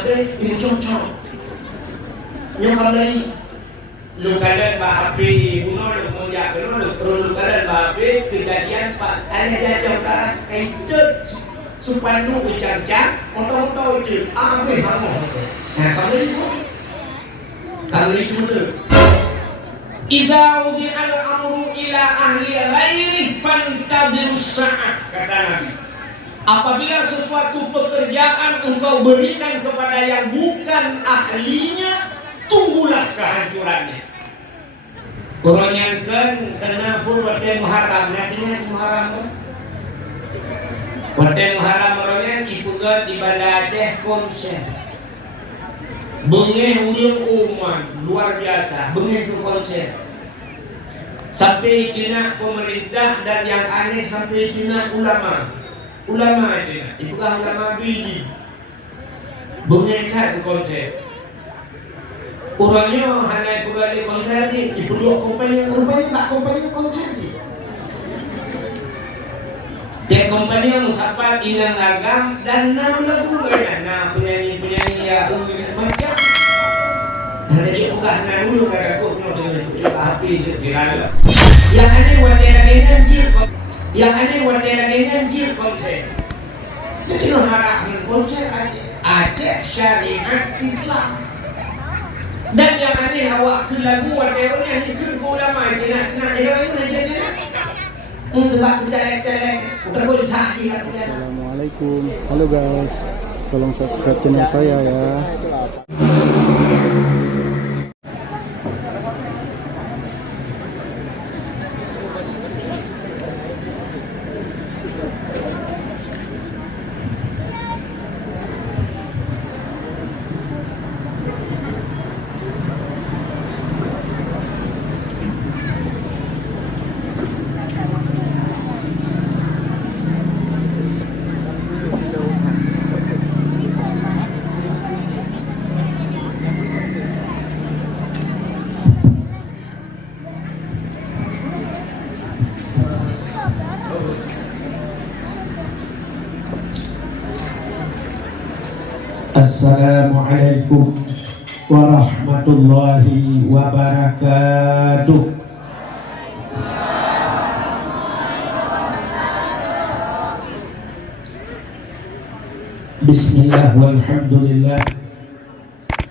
sampai ini cocok. Yang kali lu kalian bahapi bunuh lu menjak lu perlu kalian bahapi kejadian pak ada jajah utara kaitu supaya lu ucap-ucap otong-otong itu apa kamu nah kamu itu betul idza wudi'al amru ila ahli ghairi fantadhirus sa'at kata Nabi. Apabila sesuatu pekerjaan engkau berikan kepada yang bukan ahlinya, tunggulah kehancurannya. Kuranyakan kena wate Muharram, nantinya Muharram kan? Wate Muharram orangnya dipegat di Banda Aceh konser. Bengeh urang umat luar biasa, bengeh itu konser. Sampai Cina pemerintah dan yang aneh sampai Cina ulama itu, dipegang ulama biji, bengeh kan konser. Orangnya hanya pegang di konser ni, dipeluk kompani, rupanya tak kompani konser sih. Dan kompani yang sahabat ilang agam dan enam lagu banyak. Nah penyanyi ya macam. Ada dia buka hanya dulu pada aku nak api dirala. Yang aneh wadah jil konser. Jadi harap konser Aceh syariat Islam. Dan yang aneh awak ke lagu wadah ni ke ulama nak itu nak. Assalamualaikum, halo guys, tolong subscribe channel saya ya. Assalamualaikum warahmatullahi wabarakatuh. Bismillah walhamdulillah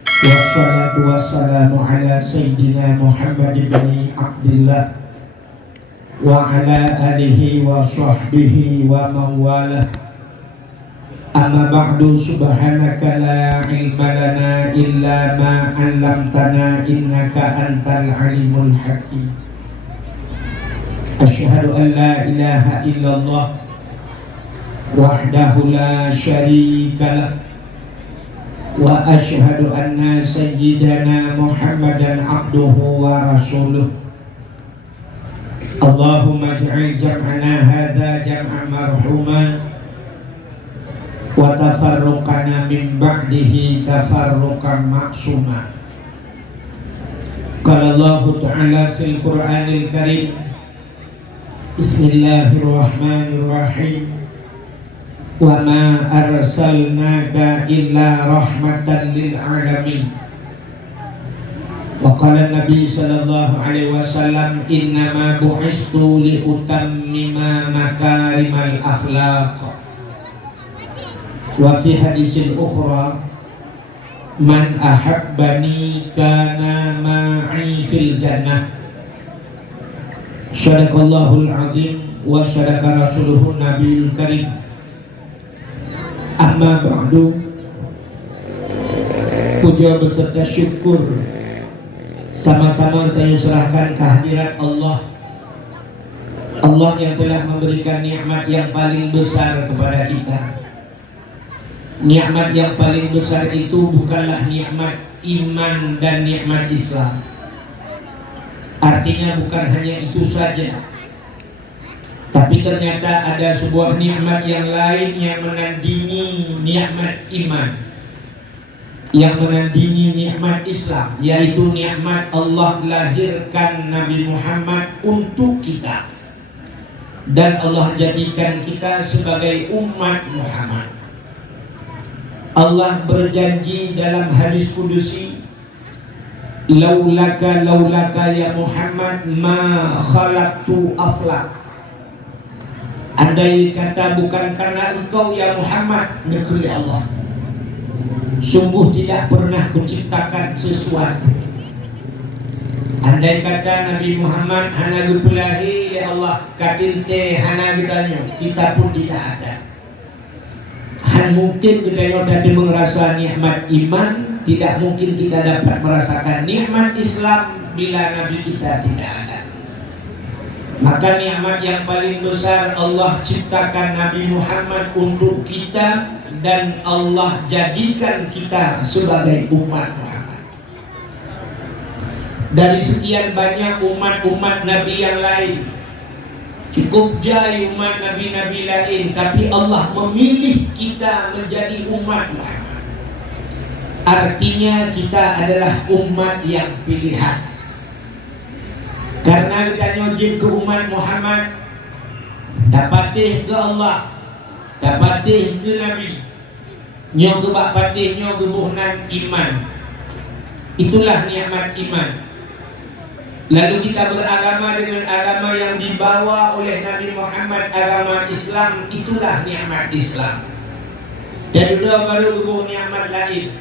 wassalatu wassalamu ala sayyidina Muhammad bin Abdillah wa ala alihi wa sahbihi wa mawalah. Amma ba'du, subhanaka la ilma lana illa ma 'allamtana innaka antal alimul hakim. Asyhadu an la ilaha illallah wahdahu la syarika lah wa asyhadu anna sayyidana Muhammadan abduhu wa rasuluh. Allahumma ij'al jam'ana hadza jam'an marhuman wa tafarruqana min ba'dihi tafarruqan ma'suma. Qala Allah Ta'ala fil Qur'anil Karim, Bismillahirrahmanirrahim, wa ma arsalnaka illa rahmatan lil alamin. Wa qala Nabi sallallahu alaihi wasallam, innama bu'istu li utammima makarimal akhlaq. Wa fi hadisin ukhra, man ahabbani kana ma'i fil jannah. Sadaqallahul azim wa sadaqa rasuluhun nabiyul karim. Amma ba'du, puja beserta syukur sama-sama kita serahkan kehadirat Allah. Allah yang telah memberikan nikmat yang paling besar kepada kita. Nikmat yang paling besar itu bukanlah nikmat iman dan nikmat Islam. Artinya bukan hanya itu saja, tapi ternyata ada sebuah nikmat yang lain yang menandingi nikmat iman, yang menandingi nikmat Islam, yaitu nikmat Allah lahirkan Nabi Muhammad untuk kita, dan Allah jadikan kita sebagai umat Muhammad. Allah berjanji dalam hadis kudusi, laulaka ya Muhammad ma khalaqtu aflak. Andai kata bukan karena engkau ya Muhammad, negeri Allah, sungguh tidak pernah kuciptakan sesuatu. Andai kata Nabi Muhammad hana gupulahi ya Allah, katinte hana gitanyo, kita pun tidak ada. Han mungkin kita tadi merasa nikmat iman, tidak mungkin kita dapat merasakan nikmat Islam bila Nabi kita tidak ada. Maka nikmat yang paling besar Allah ciptakan Nabi Muhammad untuk kita, dan Allah jadikan kita sebagai umat Muhammad. Dari sekian banyak umat-umat Nabi yang lain, cukup jai umat Nabi-Nabi lain, tapi Allah memilih kita menjadi umat Muhammad. Artinya kita adalah umat yang pilihan. Karena kita nyojin ke umat Muhammad, dapatih ke Allah, dapatih ke Nabi, nyo ke bapatih, nyo ke buhnan iman. Itulah nikmat iman. Lalu kita beragama dengan agama yang dibawa oleh Nabi Muhammad, agama Islam. Itulah nikmat Islam. Dan juga baru kebuh nikmat lain,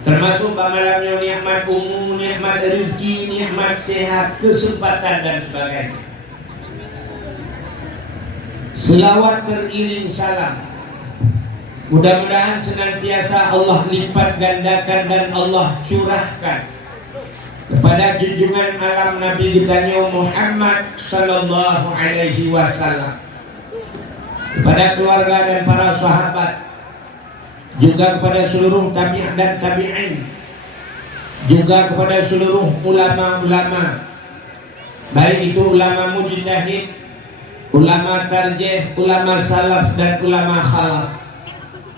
termasuk malamnya nikmat umum, nikmat rezeki, nikmat sehat, kesempatan dan sebagainya. Selawat teriring salam, mudah-mudahan senantiasa Allah lipat gandakan dan Allah curahkan kepada junjungan alam Nabi kita Muhammad sallallahu alaihi wasallam, kepada keluarga dan para sahabat, juga kepada seluruh tabi'in dan tabi'in, juga kepada seluruh ulama-ulama, baik itu ulama mujtahid, ulama tarjih, ulama salaf dan ulama khalaf,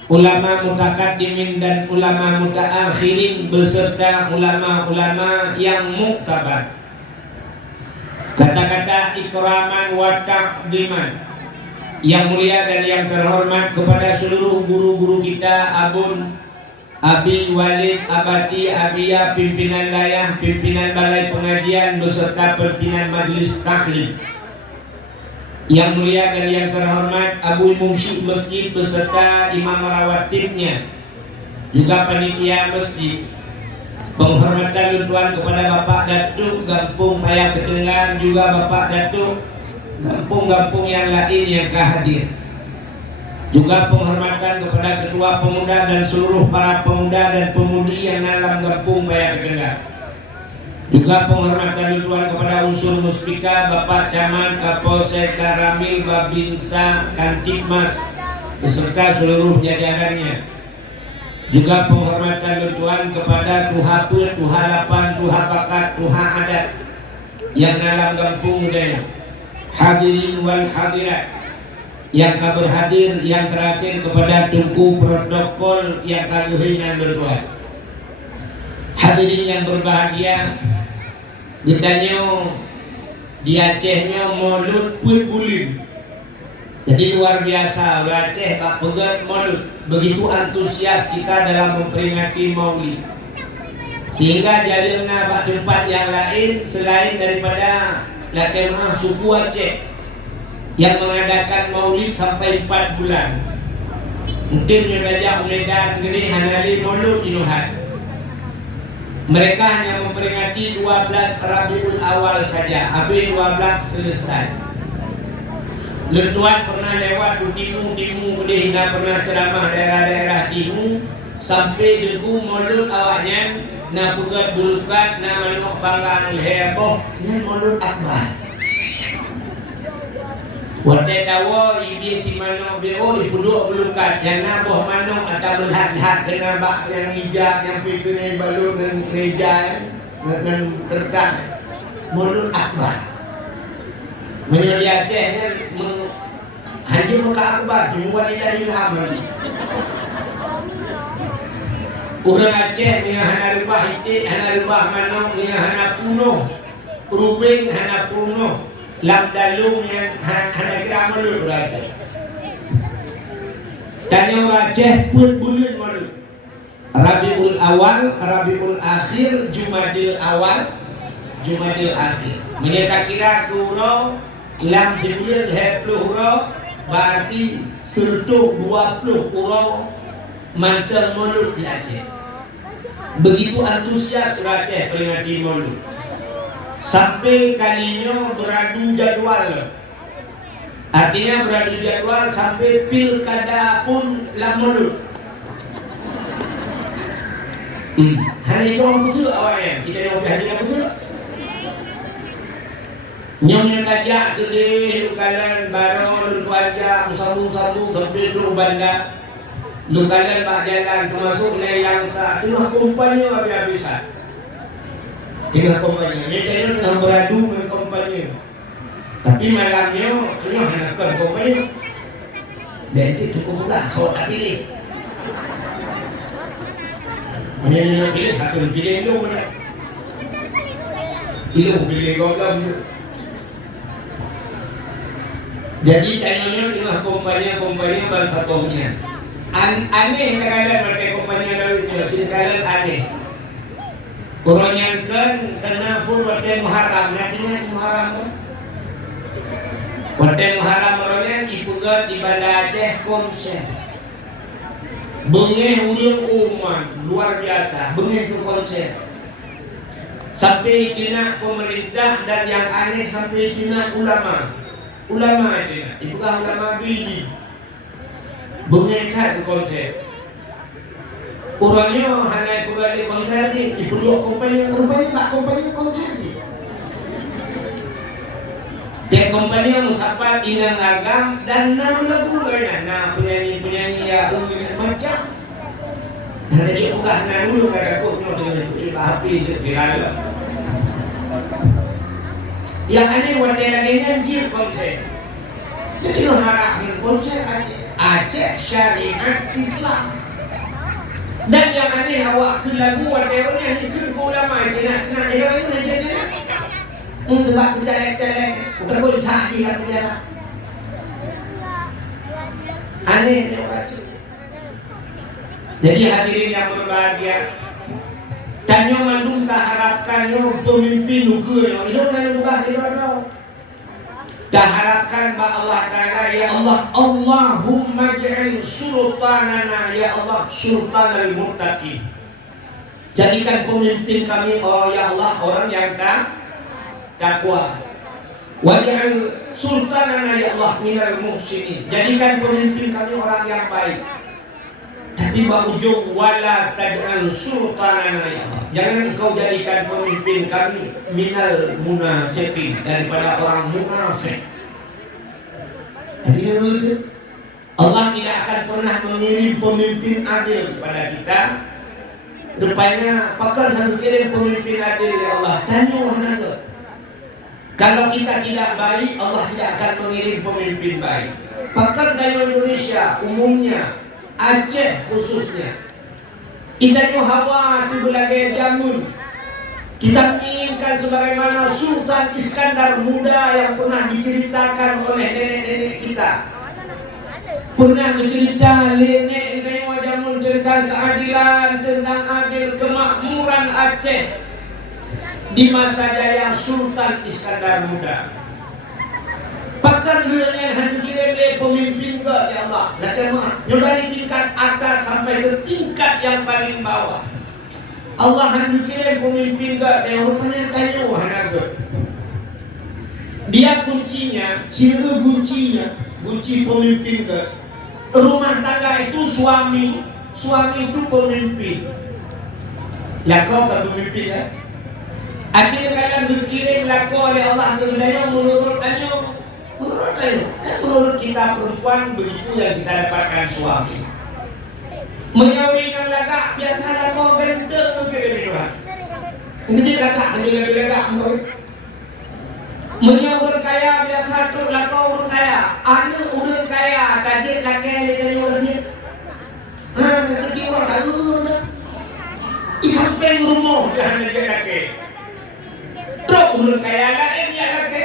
ulama mutakaddimin dan ulama mutaakhirin, beserta ulama-ulama yang muktabar. Kata-kata ikraman wa taqdiman yang mulia dan yang terhormat kepada seluruh guru-guru kita, Abun, Abi, Walid, Abati, Abia, pimpinan layah, pimpinan balai pengajian, beserta pimpinan majelis taklim. Yang mulia dan yang terhormat Abu Mumsyid Masjid beserta imam rawatibnya, juga panitia masjid. Penghormatan Tuan kepada Bapak Datuk Gampung Paya Ketengan, juga Bapak Datuk Gampung-gampung yang lain yang hadir. Juga penghormatan kepada Ketua Pemuda dan seluruh para pemuda dan pemudi yang dalam Gampung Paya Ketengan. Juga penghormatan Tuan kepada unsur muspika, Bapak Camat, Kapolsek, Karamil, Babinsa, Kantipmas, beserta seluruh jajarannya. Juga penghormatan Tuan kepada Tuha Pur, Tuha Lapan, Tuha Bakat, Tuha Adat yang dalam Gampung Udaya. Hadirin wal hadirat yang berhadir, yang terakhir kepada tungku protokol yang kaguhinan berbuat. Hadirin yang berbahagia, ditanya di Acehnya Maulud Pulbulin. Jadi luar biasa, orang Aceh tak pegat Maulud. Begitu antusias kita dalam memperingati Maulid, sehingga jalannya tempat yang lain selain daripada Lakemah suku Aceh yang mengadakan Maulid sampai 4 bulan. Mungkin Raja Medan Geri Hanali Maulud Inuhat. Mereka hanya memperingati 12 Rabiul Awal saja, habis 12 selesai. Tuan pernah lewat di timu Kedihina, pernah ceramah daerah-daerah timu, sampai deku Maulud awaknya na pugat bulukat na manok banggang heboh na Maulud Akbar. Wate dawo ini si manok beo ibuduk bulukat yang naboh manok atau melihat-lihat dengan bak yang hijau yang pikirnya balur dengan gereja dengan kertas Maulud Akbar. Menurut Aceh hanya muka Akbar dibuat tidak ilham lagi. Orang Aceh dengan hana rubah itik, hana rubah manok, dengan hana punuh rubing, hana punuh lam dalung yang hana kira Maulud orang Aceh. Tanya orang Aceh pun bulan Maulud. Rabiul Awal, Rabiul Akhir, Jumadil Awal, Jumadil Akhir. Menyata kira kuro lam jibril 20 huruf berarti 120 huruf mantel mulut di Aceh. Begitu antusias orang Aceh peringati mulut. Sampai kalinya beradu jadwal. Artinya beradu jadwal sampai pilkada pun lam mulut. Hari itu orang betul awalnya. Kita yang hari yang betul. Nyonya tajak gede, lukalan baron, lukaja, sambung-sambung sampai lu banda. Lukalan bak jalan termasuk yang satu kumpanya habis-habisan. Tengah kumpanya. Mereka tengah beradu dengan kumpanya. Tapi malamnya ini anak kumpanya. Dan itu cukup lah kalau tak pilih. Menyanyi pilih, satu pilih itu mana? Itu pilih golong. Jadi channelnya cuma kompanya bangsa Tominya. Aneh kadang-kadang mereka kompanya dari kalian aneh. Orang yang kena full waktu Muharram, nantinya Muharram kan? Waktu Muharram orangnya dipugat di Banda Aceh konser. Bengeh ulun umat luar biasa, bengeh itu konser. Sampai Cina pemerintah dan yang aneh sampai Cina ulama Cina, itu kan ulama biji. Bengeh kan konser. Orangnya hanya di konser ni, dipeluk rupanya tak kompanya konser ni. Dia kompanya musafat inang agam dan enam lagu lain. Nah penyanyi ya macam. Ada dia ulah nak dulu kata aku dengan api viral. Yang aneh wanita lainnya jil konser. Jadi orang konser Aceh syariat Islam. Dan yang aneh awak ke lagu wanita ni ke ulama nak dia itu jadi nak. Sebab celek-celek bukan boleh sakit kan penjara. Aneh dia baca. Jadi hadirin yang berbahagia, tanyo mandung tak harapkannya pemimpin luka itu nak ubah dia. Tak harapkan ba Allah Taala ya Allah, Allahumma ja'al sultanana ya Allah sultanal muttaqin. Jadikan pemimpin kami oh ya Allah orang yang takwa. Waj'al sultanana ya Allah minal muhsinin. Jadikan pemimpin kami orang yang baik. Tapi berujung wala taj'al sultanana ya Allah. Jangan engkau jadikan pemimpin kami minal munafiqin, daripada orang munafik. Jadi Allah tidak akan pernah mengirim pemimpin adil kepada kita. Rupanya pakar harus kirim pemimpin adil ya Allah. Tanya orang. Kalau kita tidak baik, Allah tidak akan mengirim pemimpin baik. Bahkan dari Indonesia umumnya, Aceh khususnya, kita hawa itu berbagai jamun. Kita menginginkan sebagaimana Sultan Iskandar Muda yang pernah diceritakan oleh nenek-nenek kita. Pernah cerita nenek jamun tentang keadilan, tentang adil kemakmuran Aceh di masa jaya Sultan Iskandar Muda. Pakar dunia hanya kira pemimpin ke ya Allah. Lakukan dari tingkat atas sampai ke tingkat yang paling bawah. Allah hanya kira pemimpin ke yang rupanya tayo hanaga. Dia kuncinya, kunci pemimpin ke. Rumah tangga itu suami itu pemimpin. Lakau ke pemimpin ya. Aceh kalian berkirim laku oleh Allah kepada menurut kita perempuan begitu yang kita dapatkan suami. Menyawingan lagak biasa laku benteng mungkin Tuhan. Ini lagak menyawur kaya biasa tu laku urut kaya. Anu urut kaya tajik laki lekali urut. Kerja orang tahu. Ikan peng rumah dah nak laki. Teruk urut kaya lain ya laki.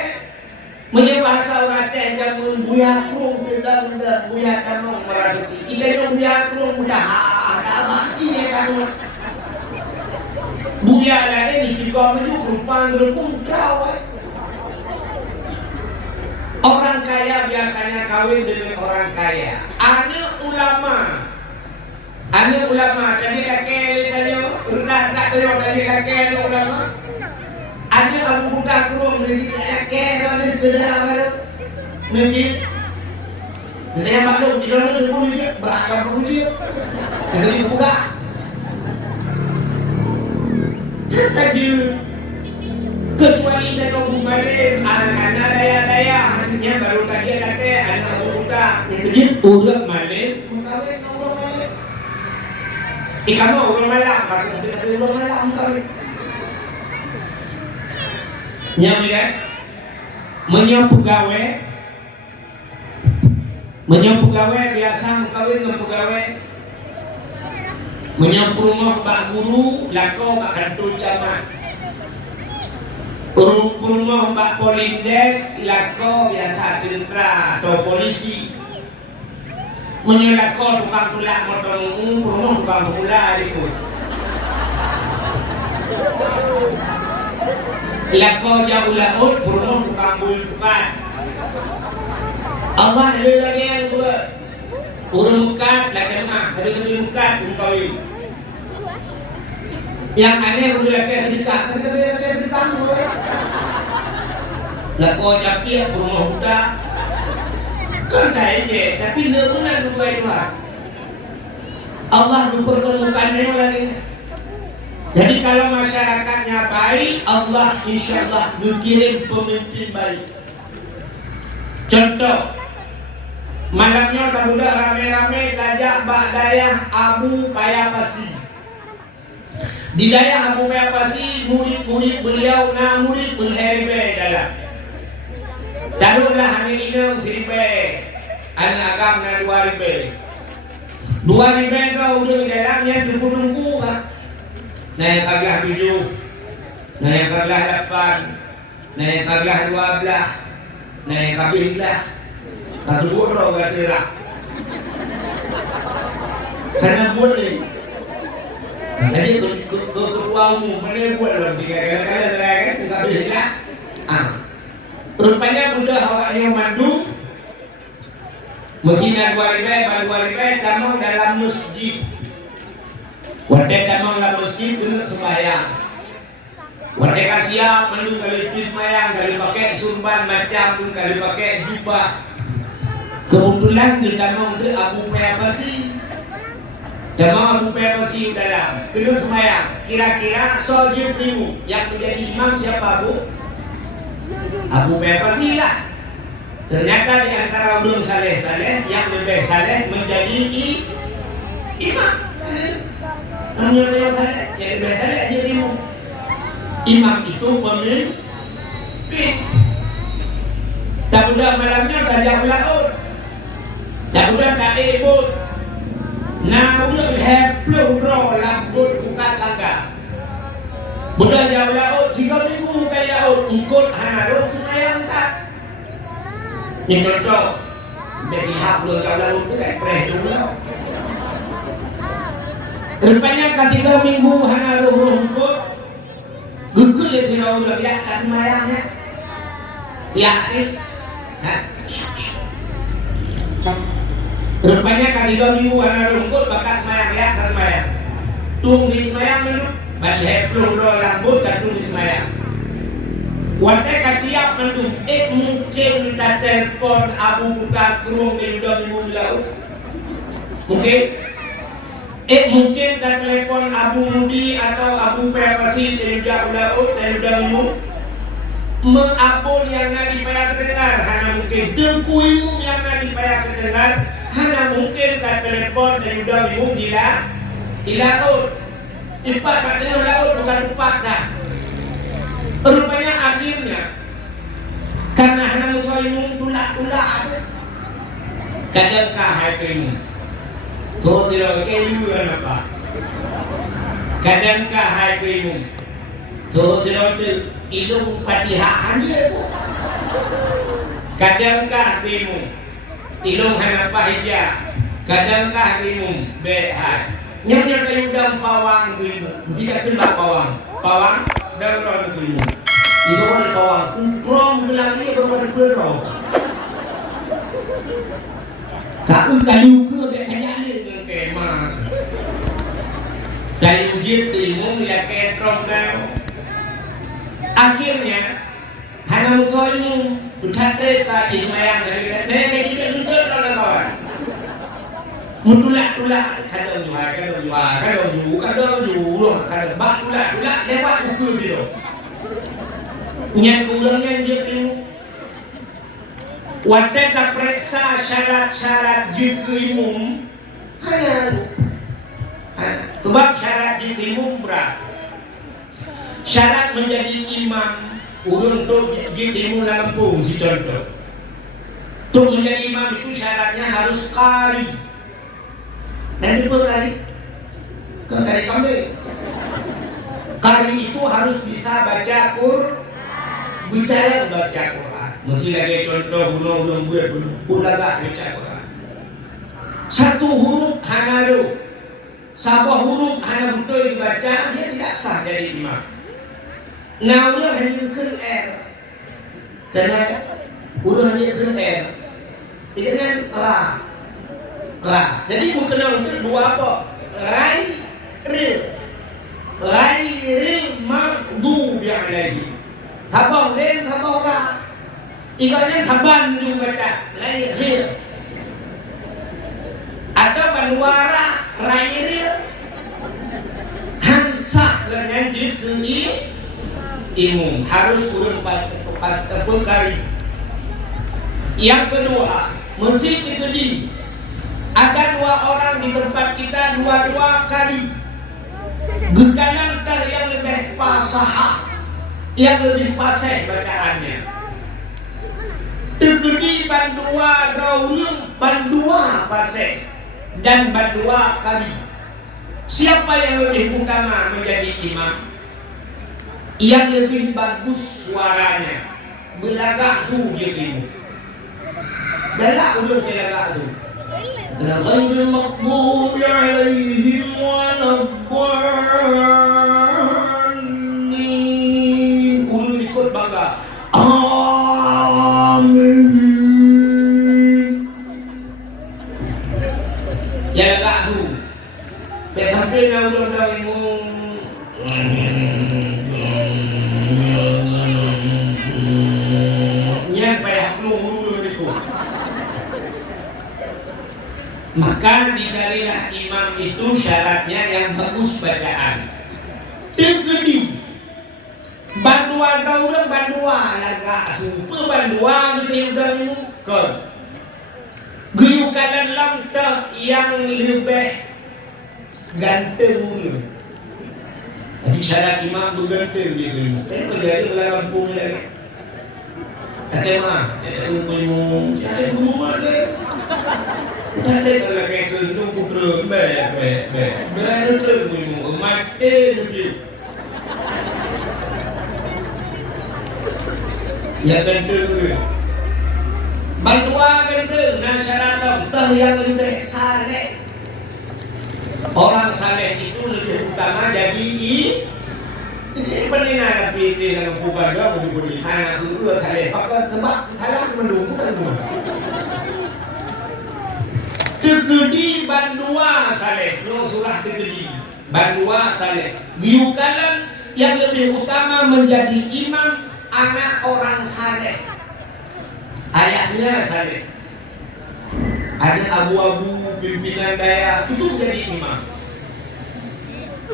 Menyebahasa orang Aceh jamun buya krung tendang buya kanong merasuki. Kita yang buya krung mudah mati ya kamu. Buya lah ni jika menuju rupang gerupung kau. Orang kaya biasanya kawin dengan orang kaya. Anak ulama tadi kakek tanya, udah tak tahu tadi kakek ulama. Ada Abu Buddha kurung menjadi kakek mana kerja baru menjadi. Saya maklum tidak ada dulu dia beragam dia. Jadi buka. Tadi kecuali dalam balik anak-anak daya-daya hanya baru tadi kakek ada Abu Buddha. Jadi urang balik mengkawin orang balik. Ikan orang malam, tapi orang malam kawin. Nyampe kan? Menyam pegawai biasa kawin dengan pegawai. Menyam rumah pak guru, lakau pak kantor camat. Rumah pak polindes, lakau biasa tentera atau polisi. Menyelakau tukang tulak motor rumah tukang tulak itu. Lakau jauh laut, rumah tukang bulu tukang. Allah lagi yang buat urang mukat lah kena tapi mukat kawin. Yang aneh udah kayak sedekah, sedekah boleh. Lah kau jadi rumah muda kan tak je, tapi neuna dua. Allah dipertemukannya lagi. Jadi kalau masyarakatnya baik, Allah insyaallah mengirim pemimpin baik. Contoh, malamnya kabudak rame-rame lajak bak dayah Abu Payapasi. Di dayah Abu Payapasi, murid-murid beliau na murid berheribe dalam. Darulah hari ini siribe, anak agam na 2 ribu. 2 ribu itu udah di dalamnya tunggu-tunggu kan. Naik kablah 7, naik kablah 8, naik kablah 12. Naik kabilah kadua orang gadira karena boleh jadi keruangmu mana buat lagi kadang-kadang kabilah rupanya Buddha hawanya mandu menghina 2 ribu kamu dalam masjid wadah kamu dalam masjid duduk sembahyang. Mereka siap menu kali sembahyang, kali pakai surban macam pun, kali pakai jubah. Kebetulan di tanong itu Abu Payapasi. Jamaah Abu Payapasi dalam kena sembahyang. Kira-kira Soljib Limu yang menjadi imam siapa Bu? Abu Payapasi lah. Ternyata di antara ulun saleh-saleh yang lebih saleh menjadi imam. Menurut yang saleh, yang lebih saleh jadi imam. Imam itu pemimpin. Tak budak malamnya gajah laut. Tak budak tak ebot. Nah budak hepluh bro lambut bukan langgar. Budak jauh laut 3 minggu bukan laut. Ikut harus semayang tak. Ini contoh. Bagi hak belum jauh laut itu kayak preh dulu. Rupanya ketika minggu harus rumput. Gugul dia tidak udah lihat kat semayangnya. Yakin? Rupanya kali 2 minggu anak rumput bakat semayang lihat kat semayang. Tung di semayang menurut balik peluk rambut dan tung di semayang. Wadah kasiap menurut mungkin kita telpon Abu Buka Kurung di 2 minggu lalu. Mungkin mungkin tak telepon Abu Mudi atau Abu Payapasi dari jauh laut dari dalammu mengapun yang nak dibayar kedengar hanya mungkin dengkuimu yang nak dibayar kedengar hanya mungkin tak telepon dari dalammu di laut tempat kat tengah laut bukan tempat dah rupanya akhirnya karena hanya musuhimu tulak-tulak kadangkah hatimu kau tidak kayu yang apa? Kadangkah hai kayu? Kau tidak ilmu patihan dia. Kadangkah kayu? Ilmu apa hijau? Kadangkah kayu behad? Nyamnya kayu udang pawang itu, tidak kena pawang daun itu. Itu ada pawang, kumprong lagi baru ada berau. Kau kayu ke dek kayaknya dengan kemah. Kayu gitu, ya ketrong kau. Akhirnya, hanya musuhnya berkata tadi semayang dari nenek tidak betul oleh kawan. Mutulak kadang bak tulak lewat ukur dia. Yang ulangnya dia tu. Wadah tak periksa syarat-syarat jikimum hanya sebab syarat jikimum berat. Syarat menjadi imam urun tu jikimum dalam pung si contoh. Untuk menjadi imam itu syaratnya harus qari. Dan itu kari kambing. Kari itu harus bisa baca bicara baca Quran. Mesti lagi contoh belum ulaga baca Quran. Satu huruf hanaru, sebuah huruf hana betul dibaca dia tidak sah jadi imam. Nah udah hanya ke R, karena udah hanya ke R. Itu kan lah, jadi mengenal itu dua apa? Rai ril magdu yang lagi. Tabang len tabang ra. Iganya taban juga baca. Rai ril. Atau banwara rai ril. Hansa dengan dikeni imum harus turun pas kali. Yang kedua, masjid Gede. Ada dua orang di tempat kita dua kali. Gekanan yang lebih fasah, yang lebih fasih bacaannya. Tegedi bandua raulung bandua fasih dan bandua kali. Siapa yang lebih utama menjadi imam? Yang lebih bagus suaranya, belagak tu gitu. Belak ujung belagak tu. غير المغضوب عليهم ولا الضالين. Guru ikut bangga. Amin. Ya tak tu. Sampai nak ulang imam. Nyampe haklum dulu itu. Maka dicarilah imam itu syaratnya yang bagus bacaan. Tegedi. Bandua daurang bandua laga super bandua gede udang ke. Guyukan lamta yang lebih ganteng dulu. Jadi syarat imam tu ganteng dia dulu. Tapi jadi dalam pung lagi. Kata mah, saya mau mana? Tadi kalau kayak gitu putra, baru tu mati tu. Ya tentu. Bantua tentu, masyarakat tah yang lebih saleh. Orang saleh itu lebih utama jadi ini penina tapi dengan bukan juga budi anak itu saleh. Pakai tempat salah mendukung semua. Tegedi bandua saleh, surah tegedi bandua saleh. Giukalan yang lebih utama menjadi imam anak orang saleh. Ayahnya saleh. Ada abu-abu pimpinan daya itu jadi imam.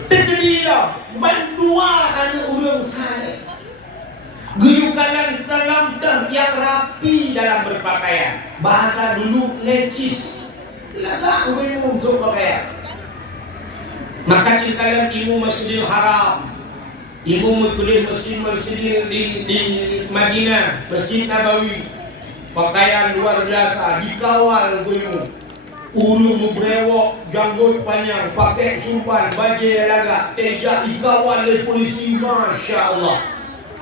Tegedi lah bandua anak orang saleh. Giukalan dalam yang rapi dalam berpakaian. Bahasa dulu necis. Laga umum untuk pakaian. Maka ceritakan ilmu Masjidil Haram, ilmu masjid di Madinah, Masjid Nabawi, pakaian luar biasa, dikawal ilmu. Ulu brewok, janggut panjang, pakai sumpan, baju laga, teja dikawal oleh polisi, masya Allah.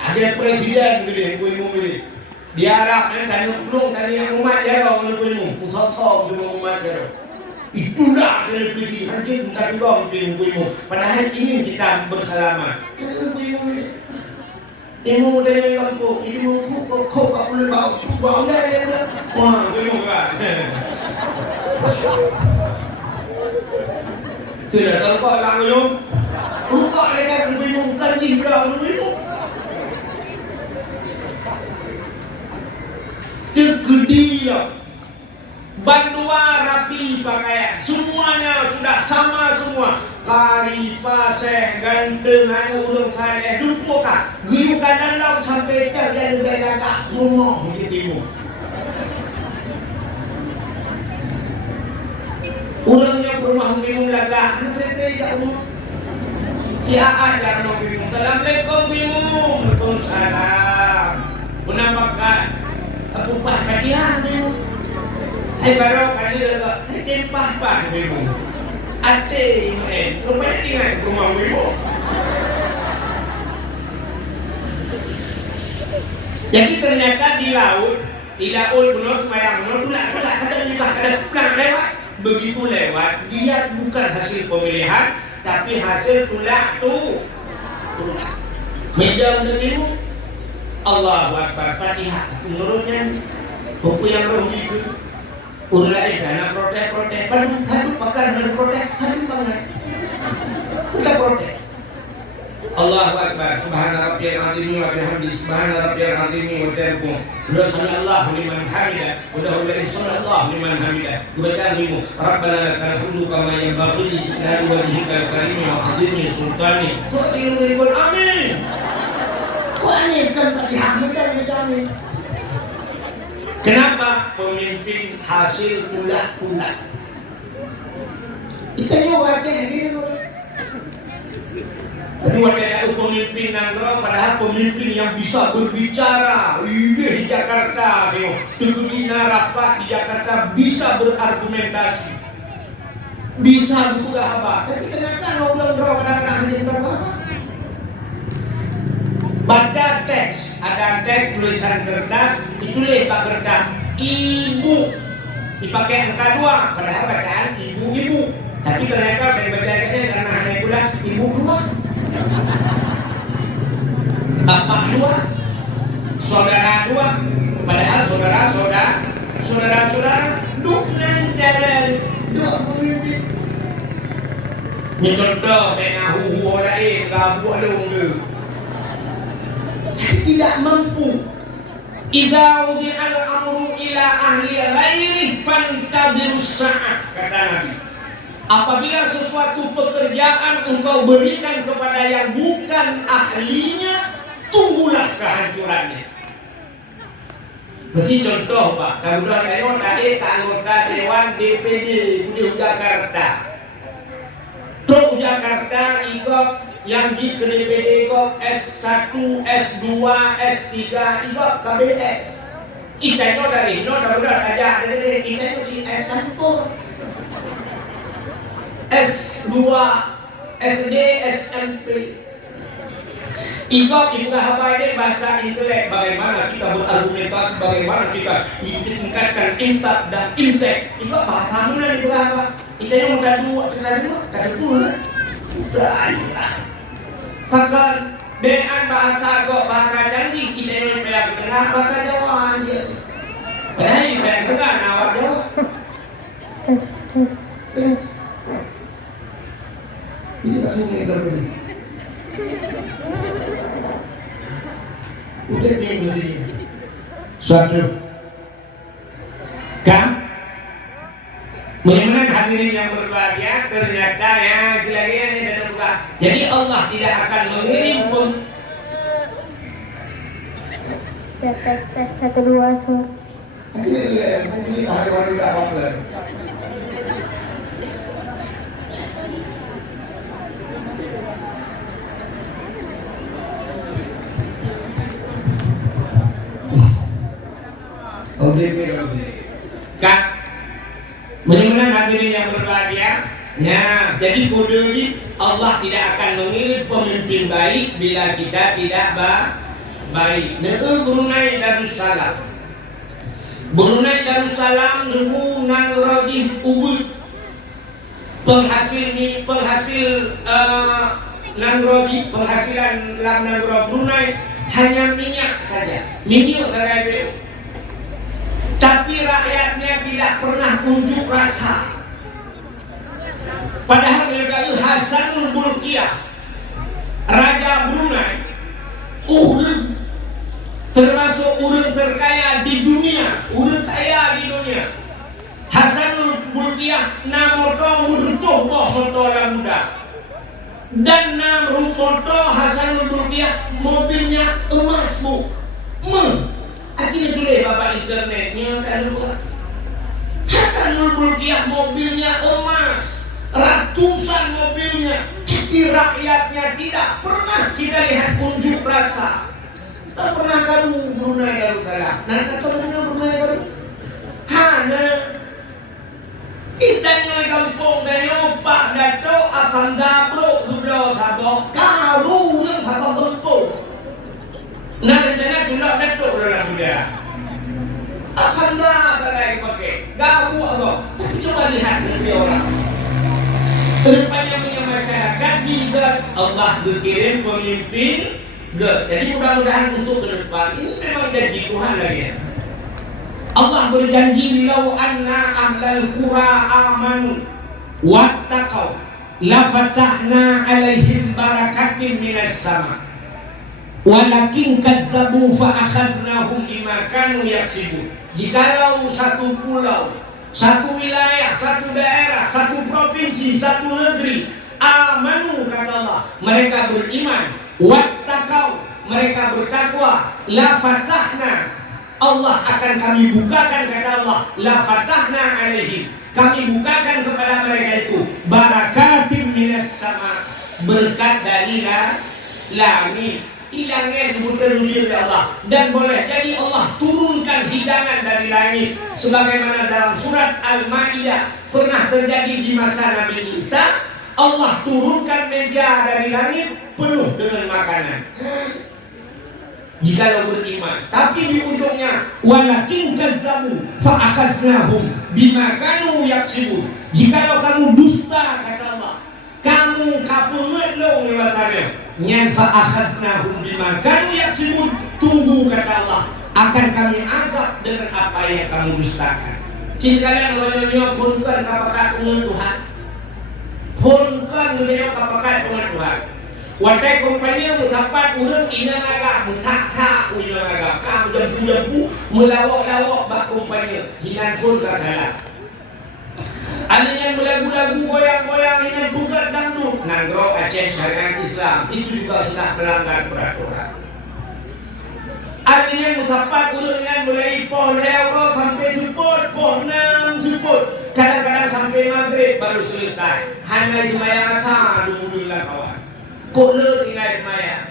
Ada presiden gede ilmu ini. Diharapkan tanya pelung tanya umat jauh menurutmu, usah-usah cuma umat jauh. Itulah selebriti hancur bukan dong ilmu. Padahal ingin kita bersalaman. Ilmu dari lampu, ilmu kok tak boleh bau dah dia pula. Wah, ilmu kan. Tidak tahu kau orang ilmu. Lupa dekat ilmu kaji berapa ilmu. Tergedilah. Bandua rapi pakaian, semuanya sudah sama semua. Kari, pasir, ganteng, ayu, urung, saleh, dupukan, guyukan dandang sampai terjadi belakang rumah di timur. Orangnya rumah minum lagak, si Aad yang mau minum. Assalamualaikum minum, Waalaikumsalam. Menampakkan apa kadian minum. Baru kali dah, tempah minum. Ate, rupanya tinggal rumah minum. Jadi ternyata di laut benar semayang benar pula kata nyibah kada pulang lewat. Begitu lewat, dia bukan hasil pemilihan, tapi hasil tulak tu. Meja untuk minum. Allahu Akbar, Fatihah. Menurutnya buku yang rohani itu. Ulai dana protes, padu pakai dana protes, hadu banget. Udah protes. Allahu Akbar, Subhana Rabbiyal Azim wa bihamdi, Subhana Rabbiyal Azim wa bihamdi. Udah sallallahu liman hamidah, udah sallallahu liman hamidah. Baca limu, Rabbana lakal hamdu kama yanbaghi li jalali wajhikal karim wa 'azimi sultani. Tu'tiru amin. Wah, ini kan Fatihah dan jamin. Kenapa pemimpin hasil pula-pula? Kita juga baca gitu. Kedua ada pemimpin nangro, padahal pemimpin yang bisa berbicara. Ini di Jakarta, pemimpin rapat di Jakarta bisa berargumentasi, bisa buka apa? Tapi ternyata ngobrol kadang-kadang hanya berapa? Baca teks, ada teks tulisan kertas, ditulis pak kertas ibu, dipakai angka 2, padahal bacaan ibu. Tapi ternyata dari bacaannya karena hanya pula ibu 2, bapak 2, saudara 2, padahal saudara dengan cara 2 pemimpin. Ini contoh dengan huhu lain, gabuh dong ke. Tidak mampu. Idza wudi'al amru ila ahli ghairi fantabirus sa'at, kata Nabi. Apabila sesuatu pekerjaan engkau berikan kepada yang bukan ahlinya, tunggulah kehancurannya. Beri contoh Pak, kalau anggota Dewan DPD di Jakarta. Truk Jakarta ikut yang di DPD kok S1, S2, S3 itu KBS. Kita itu dari benar aja dari kita itu si S1, S2, SD, SMP. Ibu apa ini bahasa intelek, bagaimana kita berargumentasi, bagaimana kita tingkatkan intak dan intek. Ibu bahasa mana di apa? Kita yang mudah dua, kata dua. Udah. Bahkan dengan bahasa canggih kita ini pelak kenal bahasa Jawa aja. Padahal ini pelak kenal awak Jawa. Ini tak suka ini kalau ini. Udah kayak begini. Suatu bagaimana hadirin yang berbahagia, ternyata ya lagi ini dan buka. Jadi Allah tidak akan mengirim tes 1 2 sur. Ini hari-hari awal lagi. Kak, bagaimana hadirin yang berbahagia? Ya, jadi kode Allah tidak akan mengirim pemimpin baik bila kita tidak baik. Brunei Darussalam nemu nang rajih ubud penghasil Nangrodi, penghasilan Nangrodi Brunei hanya minyak saja, minyak saja. Tapi rakyatnya tidak pernah unjuk rasa. Padahal negara Hasanul Bolkiah, Raja Brunei, termasuk orang terkaya di dunia, orang kaya di dunia. Hasanul Bolkiah namoto murtuh moto orang muda. Dan moto Hasanul Bolkiah mobilnya emas bu. Akhirnya sudah bapak internetnya kan luar. Hasanul Bolkiah mobilnya emas, ratusan mobilnya, tapi rakyatnya tidak pernah kita lihat unjuk rasa. Tak pernah karu Brunei Darussalam. Nah, kata Brunei Darussalam. Hana kita nyai kampung dari Pak Dato' akan dabro sudah saboh karu yang saboh kampung. Nah, rencana sudah Dato' dalam dia. Akan dabro lagi pakai. Gabu apa? Tapi coba lihat dari orang. Kedepannya punya masyarakat juga Allah berkirim pemimpin. Jadi mudah-mudahan untuk ke depan ini memang janji Tuhan lagi ya. Allah berjanji lau anna ahlal qura amanu wattaqau la fatahna alaihim barakatin minas sama walakin kazzabu fa akhaznahum bima kanu yaksibun. Jikalau satu pulau, satu wilayah, satu daerah, satu provinsi, satu negeri amanu kata Allah, mereka beriman, wattaqau mereka bertakwa, la fatahna Allah akan kami bukakan kata Allah, la fatahna alaihim kami bukakan kepada mereka itu barakatim minas sama berkat dari langit. Hilangnya sebutan dunia oleh Allah dan boleh jadi Allah turunkan hidangan dari langit sebagaimana dalam surat Al-Maidah pernah terjadi di masa Nabi Isa. Allah turunkan meja dari langit penuh dengan makanan jikalau beriman, tapi di ujungnya walakin kazzabu fa akhaznahum bima kanu yaksibun. Jikalau kamu dusta kata Allah, kamu kapungut dong lewasanya nyan fa akhaznahum bima kanu yaksibun, tunggu kata Allah akan kami azab dengan apa yang kamu dustakan. Cing kalian nyonya punkan kapakat dengan Tuhan, punkan nyonya kapakat dengan Tuhan. Watai kompanya mutapat urang ina agak mutak urang agak kamu jampu melawak bak kompanya hinan pun kagala. Aninya melagu-lagu goyang-goyang hinan bukan dangdut Nanggro Aceh syariat Islam itu juga sudah melanggar peraturan. Aninya mutapat urang hinan mulai poh euro sampai poh 6 support kadang-kadang sampai maghrib baru selesai. Hanya sembahyang asar dulu kawan. Kok le tinggal maya.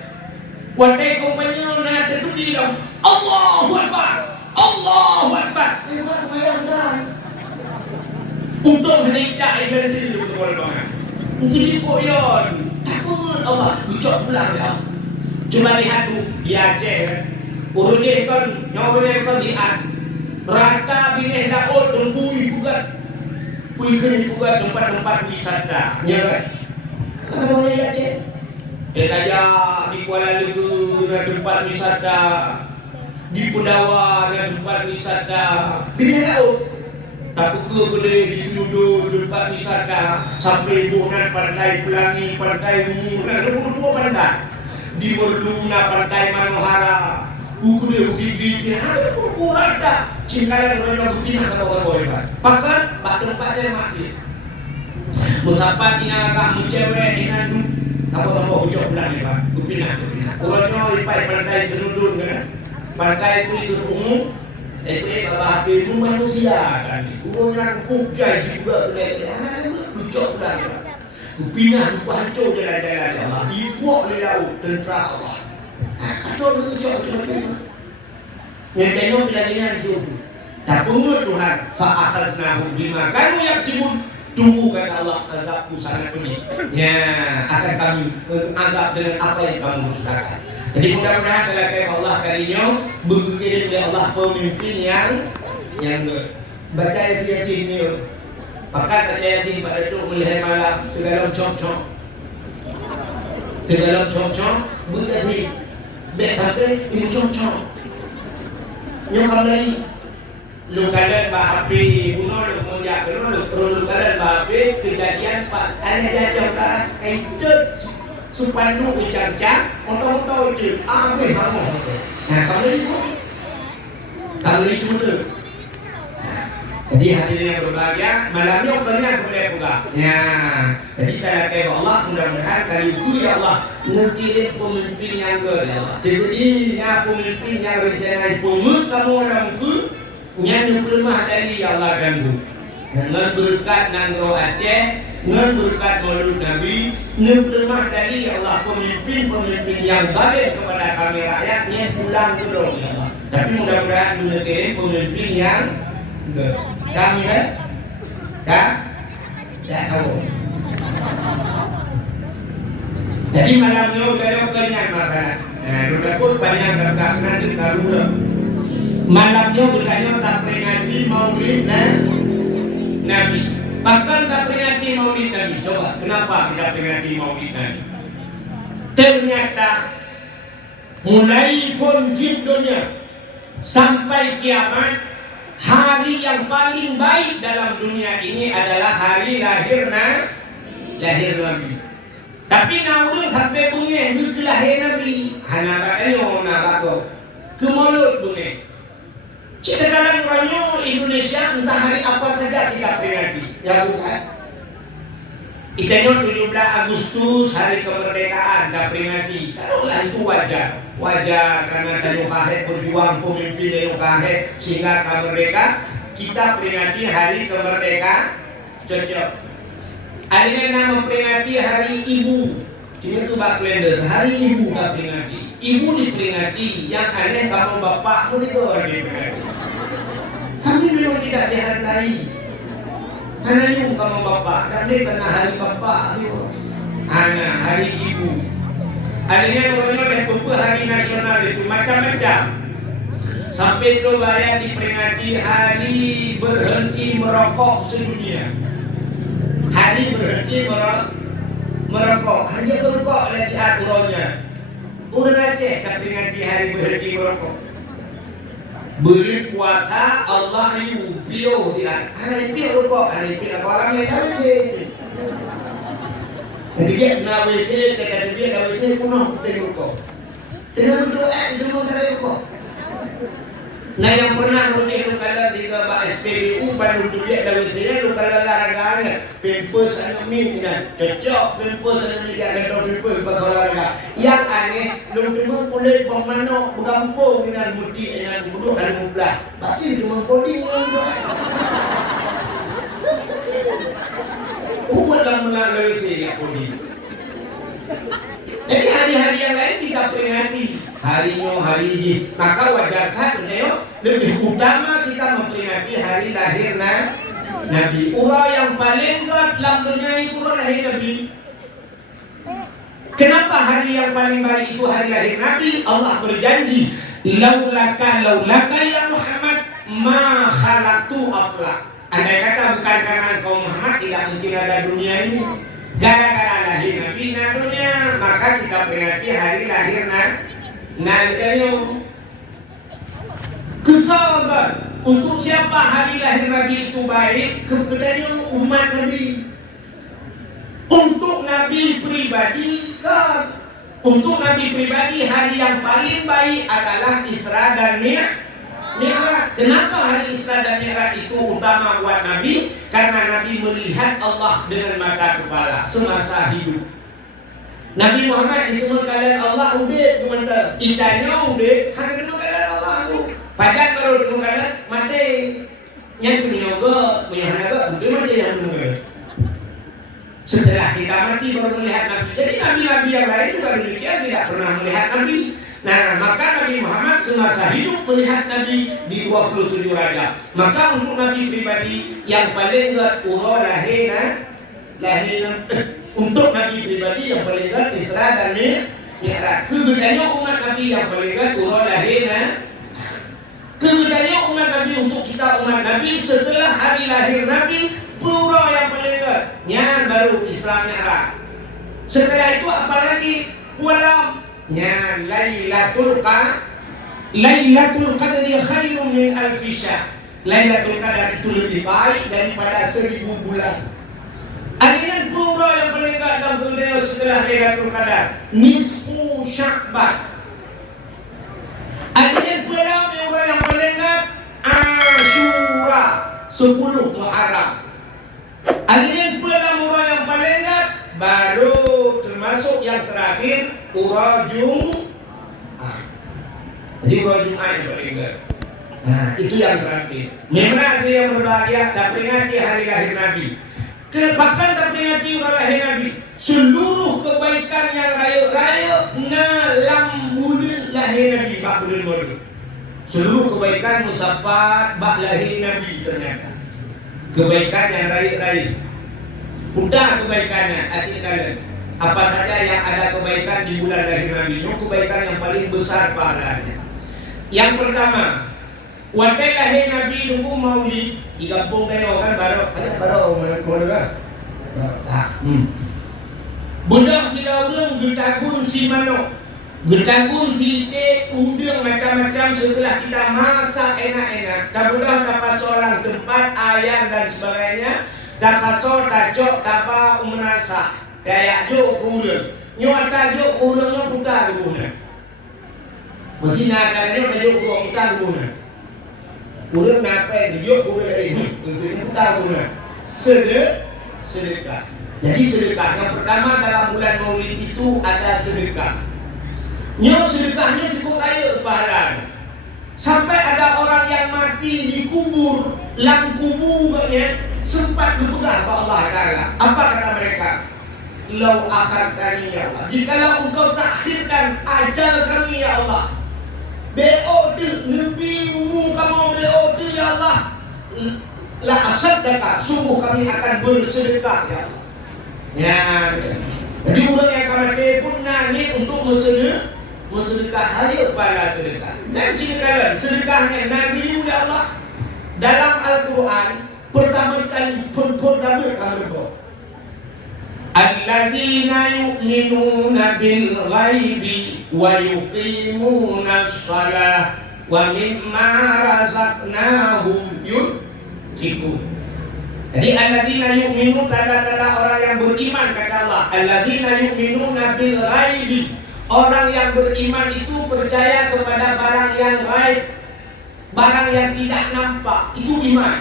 Watai kompanya na tertuju dalam Allahu Akbar, Allahu Akbar. Bukan sembahyang dah. Untuk hendak ibadah untuk orang. Untuk koyon. Takut Allah ucap pulang dah. Cuma lihat tu di Aceh. Urut dia kan, nyawa kan diat. Rata bineh daun tempui juga. Pui kena juga tempat-tempat wisata. Ya kan? Kata boleh Aceh. Kaya di Kuala Lumpur ada tempat wisata, di Pendawa ada tempat wisata. Bila tahu? Tak boleh di seluruh tempat wisata sampai Bonan, Pantai Pelangi, Pantai Bungu, ada 22 pantai. Di Merduna, Pantai Manohara, Ukule Utibi, ada 20 rata. Cingkalan orang Bukina kata orang boleh. Pakat, tempatnya masih. Musapat ini agak mencewek dengan apa-apa ucap pulang ni Pak, kupinah. Orangnya lipat pantai Senudun kan, pantai itu umum. Bapak HP itu manusia kan. Orangnya kujai juga ucap pulang. Kupinah, kupancur jalan-jalan Allah. Dibuat di laut tentera Allah. Kata ucap pulang. Yang tengok pelajaran itu. Tak pungut Tuhan. Fa'akhaznahum bima kanu yaksibun. Tunggu kata Allah azabku sangat pedih. Ya, akan kami azab dengan apa yang kamu dustakan. Jadi mudah-mudahan kalau Allah kalinya berkirim oleh Allah pemimpin yang baca ayat ini Pakat tak Yasin pada duduk melihat malam segala cong-cong. Segala cong-cong berkasi. Bek kata ini cong-cong. Nyokap lagi. Lu kalah bahapi bunuh lu menjak lu perlu kalah bahapi kejadian pak ada jajah kan itu supandu ucap-ucap otot-otot itu apa kamu kalau itu betul. Jadi hadirin yang berbahagia malamnya kalian boleh buka ya. Jadi saya kata Allah mudah-mudahan kali ini ya Allah ngekirim pemimpin yang berjaya. Jadi ya pemimpin yang rencana pemut kamu orang itu yang lemah dari Allah ganggu. Dengan berkat Nangro Aceh, dengan berkat Maulud Nabi, dengan lemah dari Allah pemimpin-pemimpin yang baik kepada kami rakyatnya pulang ke dong ya Allah. Tapi mudah-mudahan mengirim pemimpin yang kami kan? Tak tahu. Jadi malamnya udah kenyang masalah. Nah, udah pun banyak berkat nanti taruh. Malamnya berkanya tak peringati Maulid Nabi. Bahkan tak peringati Maulid Nabi. Coba, kenapa kita peringati Maulid Nabi? Ternyata mulai pun jin dunia sampai kiamat, hari yang paling baik dalam dunia ini adalah hari lahir Nabi. Tapi namun sampai bunyi itu lahir Nabi. Hanya bakal nak ke mulut bunyi. Sekarang orang Indonesia entah hari apa saja kita peringati, ya bukan? Itanya 17 Agustus hari kemerdekaan kita peringati. Kalaulah itu wajar karena Tanjung Kahet berjuang pemimpin Tanjung Kahet sehingga merdeka, kita peringati hari kemerdekaan. Cocok. Ada yang memperingati hari ibu. Ini tu bak kalender, hari ibu kita peringati. Ibu diperingati, yang aneh kamu bapak pun itu orang diperingati. Kami memang tidak dihargai. Hanya ibu kamu bapak, dan dia kena hari bapak. Hanya hari ibu. Akhirnya orang-orang yang kumpul hari nasional itu macam-macam. Sampai itu bayar diperingati hari berhenti merokok sedunia. Hari berhenti merokok. Hanya merokok oleh si aturannya. Orang Aceh tak peringati hari berhenti merokok. Beri puasa Allah itu bio tidak. Hari itu rokok, hari itu orang yang tahu sih. Ketika nak WC, ketika dia nak WC penuh dengan rokok. Dengan doa itu mengenai rokok. Nah yang pernah menikah kalau di bawah SPBU baru dia ada WC-nya lu kalau larang pempes anu minyak cocok pempes anu minyak ada pempes bakal larang. Yang aneh lu temu kulit pemano bergampung dengan muti dengan bunuh dan mublah. Pasti cuma coding doa. Bukan melalui WC ya coding. Jadi hari-hari yang lain kita peringati harinya hari ini. Maka wajar kan lebih utama kita memperingati hari lahir Nabi. Orang yang paling kuat dalam dunia itu lahir Nabi. Kenapa hari yang paling baik itu hari lahir Nabi? Allah berjanji, laulaka ya Muhammad ma khalaqtu aflak. Andai kata bukan karena engkau Muhammad tidak mungkin ada dunia ini. Gara-gara lahir Nabi dunia, maka kita peringati hari lahir Nabi. Kesabaran untuk siapa hari lahir Nabi itu baik, kepadanya umat Nabi. Untuk Nabi pribadi kan, untuk Nabi pribadi hari yang paling baik adalah Isra dan Mi'raj. Kenapa hari Isra dan Mi'raj itu utama buat Nabi? Karena Nabi melihat Allah dengan mata kepala semasa hidup. Nabi Muhammad itu kalian Allah ubed komentar. Itanya ubed, hanya kena kalian Allah tu. Pajak baru kena kalian mati. Yang punya hanaga, ubed mati yang punya. Setelah kita mati baru melihat Nabi. Jadi Nabi-Nabi yang lain juga demikian tidak pernah melihat Nabi. Nah, maka Nabi Muhammad semasa hidup melihat Nabi di 27 Rajab. Maka untuk Nabi pribadi yang paling kuat lahir untuk Nabi pribadi yang paling kuat Isra dan Mi'raj. Kemudiannya umat Nabi yang paling kuat lahir. Kemudiannya umat Nabi untuk kita umat Nabi setelah hari lahir Nabi pura yang paling nyan baru Islamnya Arab. Setelah itu apalagi pulang nyan Lailatul Qadri khairun min alfi syahr. Lailatul Qadar itu lebih baik daripada 1000 bulan. Adanya pura yang paling dalam beliau setelah Lailatul Qadar, nisfu Sya'ban. Adanya pula yang paling Asyura, 10 Muharram. Adanya pula yang paling baru termasuk yang terakhir Urajum. Jadi Urajum yang paling nah, itu yang terakhir. Memang yang berbahagia tak peringati hari lahir Nabi. Bahkan tak peringati hari lahir Nabi. Seluruh kebaikan yang raya-raya dalam bulan lahir Nabi, bulan Maulid. Seluruh kebaikan musafat bak lahir Nabi ternyata. Kebaikan yang raya-raya. Udah kebaikannya, asyik kalian. Apa saja yang ada kebaikan di bulan lahir Nabi, itu kebaikan yang paling besar pahalanya. Yang pertama, waktu lahir Nabi nunggu Maulid di kampung Teno kan baru budak tidak urang gertagun si mano, gertagun si te udang macam-macam setelah kita masak enak-enak. Tak budak dapat seorang tempat ayam dan sebagainya, dapat so tacok dapat menasa kayak jo urang, nyuat tajo urangnya putar guna. Mesti nak kadang tajo urang putar guna. Urang napa dia urang ini untuk putar guna. Sedekah. Jadi sedekah yang pertama dalam bulan Maulid itu ada sedekah. Sedekahnya cukup kaya pahalanya. Sampai ada orang yang mati dikubur, lam kuburnya sempat berpegang kepada Allah Taala. Apa kata mereka? Lau akhartani ya Allah. Jikalau engkau takhirkan ajal kami ya Allah. BOD Nabi kamu BOD ya Allah. La asaddaka, sungguh kami akan bersedekah ya Allah. Ya, jadi orang yang kami pun nangis untuk bersedekah hari pada sedekah. Dan sedekahnya Nabi oleh Allah dalam Al-Quran pertama sekali pun kami berdoa. Alladzina yu'minuna bil ghaibi wa yuqimuna shalah wa mimma razaqnahum yunfiqun. Jadi alladzina yu'minu tanda-tanda orang yang beriman kata Allah. Alladzina yu'minuna bil ghaibi. Orang yang beriman itu percaya kepada barang yang gaib, barang yang tidak nampak, itu iman.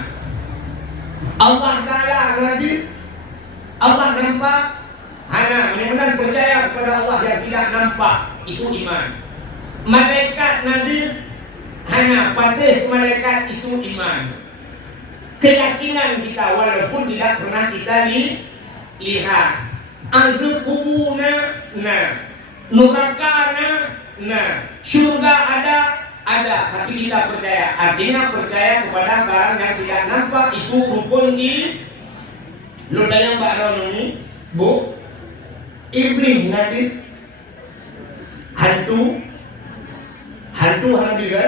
Allah Taala Nabi, Allah nampak, benar-benar percaya kepada Allah yang tidak nampak, itu iman. Malaikat Nabi, patih malaikat itu iman. Keyakinan kita walaupun tidak pernah kita lihat. Azab kubuna, neraka, syurga ada, tapi kita percaya. Artinya percaya kepada barang yang tidak nampak itu rukun di lodanya Mbak Ron ini, Bu. Iblis nanti hantu juga,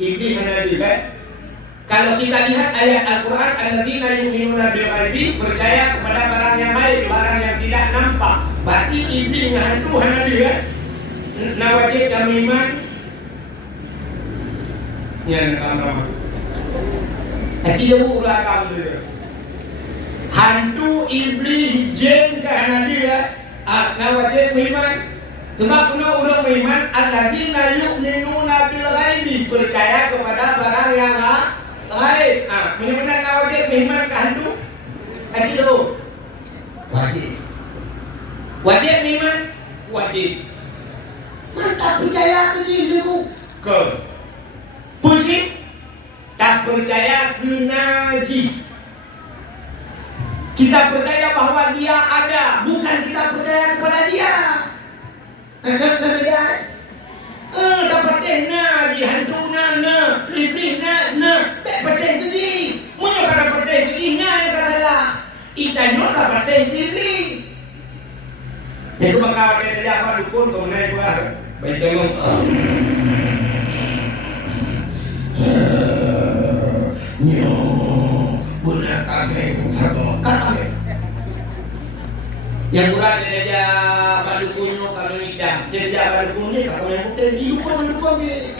iblis juga. Kalau kita lihat ayat Al-Quran, alladzina yu'minuna bil ghaibi, percaya kepada barang yang gaib, barang yang tidak nampak. Berarti iblis hantu juga. Nawajib dan iman. Ya, nama. Tidak ulah kamu. Hantu iblis jin kan dia. Nawajib iman. Sebab orang iman, alladzina yu'minuna bil ghaibi, percaya kepada barang yang gaib. Benar-benar nawajib iman ke hantu. Itu wajib iman, wajib. Tak percaya ke diriku ke puji, tak percaya ke najis. Kita percaya bahwa dia ada, bukan kita percaya kepada dia. Tak percaya najis, hantu iblis tak percaya ke diri. Mana kata percaya ke diri, yang kata lah. Itanya tak percaya ke diri. Itu maka kita jawab dukun kemudian juga. Baik tengok. Nyo, bulan kami Yang kurang dia aja pada kunyo kalau hitam. Dia aja pada kunyo kalau yang putih hidup pun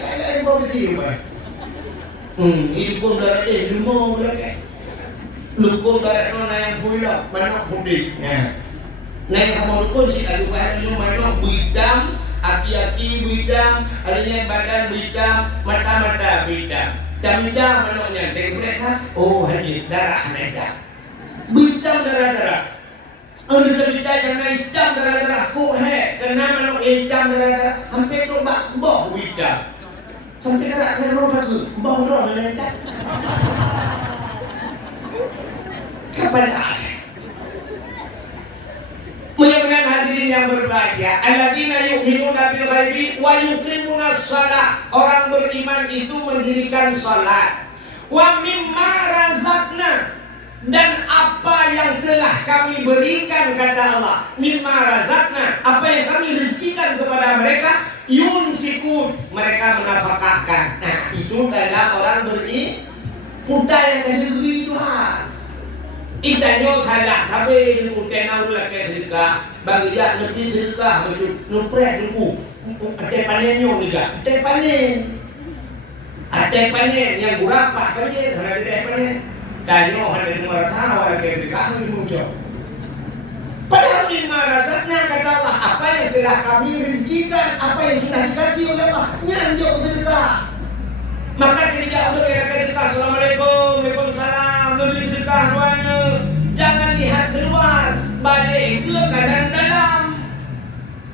kayak apa begitu pak. Hidup pun darah dia lumah boleh. Lukum darah nona yang pulang mana putih. Nah yang kamu lukum sih kalau bahan lu mana hitam, aki-aki hitam, adanya badan hitam, mata-mata hitam. Hitam mananya dari mereka. Oh haji darah mereka. Hitam darah-darah. Orang cerita yang hitam darah-darah kuhe, kena manuk hitam darah-darah, hampir tu bak hitam. Sampai kena roda tu, roda lentak. Kapan ada? Mudah-mudahan hadirin yang berbahagia, alladzina yu'minuna bil ghaibi wa yuqimunas shalah. Orang beriman itu mendirikan salat. Wa mimma razaqna, dan apa yang telah kami berikan kata Allah, mimma razaqna, apa yang kami rezekikan kepada mereka, yunfikun, mereka menafkahkan. Nah, itu adalah orang beri putai yang kediri Tuhan. Itanyo salah, tapi putai nak ulah sedekah, bagi dia lebih sedekah, nuprek dulu. Ada panennya juga, ada panen yang berapa panen, ada panen. Tanyo ada merasa awal kedekah muncul. Padahal mimma razaqna kata Allah, apa yang telah kami rezekikan, apa yang sudah dikasih oleh Allah, nyanjok sedekah. Maka ketika Allah sedekah, assalamualaikum, waalaikumsalam, lebih sedekah doanya. Jangan lihat keluar, balik ke keadaan dalam.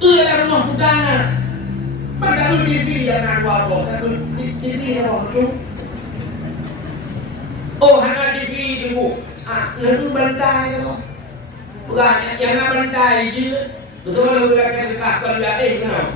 Rumah utara. Padahal di sini jangan buat tapi di sini waktu. Oh, hanya di sini dulu. Lalu bantai tu. Bukan yang nak bantai je. Betul lalu lagi dekat pada kenapa?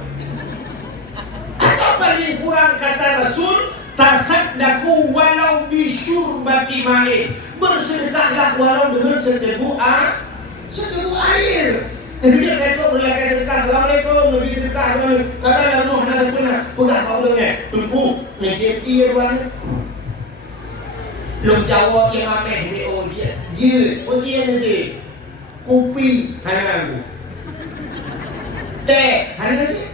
Atau paling kurang kata Rasul, tasaddaqu walau bisyurbati ma'in. Bersedekahlah walau dengan seteguk air. Jadi dia kata berlaku sedekah, assalamualaikum, lebih sedekah. Kata lalu hendak benar. Bukan kau ni. Tunggu, ngejep dia mana? Long Jawa yang ameh ni dia nanti kopi hanya aku teh hanya sih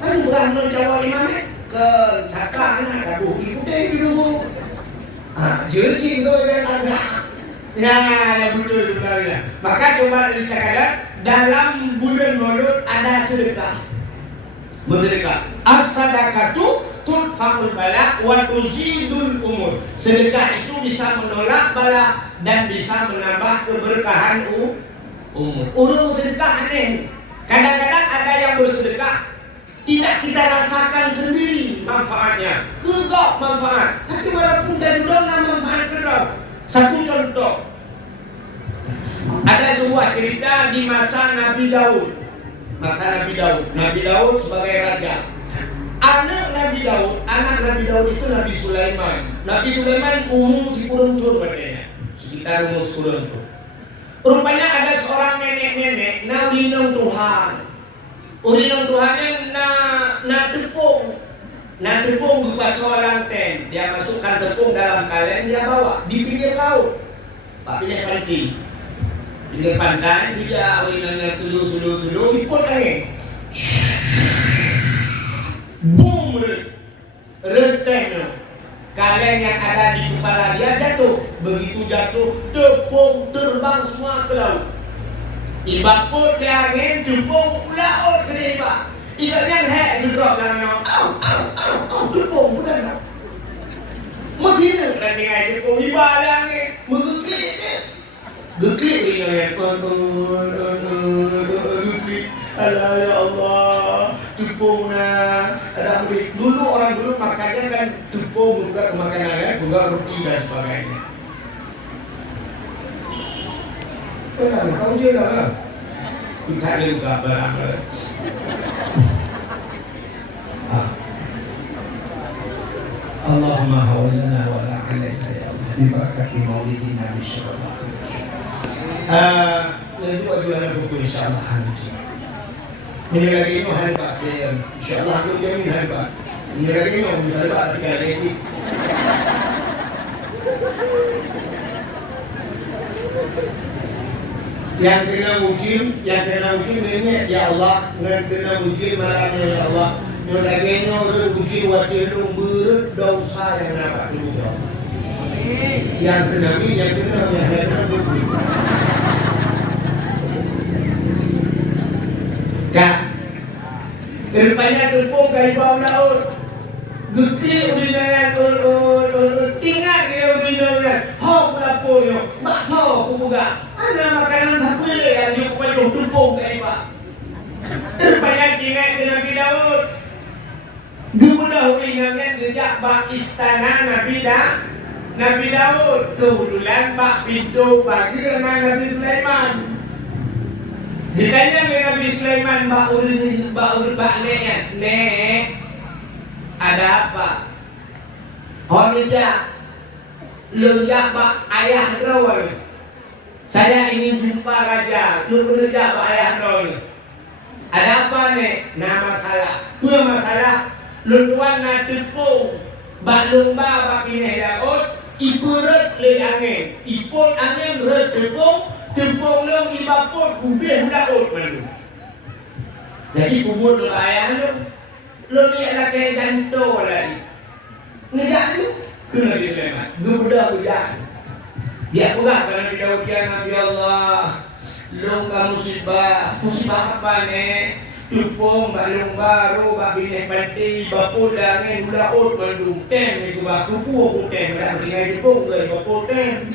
kan bukan Long Jawa yang ameh ke Dhaka ada kopi teh dulu jadi itu yang agak yang betul sebenarnya. Maka coba dikatakan dalam bulan Maulud ada sedekah bersedekah as-sadaqatu tudfa'ul bala wa tuzidul umur. Sedekah itu bisa menolak bala dan bisa menambah keberkahan umur. Urung sedekah aneh. Kadang-kadang ada yang bersedekah tidak kita rasakan sendiri manfaatnya. Kegok manfaat. Tapi walaupun dari dona manfaat kedok. Satu contoh. Ada sebuah cerita di masa Nabi Daud. Nabi Daud sebagai raja. Anak Nabi Daud itu Nabi Sulaiman. Nabi Sulaiman umur 10 tahun badannya, sekitar umur 10 tahun. Rupanya ada seorang nenek na urinong Tuhan. Urinong Tuhannya na tepung buka soalan ten. Dia masukkan tepung dalam kalen, dia bawa di pinggir laut. Pinggir panci. Pinggir pantai, dia urinongnya sulu, ikut angin. Boom, reteng. Kalian yang ada di kepala dia jatuh. Begitu jatuh, tepung terbang semua ke laut. Iba pun dia angin, tepung laut ke dia iba. Iba yang hek gedrok dalam nama. Tepung bukan tak. Masih ni kan dengan tepung iba ada angin, menggeklik dia. Geklik dia yang geklik. Alah ya Allah, tepung nak. Ada dulu orang dulu makannya kan tepung juga kemakanan kan, juga roti dan sebagainya. Kenapa kau je lah? Kita ada juga barang. Allahumma hawalna wa la alaina ya Allah bi barakati maulidin Nabi sallallahu alaihi wasallam. Yang dua buku insyaallah nanti. Ini lagi itu halbat dia. InsyaAllah aku jamin halbat. Ini lagi itu halbat 3 lagi. Yang kena ujil ini ya Allah, yang kena ujil malamnya ya Allah. Yang laganya udah ujil waktu itu berdosa yang apa dulu. Yang kena ujil. Kak, rupanya tepung kayu bau laut. Gede udinangan tinggal dia udinangan. Hau pelapor yo, bakso kubuga. Ada makanan tak boleh yang dia kepada tepung kayu bau. Rupanya tinggal di Nabi Daud. Gemudah udinangan sejak bak istana Nabi Daud. Kebetulan bak pintu pagi dengan Nabi Sulaiman. Ditanya oleh Nabi Sulaiman, Mbak Nek, ada apa? Lejak Pak Ayah Raul. Saya ingin jumpa Raja, lejak Pak Ayah Raul. Ada apa Nek? Nah masalah, lutuan na tepung, Mbak Lumba Pak Pineh Daud, ikurut le angin, ipun angin red tepung long ibapun kubih Daud malu. Jadi kubur lo ayah lo lihat lagi janto lagi. Negak tu kena dilema. Gemudah hujan. Dia pula kalau di Daudian Nabi Allah. Lo kamu musibah apa ni? Tepung balung baru bak bineh pati bapun langit Daud malu. Tem itu bak kupu tem dah dengan tepung ke bapun tem.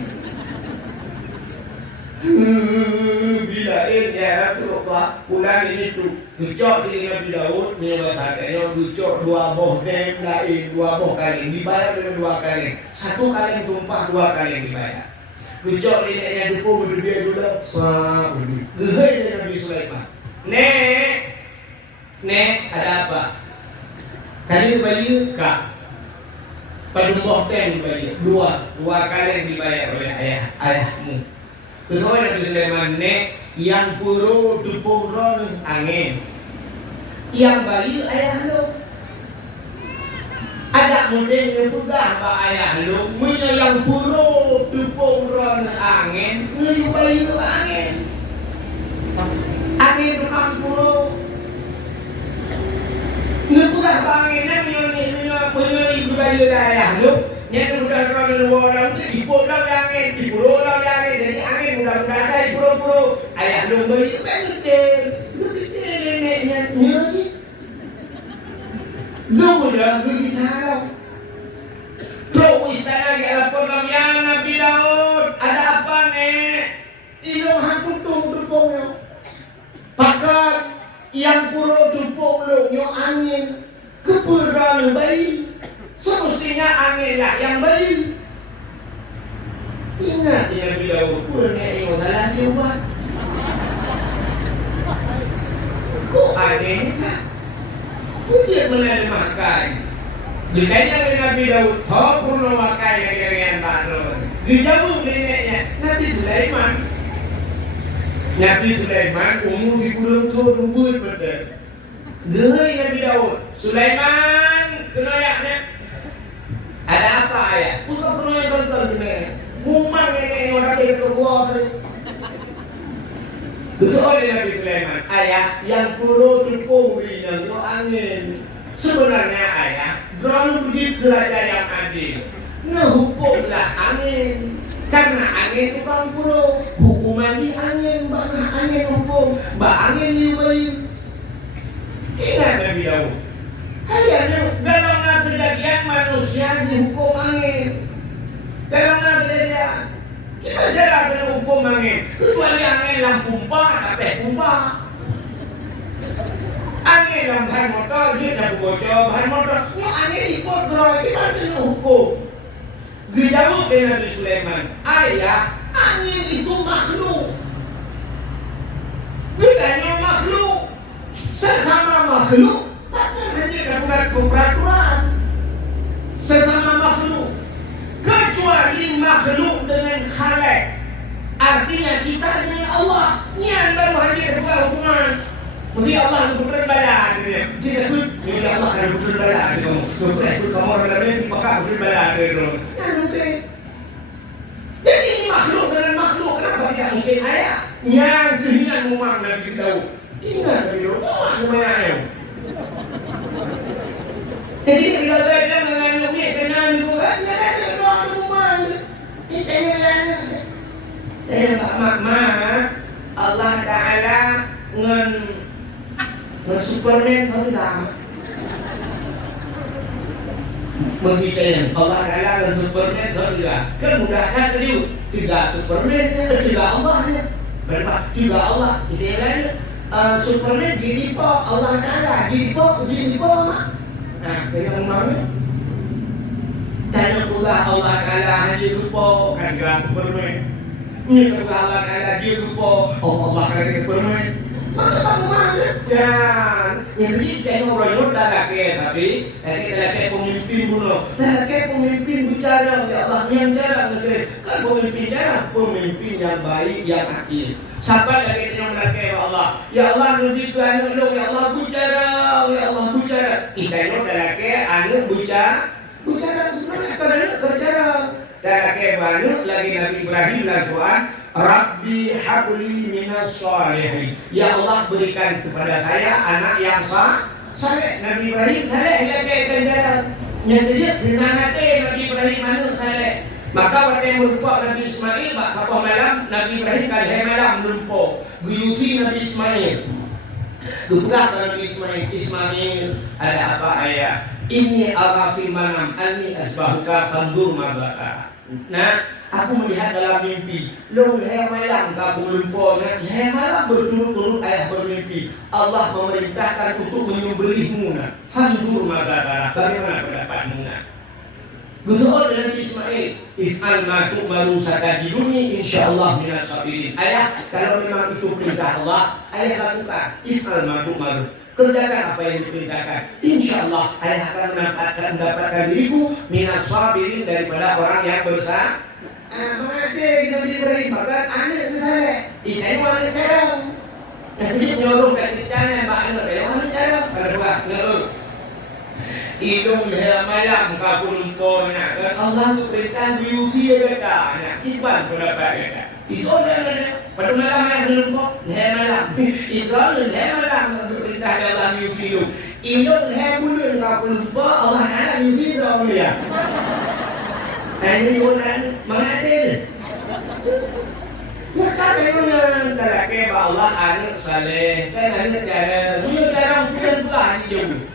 Bila ya Rasulullah pulang ini tu gecok di Nabi Daud nyawa sakanya gecok 2 boh tem lain 2 boh kali dibayar dengan 2 kali 1 kali tumpah 2 kali dibayar gecok di neknya dupo berdua dulu sah gehai dari Nabi Sulaiman Nek ada apa kali bayi kak padumboh tem bayi 2 kali dibayar oleh ayahmu. Kemudian Nabi Sulaiman yang puru tepung ron angin, yang bayi ayah lo. Ada model yang pegah ba ayah lo, punya yang puru tepung ron angin, punya bayi lo angin. Angin tukang puru. Ngepegah ba angin, punya ibu bayi ayah lo. Yang mudah orang luar iput lang angin, ipuro lang angin, jadi angin mudah-mudahan ada ipuro-puro. Ayah lu beli betul, neneknya nyuruh sih. Gemudah berbicara. Pro istana ke lapor ya Nabi Daud, ada apa nek? Ilmu hakutung tepungnya. Pakar yang puro tepung lu nyo angin, keberan bayi. Semestinya angin lah yang baik. Ingat ya Nabi Daud pun yang salah siapa. Kok aneh tak? Dia mana makan. Ditanya oleh Nabi Daud, kau pun makan yang baru. Dijawab neneknya Nabi Sulaiman. Nabi Sulaiman umur si kurang tu dubur betul. Gehai Nabi Daud. Sulaiman kena ayatnya. Ada apa ayah? Bukan perlu yang tonton ni. Mumang nenek orang dia keluar tadi. Soal Nabi Sulaiman, ayah yang puru tepung yang itu angin. Sebenarnya ayah, drone di kerajaan yang adil. Ngehukumlah angin. Karena angin tukang puru. Hukuman di angin, bakal angin hukum. Bak angin diubahin. Ingat Nabi Daud. Ayah, dalam kejadian manusia dihukum angin. Dalam kejadian kita jarang kena hukum angin. Kecuali angin lampu tapi pumpah. Angin lampu bahan motor dia dah bocor bahan motor. Angin ikut gerak kita kena hukum. Dijawab dengan Nabi Sulaiman. Ayah, angin itu makhluk. Bukannya makhluk. Sesama makhluk. Hanya dapat peraturan sesama makhluk kecuali makhluk dengan khalik artinya kita dengan Allah ni baru hanya dapat hubungan mesti Allah berbuat badan jika tu Allah akan berbuat badan kamu orang lain maka berbuat badan jadi ini makhluk dengan makhluk kenapa tidak mungkin ayah Yang kehinaan memang Nabi Daud. Ingat Nabi Daud, tahu lumayan. Jadi kalau saya dengan ni kenal juga, ada doa rumah. Ini Allah Taala ngan Superman tahu tak? Begitu Allah Taala ngan Superman tahu tak? Kemudahan tadi tidak Superman, tidak Allah nya. Berapa? Tidak Allah. Itu yang lain. Superman diri po Allah Taala diri po mak. Nah, yang mana? Dan pula Allah Taala hanya lupa kan Superman. Ini pula Allah Taala dia lupa. Allah Taala Superman. Maka kamu mana? Dan yang ini jangan orang dah laki tapi laki pemimpin bunuh. Laki pemimpin bicara ya Allah yang cara negeri. Kan pemimpin yang baik yang adil. Siapa lagi yang laki Allah? Ya Allah nanti tu anu lo ya Allah bicara. Kita ini laki anu bicara sebenarnya kerja. Dan laki banyak lagi Nabi Ibrahim dalam Quran. Rabbi habli minas sholihin. Ya Allah berikan kepada saya anak yang saleh. Nabi Ibrahim saleh lagi ganjaran. Yang dia dinamati Nabi Ibrahim anu saleh. Maka waktu merupa Nabi Ismail bak kapal malam Nabi Ibrahim kalih malam merupa guyuti Nabi Ismail. Geperak Nabi Ismail ada apa ayat? Ini ara fil manam anni asbahuka fandur mabaka. Nah, aku melihat dalam mimpi. Long malam kamu lupa. Malam berturut-turut ayah bermimpi. Allah memerintahkan untuk menyembelihmu. Fandur mabaka. Bagaimana pendapatmu? Gusur Nabi Ismail, if'al ma tu'maru satajiduni insyaallah minas sabirin. Ayah, kalau memang itu perintah Allah, ayah lakukan. If'al ma tu'maru. Kerjakan apa yang diperintahkan. Insyaallah ayah akan mendapatkan diriku minas sabirin daripada orang yang bersabar. Mati Nabi Ibrahim maka anak saya. Ini mana cara? Nabi menyuruh kita mana mana cara? Pada buah ngeluh. Hidung dia malam kapulun nak Allah tu perintah diusi kata nak kiban berapa kata itu ada pada malam yang lupa dia malam itu dia malam perintah Allah diusi tu hidung dia bulun kapulun Allah nak diusi dong ya ini orang mati maka memang lelaki Allah anak saleh kan ada cara mungkin pula jauh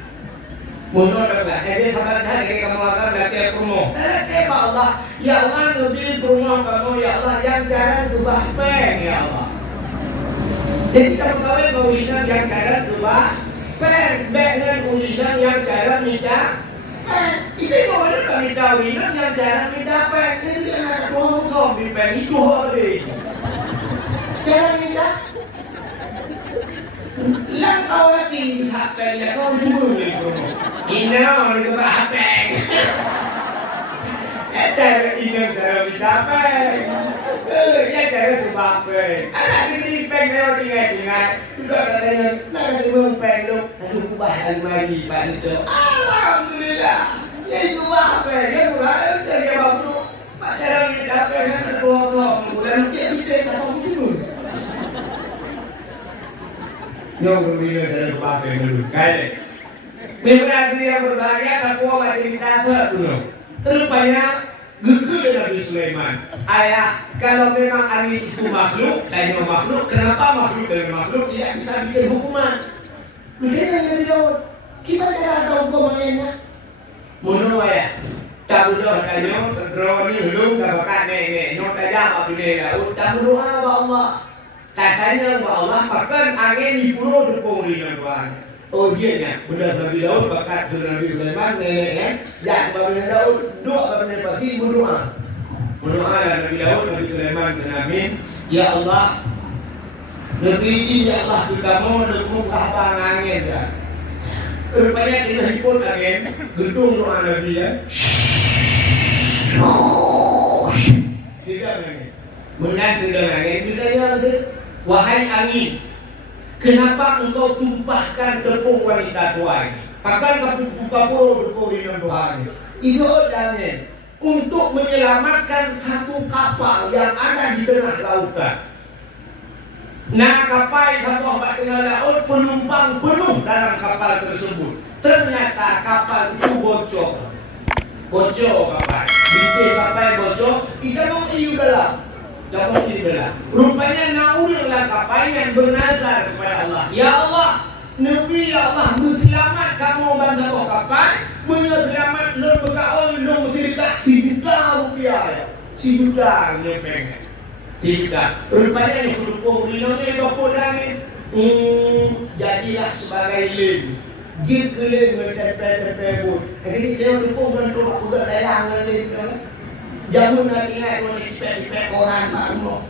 Mundur dah, jadi sahabat hari kamu akan laki promo. Laki Allah, ya Allah lebih promo kamu ya Allah yang cara berubah peng ya Allah. Jadi kamu kawin ulisan yang cara berubah peng, dengan ulisan yang cara minta peng. Ini boleh tak minta ulisan yang cara minta peng. Jadi anak promo zombie peng itu hari. Cara minta lang kau lagi sampai dia kau dulu ni promo. Ina orang tu apa? Cara ina cara bercapai. Ya cara tu apa? Anak ini pengen tinggal. Sudah ada yang nak dibuang pengen. Lalu kubah almari balik tu. Alhamdulillah. Ya itu apa? Ya murah. Jadi apa tu? Cara kita apa? Kan dua orang. Bulan kita tak tahu dulu. Yang berbeza cara apa dulu? Kaya. Memang yang berbahagia aku macam kita dulu. Rupanya gegel Nabi Sulaiman. Ayah, kalau memang Ali itu makhluk, lainnya makhluk, kenapa makhluk dengan makhluk tidak bisa bikin hukuman? Dia yang Daud. Kita cara ada hukumannya. Menurut ayah, tak boleh tanya, drone belum dapat nenek, nyok aja apa dia Daud. Tak berdoa Allah. Katanya Allah bahkan angin di pulau dukung dengan Tuhan. Oh iya benar Nabi Daud bakat Nabi Sulaiman nenek ya Nabi Daud doa kepada pasti berdoa Nabi Daud Nabi Sulaiman dan amin ya Allah negeri ini ya Allah kita mau dukung apa angin ya rupanya kita hipun angin gedung doa Nabi ya tidak angin menang tidak angin kita ya wahai angin kenapa engkau tumpahkan tepung wanita tua ini? Bahkan kamu buka pura dengan Tuhan. Itu jangan untuk menyelamatkan satu kapal yang ada di tengah lautan. Nah, kapal sampai kat tengah laut, penumpang penuh dalam kapal tersebut. Ternyata kapal itu bocor. Bocor kapal. Bikin kapal bocor, dijamuk iu dalam. Jamuk iu dalam. Rupanya naullah kapal yang bernazar kepada Allah. Ya Allah, Nabi ya Allah, berselamat kamu bantu kapal, menyelamat non berkaul non bercerita 1 juta rupiah. 1 juta nyepeng. Tidak. Rupanya yang berhubung minumnya bapak langit. Jadilah sebagai lem. Jin ke lem mencapai-capai pun. Jadi saya berhubung dengan rumah juga layang lem. Jamun nanti naik kalau dipek-dipek orang makmur.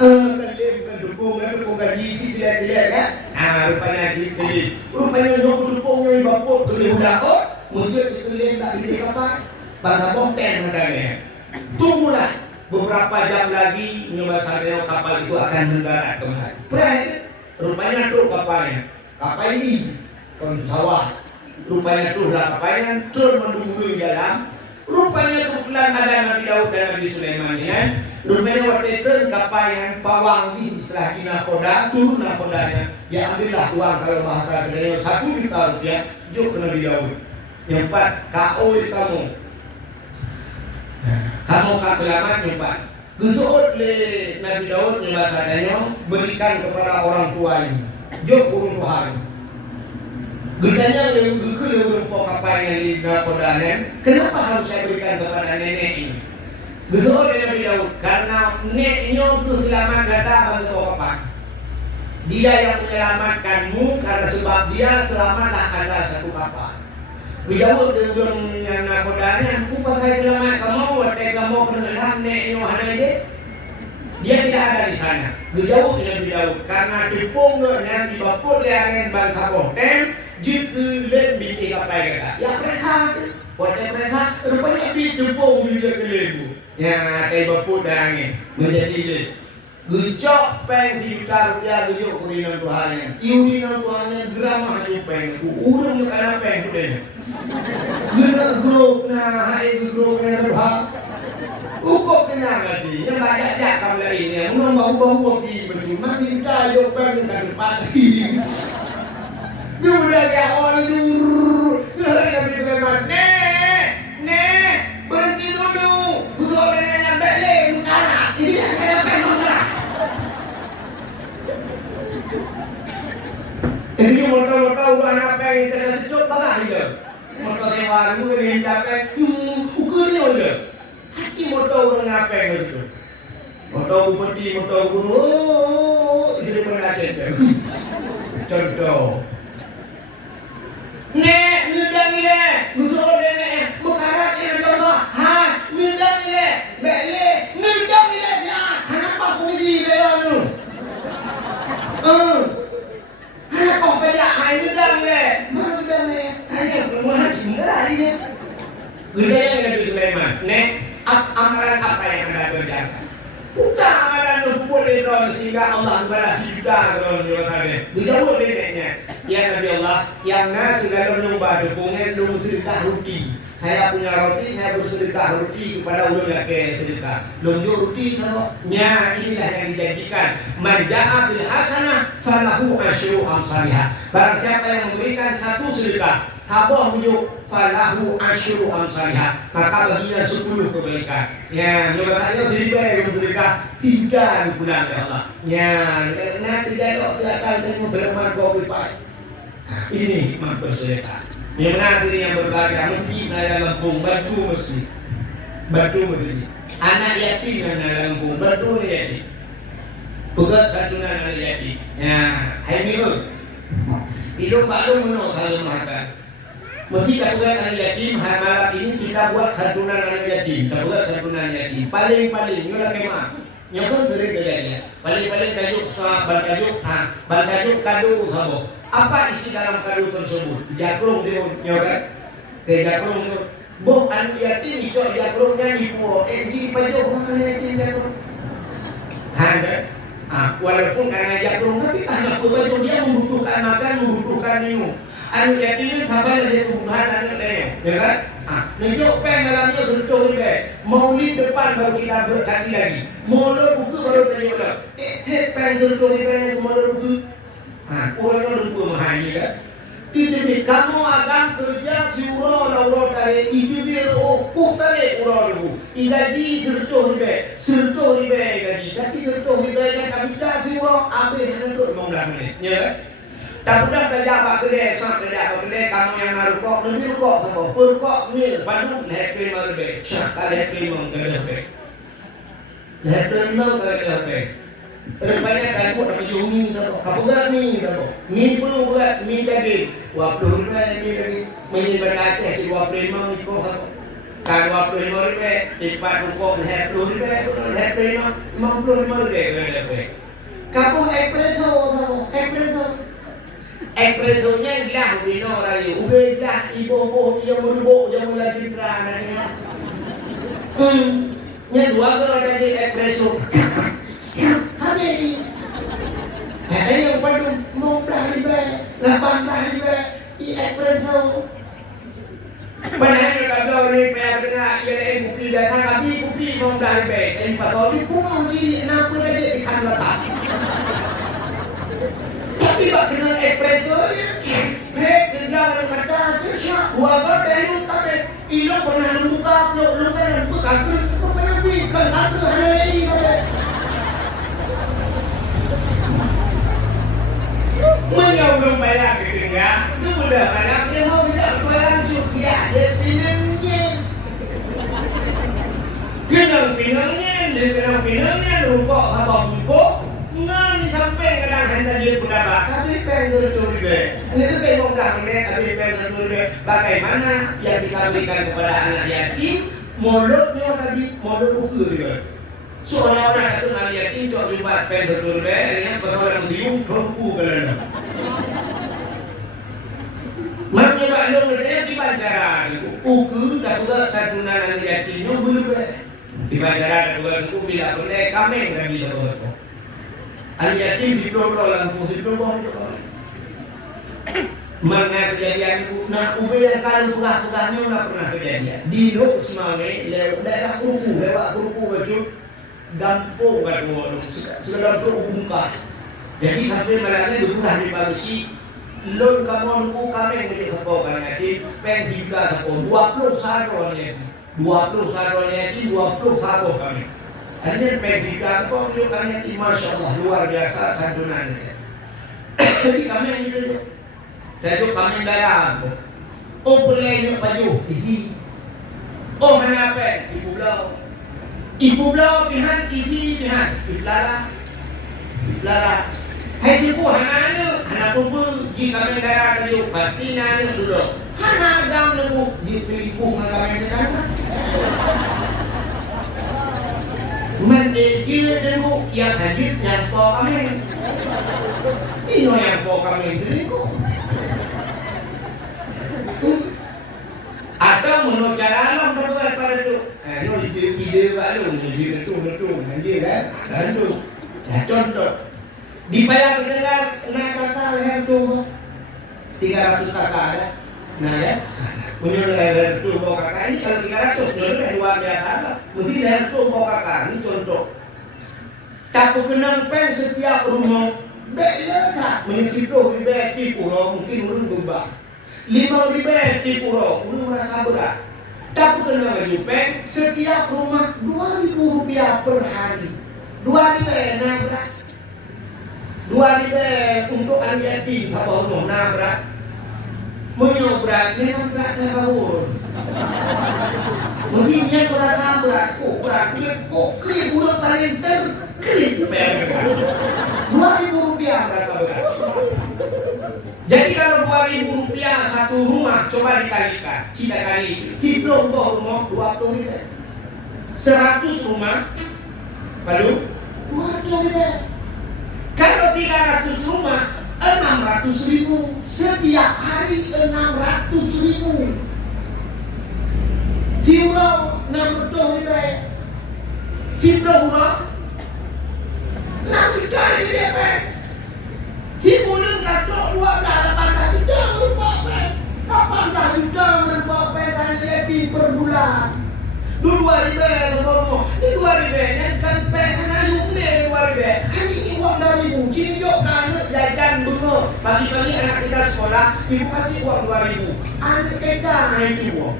Kan lem kan berhubung gaji isi tidak-tidak kan. Rupanya jin ke lem. Rupanya yang berhubung dengan bapak boleh udakot. Muncul ke lem tak boleh apa. Bangsa bohten mendadak. Tunggulah. Beberapa jam lagi Nyobasadeo kapal itu akan mendarat kembali. Rupanya tuh kapalnya. Kapal ini ke sawah. Rupanya tuh lah kapalnya terus menunggu di dalam. Rupanya kebetulan ada Nabi Daud dan Nabi Sulaiman ya. Rupanya waktu itu kapal yang pawangi setelah nakoda turun nakodanya. Ya ambillah uang kalau bahasa Beliau 1 juta rupiah. Juk ke Nabi Daud. Yang 4 kaoi kamu. Kamu kan selamat nyumpat. Gesut le Nabi Daud nyebasadanya berikan kepada orang tuanya. Jok urung Tuhan. Gedanya le kapal yang di nakodanen. Kenapa harus saya berikan kepada nenek ini? Gesut le Nabi Daud karena neneknya itu selamat datang bantu kapal. Dia yang menyelamatkanmu karena sebab dia selamatlah ada satu kapal. Bijawab dengan yang nakodanya, aku pasal selamat kamu, waktu kamu kenalan neknya ada ini, dia tidak ada di sana. Bijawab dengan bijawab karena dipungnya di bapur yang bangsa konten, jika lebih tiga pagi ya mereka, waktu mereka rupanya dipung juga kelembu, yang ada bapur dan menjadi lebih. Gejok peng 1 juta rupiah gejok kurinan Tuhannya. Iurinan Tuhannya geramah aja peng. Urung karena peng kudanya. Gena grok na hai grok na Tuhan. Ukok kena lagi. Yang banyak jakam lagi ni. Munang bau-bau lagi betul. Masih juta jok peng dengan depan lagi. Sudah ya orang jur. Sudah yang berkata nek berhenti dulu. Betul dengan balik mengkara. Ini yang kena peng mengkara. Jadi motor-motor uang apa yang kita sejuk banget juga. Motor sewa dulu yang capek, ukurnya udah. Haji motor uang apa yang itu? Motor upeti, motor gunung, itu menacet. Contoh. Nek, nyudang ini, gusur nek, mekarat ini contoh. Ha, nyudang ini, beli, nyudang ini ya. Kenapa puji belonu? Anak kau payah, ini dah ni, mana dah ni? Hanya rumah singgah ini. Gedenya dengan duit Sulaiman, nek amalan apa yang anda kerjakan? Sudah amalan numpuk di dalam sehingga Allah balas juta dalam jawabannya. Dijawab neneknya, ya Nabi Allah, yang nas segala menyembah dukungan dulu sedekah roti. Saya punya roti, saya bersedekah roti kepada ulun yang ke sedekah. Lonjok roti kalau nya inilah yang dijanjikan. Man ja'a bil hasanah falahu asyru amsalihah. Barang siapa yang memberikan 1 sedekah, tabah unjuk falahu asyru amsalihah. Maka baginya 10 kebaikan. Ya, nyoba saya seribu sedekah tidak dipulang oleh Allah. Ya, nanti dia akan tengok terima kau berpai. Ini mah bersedekah. Yang nanti yang berbahagia mesti nada lempung batu mesti anak yatim yang nada lempung batu yatim pegat santunan anak yatim ya hai milu hidup baru menurut kalau makan mesti kita buat anak yatim hari malam ini kita buat santunan anak yatim kita buat santunan yatim paling nyola kemah nyokong sering terjadi paling kajuk balkajuk kado kamu. Apa isi dalam kado tersebut? Jakrung tu nyokan. Ke jakrung tu. Boh anu yatim dicok jakrungnya dibuat. Di pajak orang yatim jakrung. Ada. Walaupun karena jakrung tapi karena pembaju dia membutuhkan makan, membutuhkan minum. anu yatim ni sampai dia pembunuhan anak dia, ya kan? Tunjuk pen dalam dia sentuh ni pen. Maulid depan baru kita berkasih lagi. Molor buku baru tunjuk dah. Pen sentuh ni pen molor buku. Orang lupa mahal ni kan? Tidak kamu akan kerja siuro lauro tare itu dia tare urang dulu. Igaji sentuh ni pen gaji. Tapi sentuh ni pen yang kami tak siuro habis sentuh menglah ni, ya kan? Tak pernah kerja apa kedai, sang kerja apa kedai, kamu yang ngaruh kok, nanti kok sama, kok ni, bandung leher mau lebih, kalau leher mau kena lebih, leher mau kena lebih. Rupanya kalau pun apa jumi, apa buat ni, ni perlu buat ni daging, 20 rupiah ni daging, mungkin berkaca si 25 ni kok sama, kalau 25 rupiah, lipat rukuk leher 10 rupiah, leher 55 rupiah kena lebih. Kamu espresso sama, Ekspresonya ilah bino rayu, ilah ibu yang merubuk yang mula citra nanya. Nya dua ke dari ekspreso. Habis. Ada yang pada mau dah ribe, 8 ribe i ekspreso. Padahal kalau ni payah dengar ia bukti datang habis bukti mau dah ribe. Ini pasal ni pun ni nak pun aja ikan letak. Tiba kena espresso dia, kena kata dia, wajar dahulu tapi ilo pernah luka, luka dan bekas tu, pernah bikin satu hari ini tapi menyambung bayar ketinggal, tu mudah bayar dia mau tidak bayar juga dia pinangnya, pinangnya luka abang luka. Ngan sampai kadang hendak dia pendapat tapi pengen tertulis ini tu saya mau bilang ni tapi pengen tertulis bagaimana yang kita berikan kepada anak yatim molotnya tadi molot buku juga seorang-orang itu anak yatim cok jumpa pengen tertulis ini betul yang dium buku kelana maknanya baklum dia dibacara buku tak juga satu anak yatimnya belum dibacara buku bila boleh kami kan bisa betul. Al yatim diploro lampu diploro. Mana kejadian nak ubah kalau pegah-pegahnya tak pernah kejadian. Di lok semane daerah Kuruku, lewat Kuruku betul gampung kat segala buka. Jadi sampai malangnya dibuka di Paluci. Lon kamu luku kami menjadi sepokan yatim, pen juga sepon 20 saronya. 20 saronya itu 20 saro kami. Hanya medika kok tunjukkannya Masya Allah luar biasa santunannya. Jadi kami itu jadi kami darah. Oh pelai baju isi. Oh kenapa ibu belau pihan isi pihan iflara. Hai ibu anak kumpul jika kami darah baju pasti nanya dulu. Anak agam lebu di selipung kami kan. Menjadi dulu yang hadir yang po kami. Ini yang po kami itu. Atau menurut cara alam berbuat pada itu. Ini ide baru, ide betul hadir kan? Satu. Contoh. Dibayar dengar nak kata leher tu 300 kakak ada. Nah ya. Punya leher tu bawa kakak ini kalau 300 dulu luar biasa lah. Mesti leher tu bawa kakak ini contoh. Tak kenang pen setiap rumah. Bela tak menyisipuh ribe di pulau mungkin urun berubah. 5 ribe di pulau urun merasa berat. Tak kenang baju pen setiap rumah 2.000 rupiah per hari. 2 ribe nak berat. 2 ribe untuk anak yatim apa rumah nak berat. Menyobrak memang berat dah bau. Mestinya merasa berat, kok klip udah paling terklip. 2.000 rupiah merasa berat. Jadi kalau 2.000 rupiah satu rumah, coba dikalikan, kita kali. Si Blombo rumah 20 ribu. 100 rumah, baru 20 ribu. Kalau 300 rumah, 600.000 setiap hari 600.000. Tiurau 60.000. Tiurau 60.000. Si bulan katok 2 8 jangan lupa Dulu 2.000 semua. Ini 2.000 yang kan pengen ayung deh 2.000. Ini uang dari ibu. Cini jok kan jajan dulu. Pagi-pagi anak kita sekolah, ibu kasih uang 2.000. Anak kita itu uang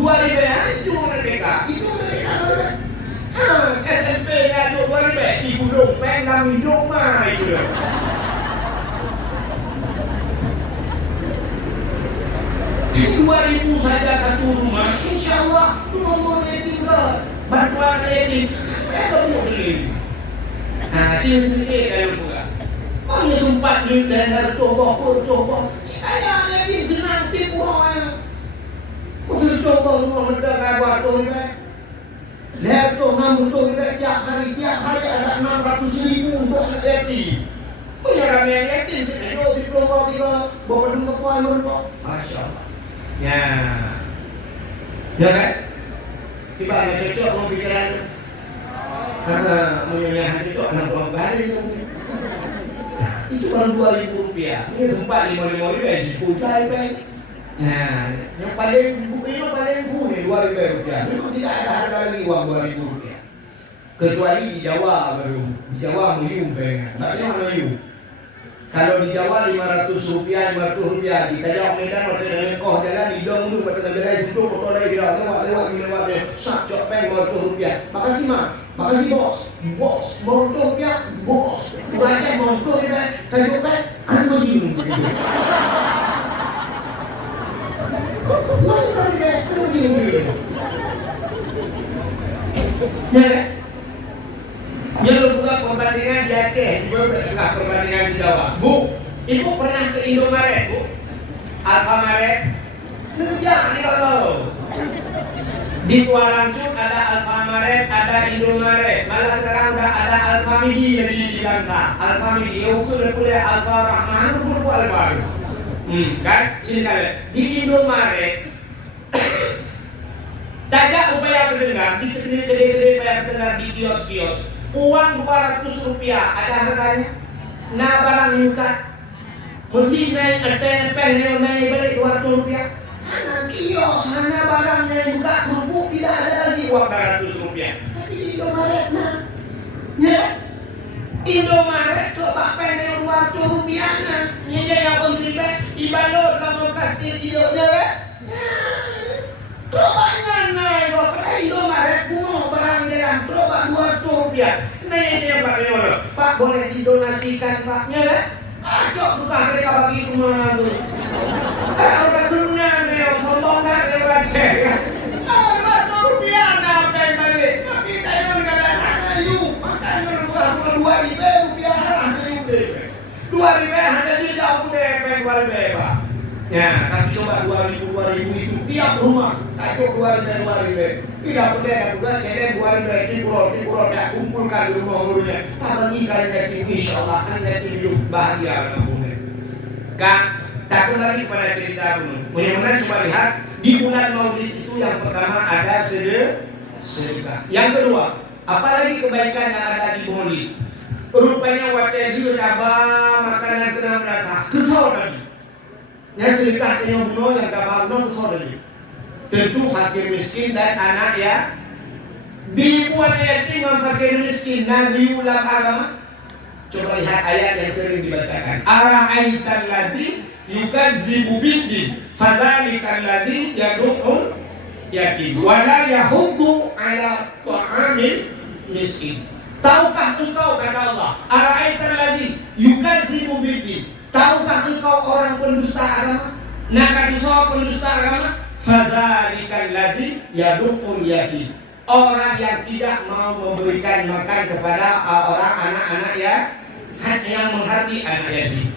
2.000 itu anak kita. Itu anak kita. SMP nya jok 2.000. Ibu dompet lami doma itu. 2.000 saja satu rumah, insya Allah nomornya tinggal bantuan ini, mereka mau beli. Nah, ciri-ciri kalau buka, kami sempat beli dan harus coba. Saya ini senang tipu orang. Kau coba rumah mereka waktu ini, lihat tu 60 tiap hari ada 600.000 untuk yatim. Punya ramai yatim, kita tiga bawa dulu kuai mereka, masya Allah. Ya kan? Kita nggak cocok mau pikiran karena menyenyahan itu anak orang balik itu baru 2.000 rupiah. Ini sempat 5.000 rupiah disebutkan kan? Nah, yang paling buku ini paling nih 2.000 rupiah. Memang tidak ada harga lagi uang 2.000 rupiah. Kecuali di Jawa baru. Di Jawa meyung pengen. Makanya mana meyung? Kalau di Jawa 500 rupiah, 500 rupiah. Di Kajang Medan, waktu dengan koh jalan, di dong dulu, pada jalan itu, foto lagi, lewat, sak, cok, peng, 500 rupiah. Makasih mas, makasih bos, 500 rupiah, bos. Banyak 500 rupiah, kayu peng, anak mau dium. Ya, yang buka perbandingan di Aceh, juga buka perbandingan di Jawa. Bu, ibu pernah ke Indomaret, bu? Alfamaret? Jangan nih kalau di Kuala Lumpur ada Alfamaret, ada Indomaret. Malah sekarang udah ada Alfamidi lagi di Bangsa. Alfamidi, ukur kuliah Alfa Rahman, ukur baru. Kan? Ini kalian di Indomaret. Tajak upaya pendengar di kedai-kedai upaya pendengar di kios-kios. Uang 200 rupiah ada harganya. Nah barang yuka mesti naik naik balik 200 rupiah. Hana kios, hana barangnya yuka kerupuk tidak ada lagi uang 200 rupiah. Tapi di Indomaret nah, ya Indomaret coba pengen 200 rupiah nah, nyanya yang konsumsi dibalot dalam plastik hidupnya. Coba naik pada Indomaret puno barang jalan coba 200 rupiah. Nah ini yang Pak Yolo, Pak boleh didonasikan Paknya kan? Cok buka mereka bagi kemana dulu. Udah keluar nih, sombong dah lewat cek kan? 200 rupiah sampai balik. Tapi saya mengatakan ayu, makanya 2.000 rupiah ayu deh. 2.000 ada juga aku deh pengen 2.000 Pak. Ya, tapi coba 2.000 itu tiap rumah, takut 2.000. Tidak boleh juga jadi 2.000 timur ya kumpulkan di rumah rumahnya. Tak bagikan jadi insya Allah kan jadi hidup bahagia kampungnya. Kak, takut lagi pada cerita dulu. Bagaimana coba lihat di bulan Maulid itu yang pertama ada sedekah. Yang kedua, apalagi kebaikan yang ada di Maulid. Rupanya waktu dia coba makanan kena merasa kesal lagi. Yang sedekah yang bunuh yang tak bangun kesal. Tentu fakir miskin dan anak ya. Dibuat yatim dan fakir miskin nabi ulang agama. Coba lihat ayat yang sering dibacakan. Ara'aital ladzi yukadzibu bid-din fadzalikal ladzi yad'ul yatim wa la yahuddu ala ta'amil miskin. Tahukah engkau kata Allah, ara'aital ladzi yukadzibu bid-din. Tahukah engkau orang pendusta agama? Nah, kata pendusta agama, fadzalikal ladzi yad'ul yatim. Orang yang tidak mau memberikan makan kepada orang anak-anak ya, yang menghati anak yatim.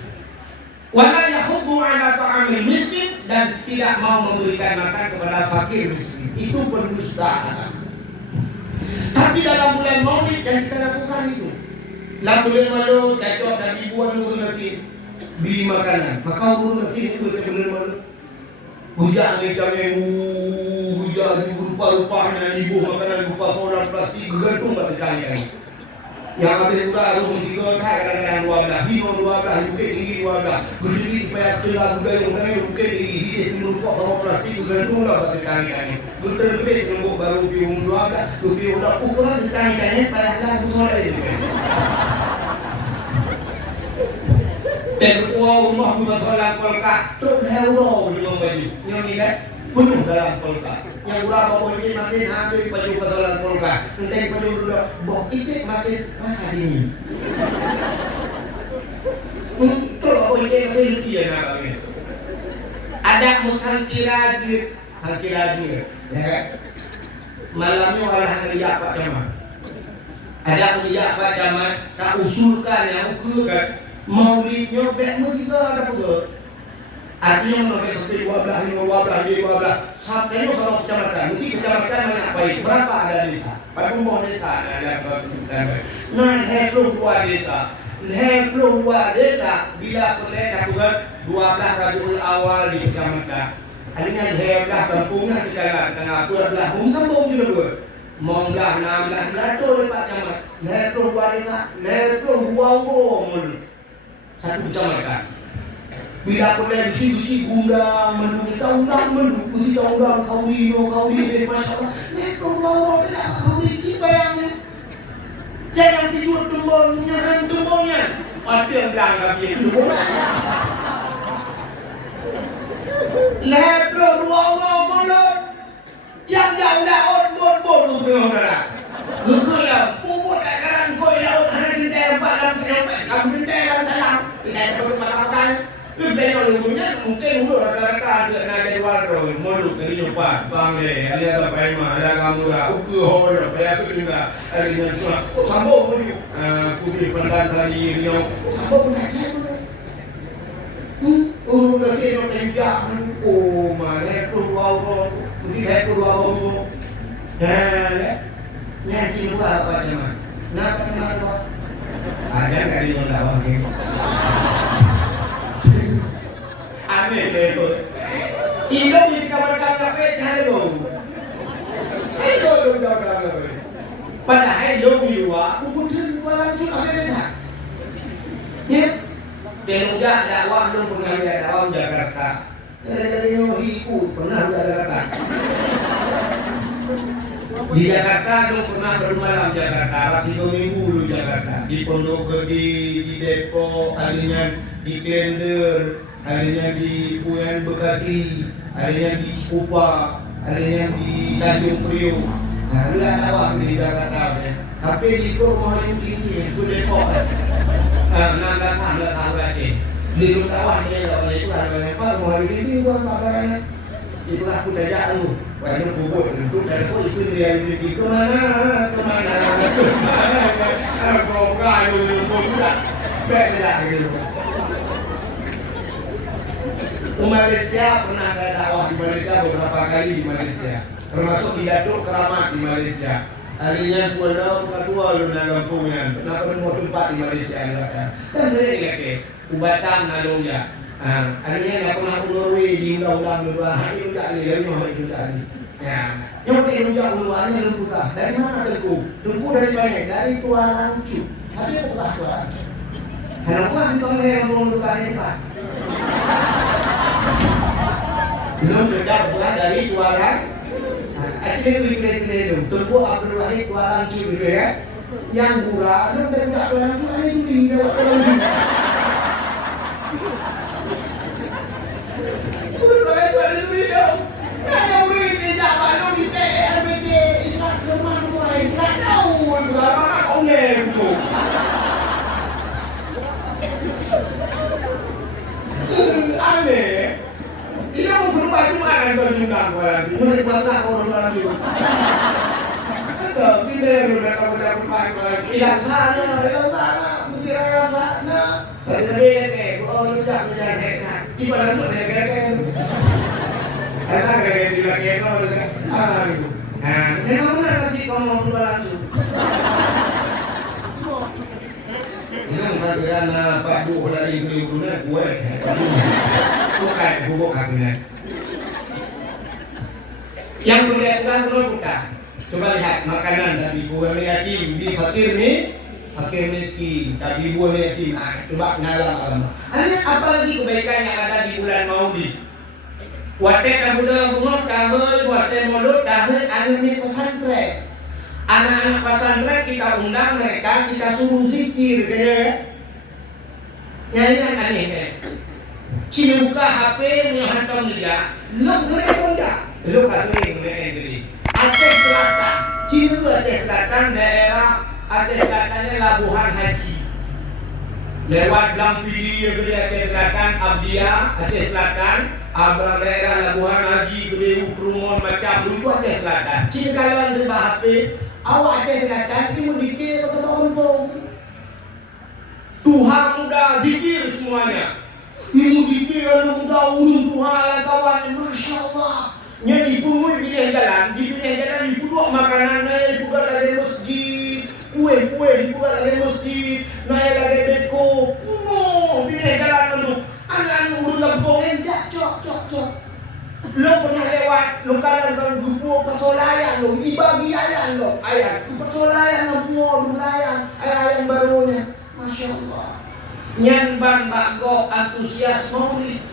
Wala yahuddu ala ta'amil miskin, dan tidak mau memberikan makan kepada fakir miskin. Itu pendusta agama. Tapi dalam bulan Maulid yang kita lakukan itu, dalam bulan Maulid cocok dan ribuan guru nasi beli makanan. Maka guru nasi itu bulan Maulid. Hujan rupa-rupanya ibu makanan rupa solar plastik gantung pada kalian. Yang habis udah rumah 3 kadang-kadang 12, hino 12, UK tinggi 12. Berdiri supaya telah budaya mengenai UK tinggi rupa solar plastik gerung lah berkali-kali. Berterus nunggu baru piung dua dah, piung dah ukuran berkali-kali padahal betul itu. Dan rumah masalah kolkak terus euro di baju. Yang ni kan penuh dalam kolkak. Yang berapa boleh masih ambil baju masalah kolkak. Nanti baju dulu bawa itik masih rasa dingin. Terus boleh masih lupa ya nak ni. Ada musangkirajir, sangkirajir. Ya kan? Malamnya malah ngeliat Pak Camat. Ada ngeliat Pak Camat tak usulkan yang ukurkan. Maulidnya bek mesti ada apa? Artinya menurut seperti 12 sampai kalau kecamatan, mesti kecamatan mana apa itu? Berapa ada desa? Pada umum desa ada nah, 22 desa. 22 desa bila mereka buat 12 Rabiul Awal di kecamatan. Artinya 12 kampungnya di tengah 12 kampung juga buat. Monglah 16 lato Pak Camat. 22 desa, 22 orang. Satu kecamatan. Bila boleh uji guna menunggu mesti undang kawin masyarakat. Itu lawan tidak kawin kita yang jangan tidur tembongnya. Pasti yang dianggap itu bolanya. Lepro ruang mulut yang jauh on orang. Gegelah puput akaran koi laut hari di tempat dan penyampai kami dalam tidak perlu melakukan. Dari dulunya mungkin dulu rata-rata ada naga dua orang mulut dari nyoba bangle ada apa yang ada kamu lah uku hor apa aku juga ada yang suara sambung pun kubi pandang tadi yang sambung aja kasih orang yang mana keluar mesti keluar nyanyi dua apa zaman nak kenal ada kali yang lawak ni aneh itu ini di kamar kafe hello itu jaga pada hello dua kemudian lanjut apa dah ya teruja dakwah dong pernah dakwah Jakarta dari hiku pernah Jakarta. Di Jakarta dulu pernah bermalam Jakarta, 3 minggu dulu Jakarta. Di Pondok Gede, di Depok, harinya di Klender, harinya di Puyan Bekasi, harinya di Cikupa, harinya di Tanjung Priok. Nah, itu awak di Jakarta. Sampai di rumah yang tinggi, itu Depok. Nanggasan lah tahu aja. Di rumah awak ni kalau itu ada apa? Rumah ini buat apa? Itu aku dah lu. Banyak bubur, itu dari kau ikut dia ini kemana? Kau kaya itu bukan, beda gitu. Malaysia pernah saya dakwah di Malaysia beberapa kali di Malaysia, termasuk pidato keramat di Malaysia. Harinya pulau kedua lu nanggampungnya, kenapa mau tempat di Malaysia kan? Dan sering lagi, ubatan nalungnya. Harinya nak pernah Norway di undang-undang dua hari juga ni, lagi hari juga ni. Ya, yang penting undang luarnya lembuta. Dari mana Tengku? Tengku dari mana? Dari Kuala Lumpur. Tapi apa Kuala Lumpur? Kenapa si Tongga yang belum lupa ini Pak? Belum dekat bukan dari Kuala. Akhirnya pilih dulu. Tengku Abdul Wahid Kuala Lumpur itu ya. Yang murah, belum dekat Kuala Lumpur itu di Kuala Lumpur. Aneh. Ini aku berubah cuma ada yang tunjukkan lagi. Mulai bantah orang lagi. Betul, tidak sudah kamu dah berubah lagi. Hilang sana, mesti hilang sana. Tapi ni, orang tidak menjaga. Ibarat tu dia kata. Ada kerja di lagi itu itu. Memang mana nanti kamu berubah lagi. Ini kerana Pak Bu dari Ibu-Ibunya gue. Bukan, bukan ini. Yang berlebihan bukan. Coba lihat makanan dari ibu yatim di fakir miskin, dari ibu yatim. Coba ngalah. Apa lagi kebaikan yang ada di bulan Maulid? Wate kabuda bungot kahel, wate mulut kahel, ada di pesantren. Anak-anak pesantren kita undang mereka, kita suruh zikir, ya. Nyanyian aneh, ya. Cina buka HP, menghantam dia. Lo sering pun tak? Lo tak sering mereka jadi. Aceh Selatan, Cina itu Aceh Selatan, daerah Aceh Selatannya Labuhan Haji. Lewat Blampidi, Aceh Selatan, Abdia, Aceh Selatan. Abang daerah Labuhan Haji, Gede Ukrumon, macam itu Aceh Selatan. Cina kalau anda HP, awak Aceh Selatan, ini dikir atau kampung. Tuhan muda dikir semuanya. Ini dikir muda urun Tuhan kawan, Masya Allah. Nya dipungui pindah jalan, dipuduk makanannya, dibuat lagi masjid, kue dibuat lagi masjid, naik lagi beko, pindah jalan dulu. Anak urun kampung enggak cok. Lo pernah lewat, lo kalau gubuk pesolayan lo, ibagi ayam lo, ayam pesolayan lo, dulayan, ayam barunya, Masya Allah. Nyan bang bakgo antusias maulid.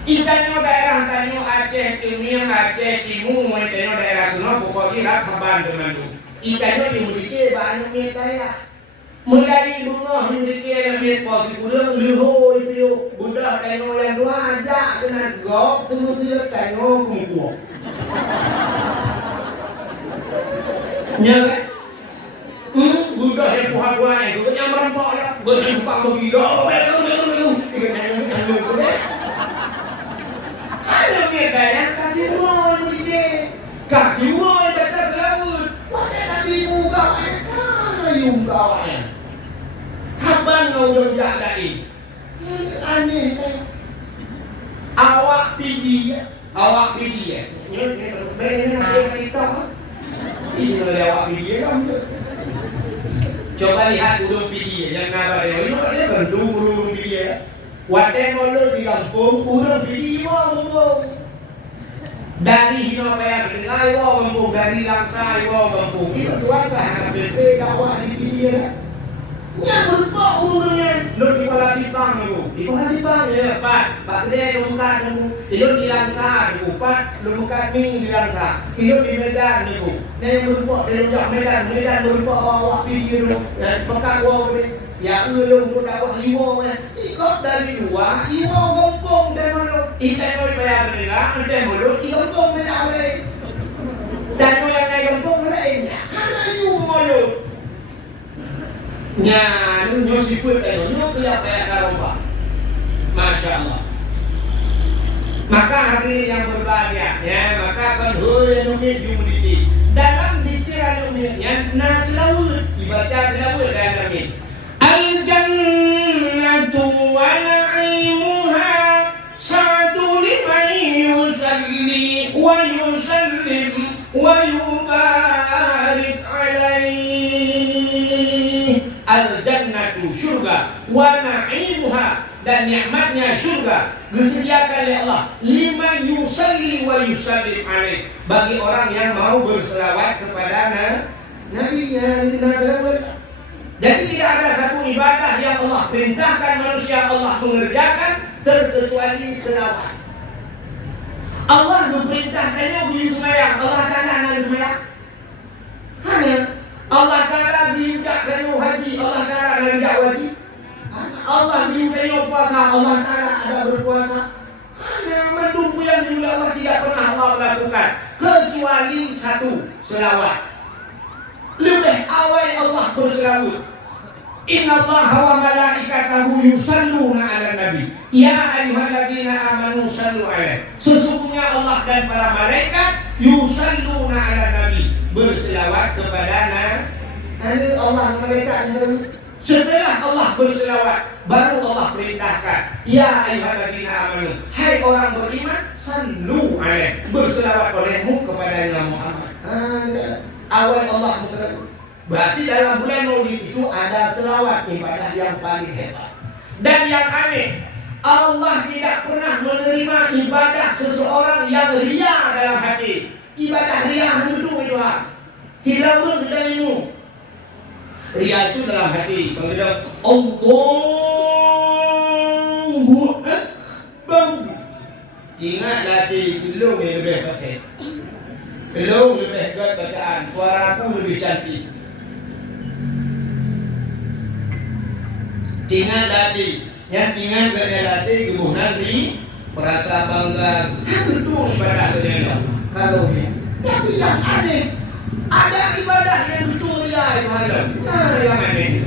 Ikannya daerah tanyo Aceh Timur, Aceh Timur, ikannya daerah kuno pokoknya kaban teman tu. Ikannya dimiliki banyak metaya. Mulai bunga dimiliki lebih posisi kurang luho itu budak tanyo yang dua aja kena gok semua tanyo kumpuh. Nyala. Budak yang buah-buahnya itu yang merempok dah. Berempang begitu. Ada medaya kaki rumah begitu. Kaki rumah baca selawat. Wadah Nabi buka mana yung kawan. Kapan kau udah jadi? Aneh kan. Awak pilih ya. Ini nak kita. Ini awak pilih kan. Coba lihat burung pidi yang nama dia. Ini ada bentuk burung pidi. Wadah mulu di kampung burung pidi ngomong. Dari Hinopaya berdengar ngomong, dari Langsa ngomong. Itu tuan kan berbeda awak di pidi. Yang berpok burungnya. Lo di Kuala Tipang tu. Di Kuala Tipang ya Pak. Pak dia lompat tu. Lo di Langsa tu. Pak lompat ni di Langsa. Lo di Medan tu. Yang berpok di Lojak Medan berpok awak pidi tu. Pekat awak ni. Ya ulung tu dah awak hiwa. Ikut dari luar. Hiwa kampung dan mulut. Ikan tu bayar berdengar. Dan mulut. Kampung banyak boleh. Dan yang naik kampung lainnya. Mana you mulut. Nya, nyo siput nyo kaya kaya karomba. Masya Allah. Maka hari yang berbahagia, ya, maka kan numit jumudi. Dalam dikira numitnya, naslawud dibaca selawud dan amin. Al jannatu wa na'imuha sa'atu liman yusalli wa yusallim wa yubarik alaihi. Al-jannatu syurga wa na'imuha dan nikmatnya syurga disediakan oleh Allah lima yusalli wa yusallim alaih bagi orang yang mau berselawat kepada Nabi-Nya. Jadi tidak ada satu ibadah yang Allah perintahkan manusia Allah mengerjakan terkecuali selawat. Allah memerintahkannya bunyi sembahyang. Allah Ta'ala nak sembahyang. Hanya Allah Ta'ala diucapkan haji. Allah Ta'ala menjak wajib. Allah diucapkan puasa. Allah Ta'ala ada berpuasa. Hanya mendungku yang juga Allah tidak pernah Allah melakukan kecuali satu, selawat. Lebih awal Allah berselawat. Inna Allah wa malaikatahu yusalluna ala nabi. Ya ayyuhalladzina amanu sallu alaihi. Sesungguhnya Allah dan para malaikat yusalluna ala nabi, berselawat kepada Nabi. Allah malaikat setelah Allah berselawat baru Allah perintahkan ya ayyuhalladzina amanu, hai orang beriman, sallu alaihi, berselawat olehmu kepada Nabi Muhammad. Awal Allah berselawat. Berarti dalam bulan Maulid itu ada selawat, ibadah yang paling hebat. Dan yang aneh, Allah tidak pernah menerima ibadah seseorang yang ria dalam hati. Ibadah ria itu doa. Tidak urut darimu. Ria itu dalam hati. Pengendap Allahu Akbar. Ingat latih gelung yang lebih pakai. Gelung lebih kuat bacaan. Suara aku lebih cantik. Ingat latih. Yang ingat gaya latih gemuh nanti merasa bangga. Betul ibadah kepada kalau ni. Tapi yang aneh, ada ibadah yang betul ria pahala. Nah, yang aneh.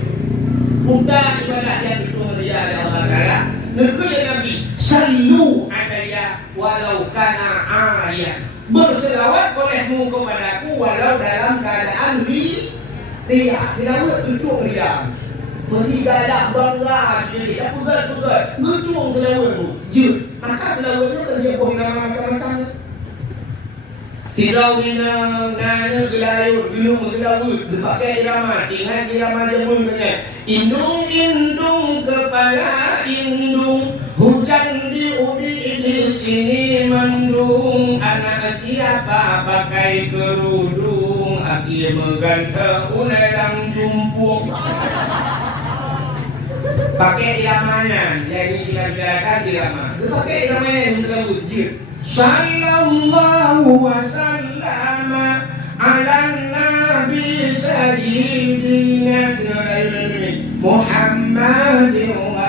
Bukan ibadah yang betul ria Allah Taala. Negeri Nabi sallu alaiya walau kana ayat. Berselawat olehmu kepadaku walau dalam keadaan ria. Selawat untuk ria. Beribadah bangga sendiri. Tak pegat-pegat. Ngetung selawatmu. Je. Maka selawatmu kerja pohon macam-macam. Tirau minang, nana gelayut, gelung selawat. Pakai irama. Ingat irama jamun kena. Indung-indung kepala indung. Hujan diubi di sini mendung. Anak siapa pakai kerudung. Aki mengganteng ulang jumpung. Pakai iramanya, jadi kita bicarakan irama. Pakai iramanya yang terlalu wujud. Sallallahu wa sallama ala nabi sayyidina Muhammadin wa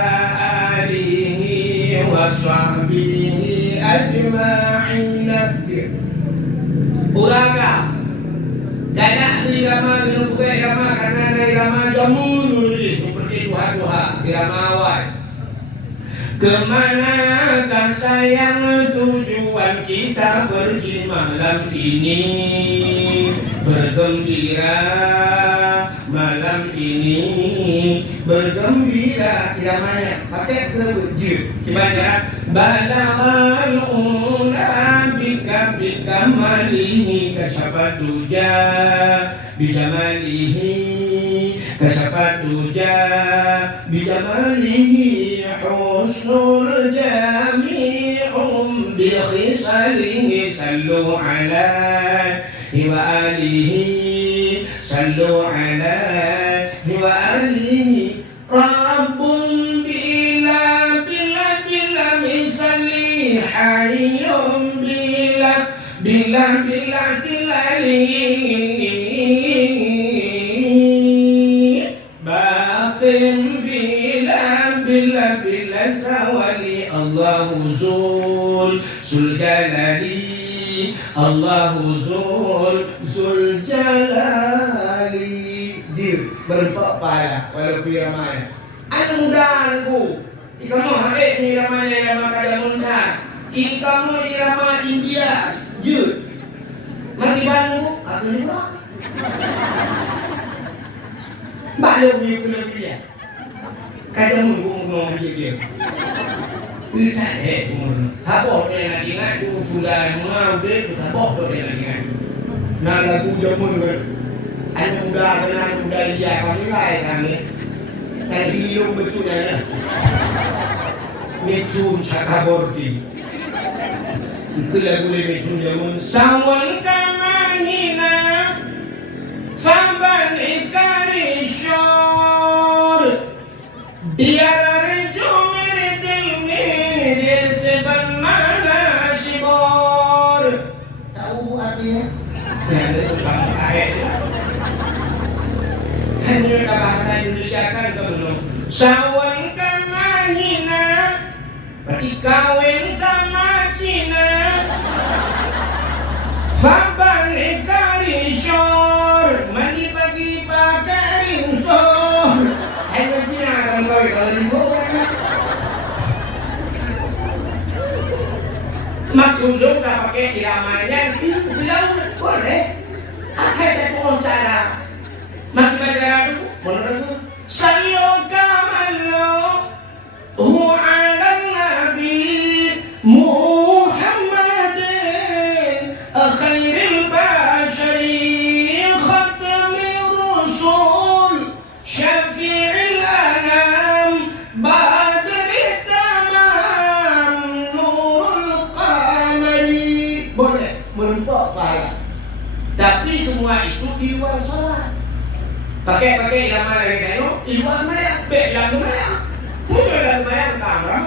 alihi wa sahbihi ajma'in. Uraga Dadah irama minum buka irama karena irama jamun seperti duha-duha irama awal. Kemanakah sayang tujuan kita pergi malam ini? Bergembira malam ini, bergembira. Iramanya pakai sebut je. Gimana? Balaghal ula bika bikamalihi kasafat duja bijamalihi kasafat duja bijamalihi husnul jami'um bi khisalihi sallu alaihi wa alihi sallu alaihi wa alihi rabbun bila bila bila misali hayyum bila bila bila tilali baqim bila bila bila sawali Allahu zul jalali Allahu zul jalali jir berempat pala walaupun ramai anu mudahanku ikamu haik ni ramai irama kadamunkan ikamu irama India jir mati bangu aku ni berapa balik ni kena pilih kadamun ngomong dia tak umur sabok dia nak ingat tu sudah mau dia sabok tu dia nak ingat nak lagu jamun kan ada muda kena muda dia kami lain kami lagi hidup betul ya metu cakabordi itu lagu metu jamun sawan kamahina famban ikarishor dia hanya bahasa Indonesia kan belum sawankan lahina berarti kawin sama Cina fabalik karishor mandi pagi pakai insor hanya Cina akan kawin kalau limbuk maksud dong tak pakai iramanya silahkan boleh asal tak boleh cara maka baca dulu menurut sallu kamallu hu ala nabi Muhammadin khairil bashari khatamir rusul syafi'il anam badri tamam nurul qamari boleh merupakan pahala tapi semua itu di luar salat pakai irama lagi kayu, di luar mana? Belang mana? Mungkin dalam mana kamera?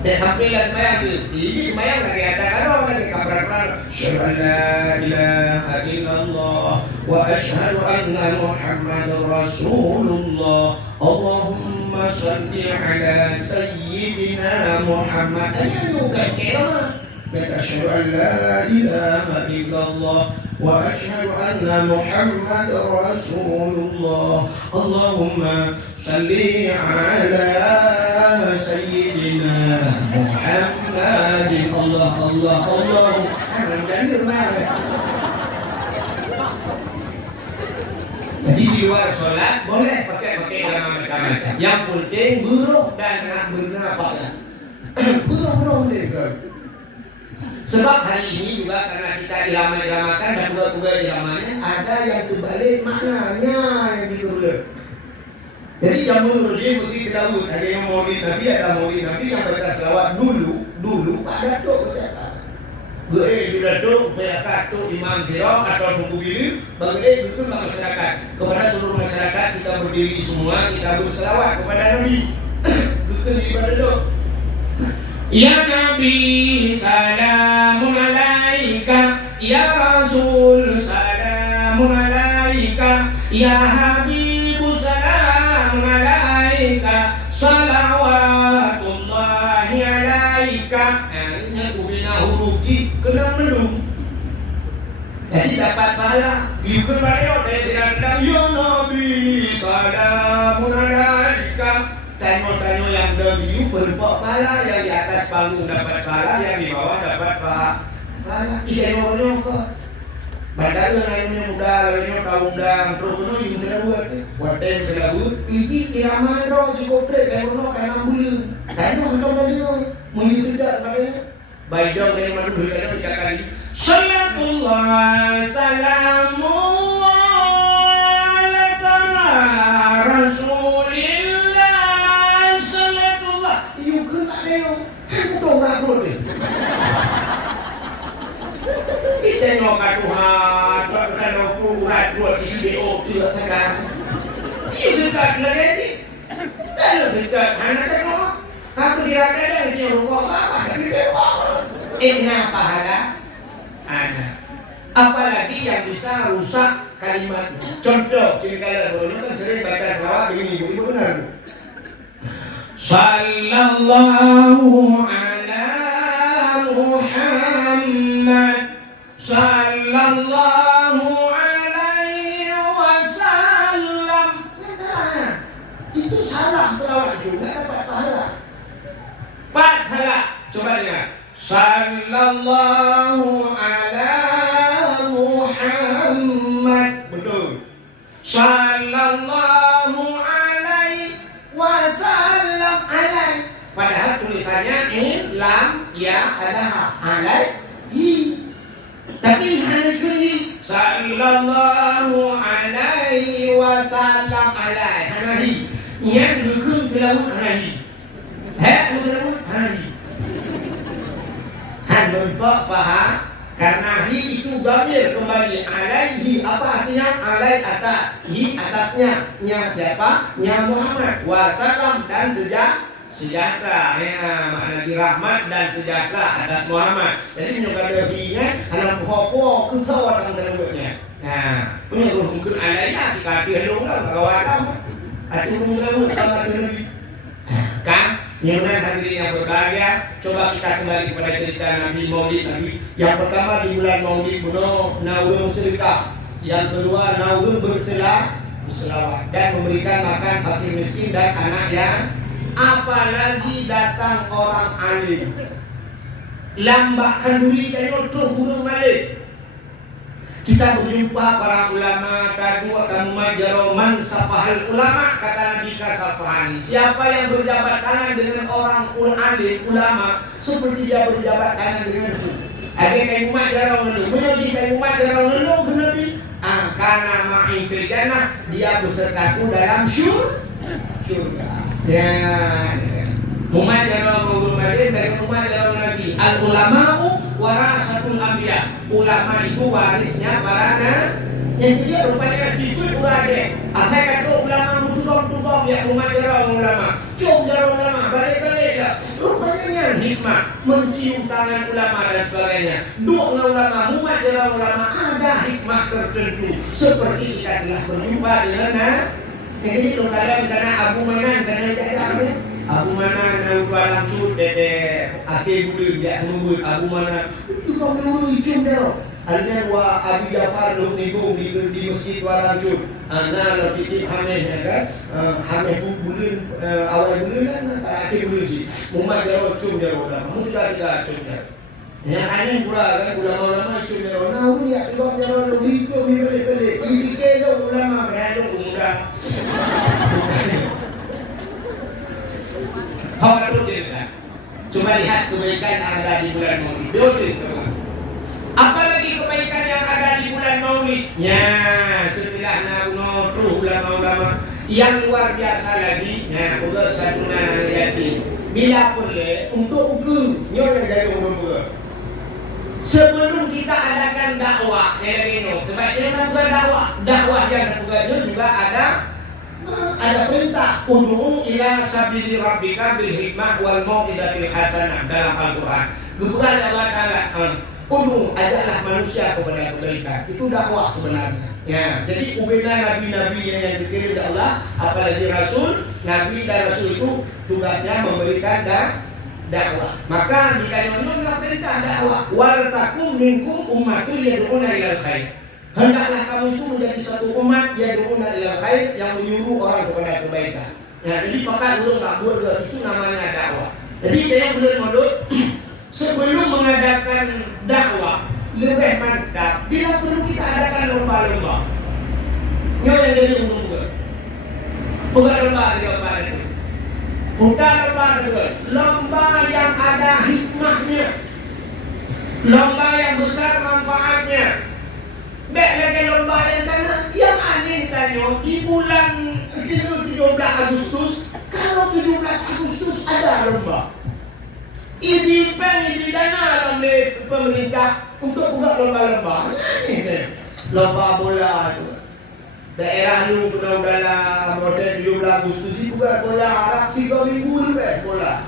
Tak sampai lah sembahyang tu. Ini sembahyang lagi ada kalau lagi kabar-kabar. Asyhadu an la ilaha illallah wa asyhadu anna Muhammadar Rasulullah. Allahumma shalli ala sayyidina Muhammad. Ayo kira. أشهد أن لا إله إلا الله وأشهد أن محمد رسول الله اللهم صل على سيدنا محمد الله الله الله Jadi di luar sholat boleh pakai dalam macam-macam. Yang penting buruk dan nak bernafas. Buruk boleh. Sebab hari ini juga karena kita irama-iramakan dan juga iramanya ada yang terbalik maknanya yang diurut. Jadi jamur dia mesti kedawut. Ada yang maulid Nabi, ada maulid Nabi yang baca selawat dulu Pak Datuk baca. Gue sudah Datuk supaya Datuk Imam Zirok atau Buku Biru bagi betul masyarakat. Kepada seluruh masyarakat kita berdiri semua kita berselawat kepada Nabi. Betul ibadah Datuk. Ya Nabi salamun alaika, Ya Rasul salamun alaika, Ya Habibu salamun alaika, salawatullahi alaika. Ini kubina huruf Q kena melum. Jadi dapat pahala. Ikut beliau dari dalam Ya Nabi salamun alaika. Tanya-tanya yang dahulu berbuat pahala, yang di atas panggung dapat pahala, yang di bawah dapat pahala. Tidak ada kok. Padahal yang muda, yang tahu undang, terus itu yang buat yang terlalu. Ini irama roh cukup berat, yang karena bulu. Tanya orang dia, mungkin tidak pada. Baik jauh dari mana dulu ada tiga kali. Salatullah salamullah ala Rasulillah. Tengok kat Tuhan, bukan ukuran buat video dia sekarang. Dia dekat lagi ni. Tak ada dekat. Anak tengok. Kata dia ada dia rukuk apa? Tapi tengok. Inna pahala anak. Apalagi yang bisa rusak kalimat. Contoh, kira-kira dulu kan sering baca selawat begini, ibu benar. Sallallahu ala Muhammad sallallahu alaihi wasallam. Itu salah selawat juga dapat pahala. Pahala. Coba dengar. Sallallahu ala Muhammad. Betul. Sallallahu alaihi wasallam alaihi. Padahal tulisannya in lam ya ada alaihi. Tapi hari sallallahu alaihi wasallam alaihi. Yang dukung telawut hari. Telawut hari. Nampak faham? Karena hi itu dhamir kembali alaihi. Apa artinya? Alai atas. Hi atasnya. Nya siapa? Nya Muhammad. Wasallam dan sejahtera, ya, makna dirahmat dan sejahtera atas Muhammad. Jadi menyebut ada hi-nya, alam pokok kesawat dalam terbuatnya. Nah, punya mungkin alaiya sekali helung lah, kawan. Ada urung sama Nabi. Kan? Yang hadirin yang berbahagia, coba kita kembali kepada cerita Nabi Maulid Nabi. Yang pertama di bulan Maulid bunuh naurun sedekah. Yang kedua naurun berselawat dan memberikan makan fakir miskin dan anak yang. Apalagi datang orang alim, lambakan duri kayu tuh burung balik. Kita berjumpa para ulama tadu akan majaro man safahal ulama, kata Nabi Kasafani. Siapa yang berjabat tangan dengan orang alim ulama seperti dia berjabat tangan dengan su. Ada kayu majaro lalu, menyuci kayu majaro lalu ke Nabi. Karena ma'ifil jannah, dia besertaku dalam syurga. Ya, Mumajarah Muhammadin dari Mumajarah Nabi. Al ulama'u warasatul anbiya. Ulama itu warisnya para nabi. Yang dia rupanya sifat uraje. Asal kata ulama itu tugam-tugam ya umat jarang ulama. Cium jarang ulama, balik-balik ya. Rupanya hikmah mencium tangan ulama dan sebagainya. Dua ulama, umat jarang ulama ada hikmah tertentu. Seperti kita telah berjumpa dengan jadi kadang karena Abu Manan karena jaga Abu Manan ubalang cut dede akhir bulu dia mengumpul Abu Manan itu kau dulu cium dia. Alnya wa Abu Jafar lu minggu di masjid walang cut. Ana lo titip hameh kan. Hameh bulun awal bulun kan akhir bulun sih. Umat dia cium dia orang. Kamu juga cium dia. Yang aneh pula kan ulama-ulama cium dia orang. Nah, ya sebab dia orang itu balik-balik. Dipikir tu ulama berada mudah. Apa tu dia? Cuma lihat kebaikan yang ada di bulan Maulid. Betul. Apalagi kebaikan yang ada di bulan Maulid. Ya, setelah nabunuh ulama-ulama yang luar biasa lagi. Ya, udah satu nanti. Bila boleh untuk yang jadi umur. Sebelum kita adakan dakwah, sebab ini bukan dakwah yang juga ada perintah ud'u ila sabili rabbika bil hikmah wal mau'izatil hasanah dalam Al-Qur'an. Kemudian Allah Taala ud'u ajaklah manusia kepada kebaikan. Itu dakwah sebenarnya. Ya, jadi ubina nabi-nabi yang dikirim oleh Allah, apalagi rasul, nabi dan rasul itu tugasnya memberikan dakwah. Maka jika adalah perintah dakwah, wal takum minkum ummatun yad'una ilal khair. Hendaklah kamu itu menjadi satu umat yad'una ilal khair yang menyuruh orang kepada kebaikan. Ya, jadi pakai belum tak buat itu namanya dakwah. Jadi yang belum mulut sebelum mengadakan dakwah lebih mantap bila perlu kita adakan lomba-lomba. Ini yang jadi umum. Bukan lomba itu. Bukan lomba itu. Lomba yang ada hikmahnya. Lomba yang besar manfaatnya. Baik lagi lomba yang sana. Yang aneh tanya di bulan 17 Agustus. Kalau 17 Agustus ada lomba. Ini dana oleh pemerintah untuk buat lomba-lomba. Lomba bola itu. Daerah lu dalam model 17 Agustus itu buat bola Arab 3 minggu lebih bola.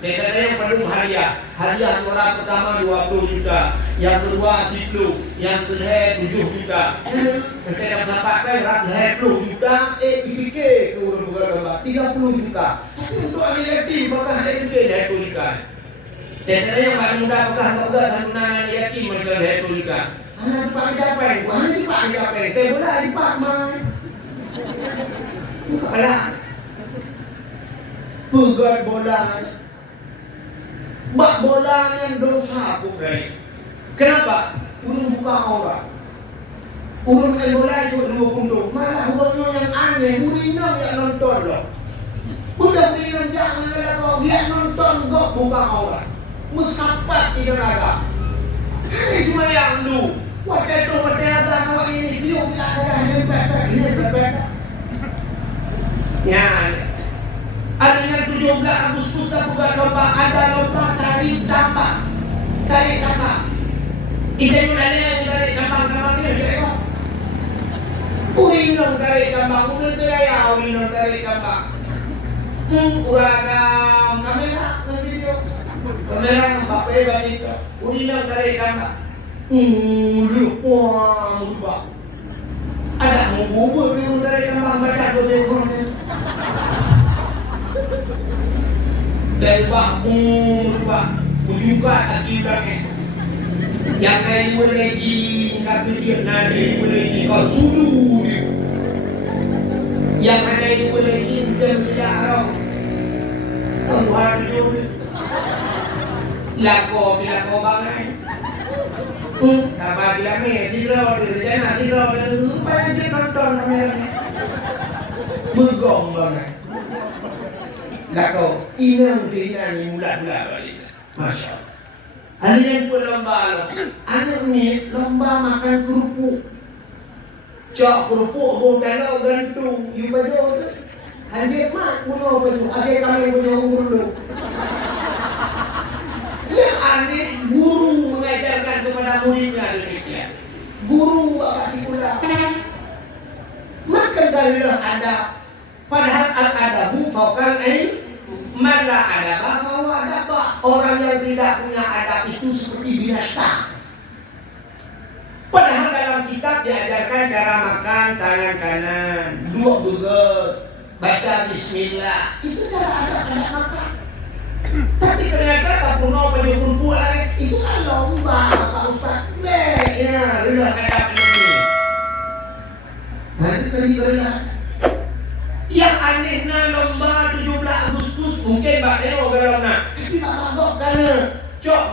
Kita yang penuh hadiah. Hadiah orang pertama 20 juta, yang kedua 10, yang kedua 7 juta. Kita dapat dapatkan rak 10 juta, IPK ke orang buat lomba 30 juta. Tapi untuk ahli yatim maka IPK 10 juta. Kita yang paling mudah pegang santunan yatim mereka 10 juta. Anak dipak gapai, anak dipak gapai. Kita bola dipak mai. Kepala. Pegang bola. Bak bola yang dosa bukan. Kenapa? Urung buka orang. Urung main bola itu 20. Malah urungnya yang aneh, urinam yang nonton loh. Udah urinam jangan ada kau dia nonton kok buka orang. Musapat di neraka. Ini cuma yang lu. Wadah tu wadah awak ini biar tidak ada yang bebek. Ya. Ada 17 Agustus buka lomba, ada lomba tarik tambang. Ini mulanya tarik tambang dia cakap. Urinong tarik tambang, urinong tarik tambang. Uragam kamera video. Kamera bapak balik. Urinong tarik tambang. Wah, berubah. Ada ngubur urinong tarik tambang baca doa. Dari berubah juga akibatnya. Yang lain mulai kata dia nade mulai kau suruh dia. Yang lain mulai bukan sejarah. Tuhan dia. Lako bangai. Apa dia ni? Sila supaya dia nonton namanya. Bergong bangai. Lako ini mula-mula balik. Masya Allah. Ada yang pun lomba loh. Anak ni lomba makan kerupuk. Cok kerupuk kalau gantung. You baju tu. Hanya mak punya baju. Ada kami punya umur dulu. Yang aneh guru mengajarkan kepada muridnya demikian. Guru apa sih pula? Makan darilah ada Padahal al-adabu fawqal ilm, man la adaba fahuwa adaba. Orang yang tidak punya adab itu seperti binatang. Padahal dalam kitab diajarkan cara makan tangan kanan, dua burger, baca bismillah. Itu cara adab makan. Tapi ternyata tak pernah pada kumpul lain. Itu kan lomba Pak Ustaz. Ya, rendah adab ini. Nanti tadi rendah. Yang anehnya lomba 17 Agustus mungkin Pak Teo berlomba. Tapi tak mabok karena cok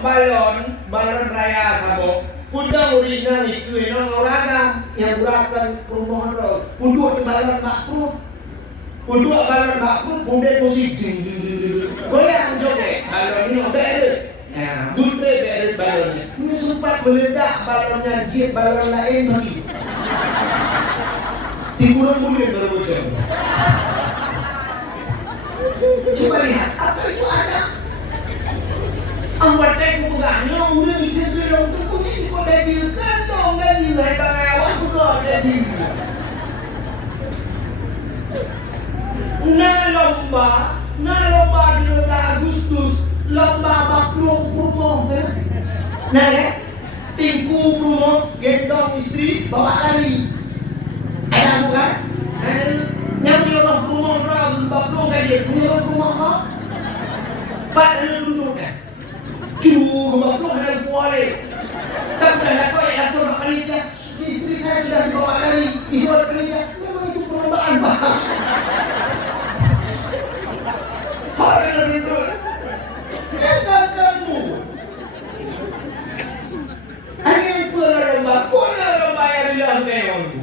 balon raya sabok. Pundang original itu yang orang yang gerakan perumahan roh. Punduk balon makruh. Punduk balon makruh pundek musik ding. Goyang joget balon ini beres. Nah, bunte beres balonnya. Ini sempat meledak balonnya dia balon lain lagi. Tiburan-bulan baru bocor. Coba lihat apa itu ada. Anggota pegangnya udah digelong tuh punya kok dari kantong dan nilai karyawan juga jadi. Lomba di 12 Agustus lomba baklung promo kan. Nah ya, tingku promo gendong istri bawa lari. Ada bukan? Yang bilang promo berapa baklung kan dia punya promo apa? Pak ada duduk kan. Cuma belum ada kuali. Tak sudah lapor yang lapor mak panitia. Istri saya sudah dibawa lari. Dibawa panitia. Memang itu perlombaan Pak. Orang yang itu. Jangan kamu. Hanya itu lomba. Kuna lomba yang bilang keongku.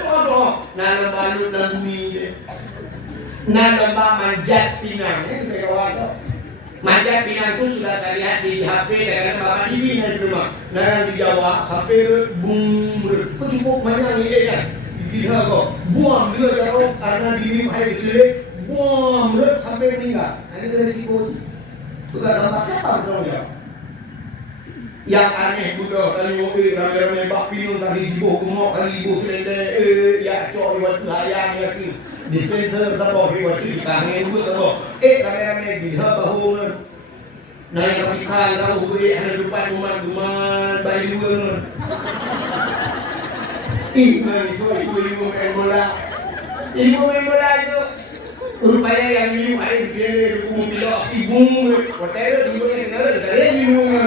Aduh. Nah lomba lu dan bumi. Nah lomba manjat pinang. Ini kayak Manjat pinang itu sudah saya lihat di HP dan Bapak TV di rumah. Nah di Jawa sampai bung, kok cukup mana ni ya? Di dia kok buang dia jauh karena diminum air kecil, buang dia sampai meninggal. Ini resiko. Bukan tempat siapa bertanggung jawab. Yang aneh budak kali ramai-ramai bak pinang kali ibu kumok kali ibu selendang ya cok waktu hayang ya ki. Dispenser sabah hewan itu kangen gue sabah. Ramai-ramai dia bahu naik kepikan tahu gue ada depan umat bayi gue. Ibu main bola. Ibu main bola itu rupanya yang minum air dia dukung pilok ibu. Hotel dulu negara dari minum.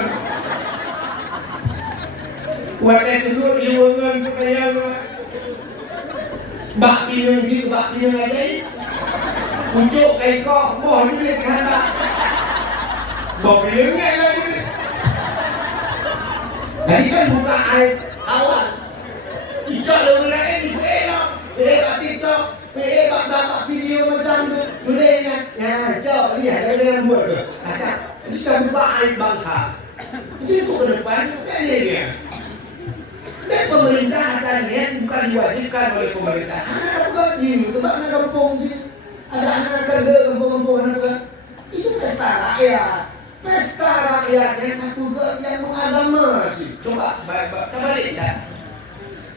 Hotel itu diwangan percaya bak pinang aja pucuk kayak kok boh ni kan tak boh pinang lagi tadi kan buka air awal ijak lalu lain di kat TikTok bak video macam tu boleh kan ya cok lihat ada yang buat tu kita buka air bangsa itu ke depan kan dia. Dan pemerintah akan lihat bukan diwajibkan oleh pemerintah. Anak bukan gini, tempatnya kampung sini. Ada anak kerja kampung-kampung anak itu pesta rakyat. Pesta rakyat yang yang mengagama sih. Coba lihat.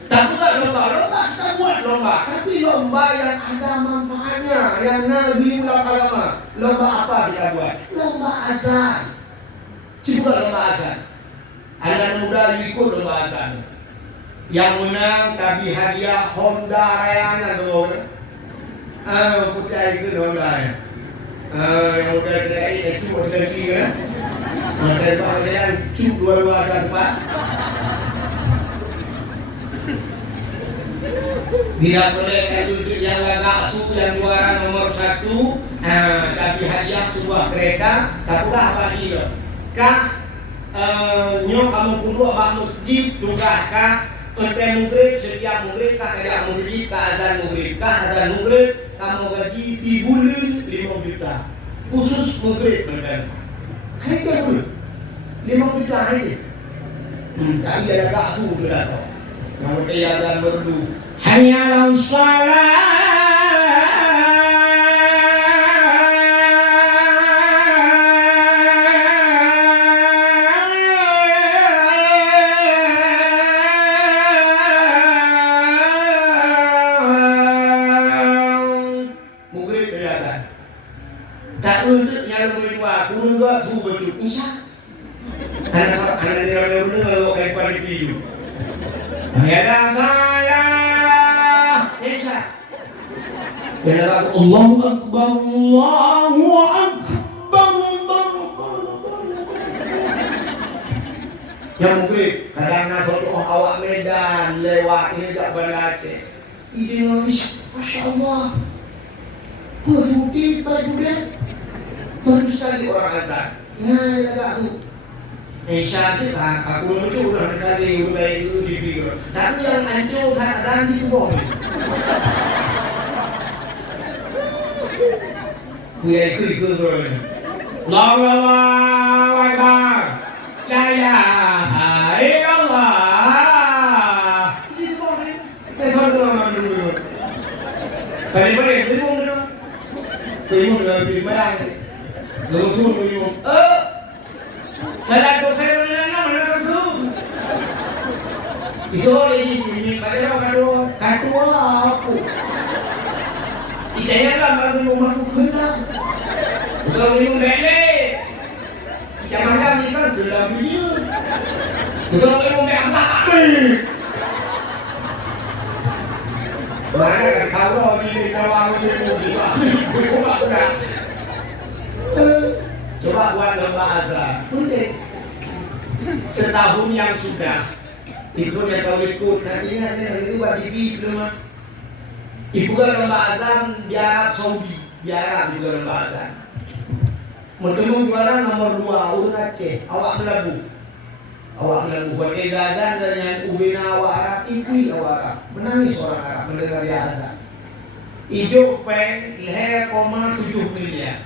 Tak buat lomba, kita buat lomba. Tapi lomba yang ada manfaatnya, yang nabi ulang agama. Lomba apa kita buat? Lomba azan. Coba lomba azan. Anak muda ikut lomba azan. Yang menang tapi hadiah Honda Rayana tu putih itu Honda ya. Yang udah dari itu udah sih kan. Dari bahagian cuk dua ada tempat. Bila boleh itu yang agak suku yang juara nomor 1. Tapi hadiah sebuah kereta. Tak pula apa dia. Kak nyok kamu perlu abang masjid tugas kak. Konten mugrib, setiap mugrib kah ada mugrib, kah azan mugrib, kamu gaji si bulan 5 juta khusus mugrib benar. Hari ke bulan 5 juta aja. Kami ada kaku sudah tahu. Kamu kayak azan berdu. Hanya lam salat. benar kalau kayak pada video. Ya salah. Insya. Ya Allahu Akbar, Allahu Akbar. Yang mungkin kadang satu awak Medan lewat ini tak Banda Aceh. Ini Masya Allah. Berhenti baju dia. Baru sekali orang azan. Ya, agak tu. Insya Allah, aku muncul dah dari mulai itu di video. Tapi yang hancur dan di bawah. Dia ikut orang. Allahu Akbar. La ilaha illallah. Di bawah. Saya orang dulu. Pada itu dulu. Tengok dalam film merah. Langsung tengok. Salah dosa mana tu? Itu ini pada orang katua aku. Ijanya lah baru rumahku kena. Kalau minum bele, jangan kami kan dalam video. Kalau minum bele apa? Mana kalau di bawah minum dia, buat dah. Coba buat lomba azan. Setahun yang sudah ikut metode ikut. Nanti ini buat di video mah. Ibu kan lomba azan di Arab Saudi, di Arab juga lomba azan. Menemu juara nomor 2 urut Aceh. Awak melabu. Buat azan dengan ubina awak Arab, ikut awak Arab. Menangis orang Arab mendengar dia azan. Ijo peng leher 0,7 miliar.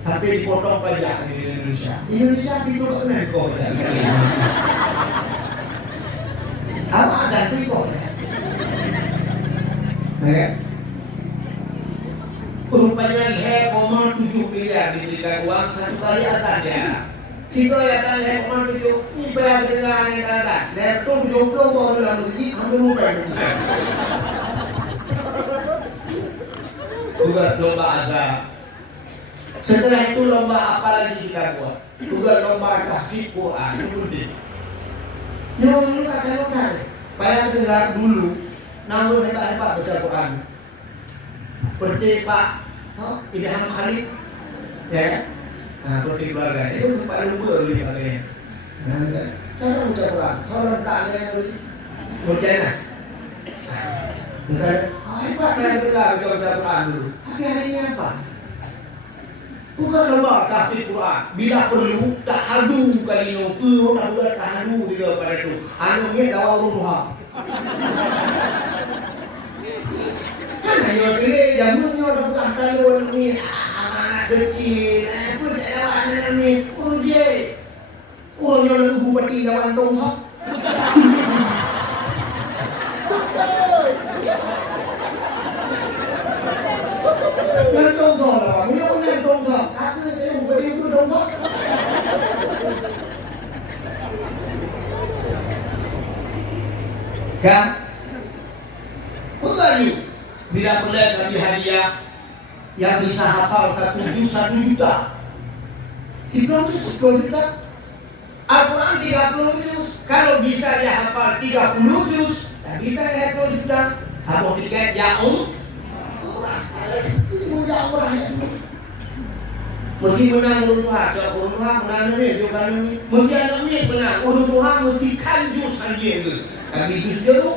Tapi dipotong pajak di Indonesia. Indonesia itu kena kau ya. Apa ada tu kau ya? Rupanya leher 0,7 miliar diberikan uang satu kali azan dia. Kita lihat leher 0,7 ini bayar dengan yang ada. Leher tu 20 baru lalu ini kami lupa. Juga lomba azan. Setelah itu lomba apa lagi kita buat? Juga lomba tahfidz Quran. Ini kata-kata. Bayang dengar dulu. Namun hebat-hebat baca Quran. Seperti Pak Idham Khalid. Ya. Nah, seperti keluarga. Itu sempat lupa dulu pakainya. Cara baca Quran. Kalau letaknya dulu. Berjana. Hebat bayang dengar baca Quran dulu. Tapi hari ini apa? Bukan lomba tahfidz Quran. Bila perlu tahadu kali ini. Tak boleh tahadu juga pada itu. Anu ni dawa ruha. Kan ayo pilih jamunya dah bukan kalau ni anak kecil. Pun tak dawa anak ni. Uje. Orangnya lalu bupati lawan tonghak. Yang tonghak lah. Punya tonghak. Aku saya bupati itu tonghak. Kan? Bukan you. Bila boleh bagi hadiah yang bisa hafal 1 juta. 10 juta. Al-Quran 30 juz. Kalau bisa dia hafal 30 juz, dan kita lihat 10 juta. Satu tiket yang murah. Mesti menang urut Tuhan. Coba urut Tuhan menang ni. Mesti ada ni menang. Urut Tuhan mesti kanjur sanjir ke. Tapi juz je tu.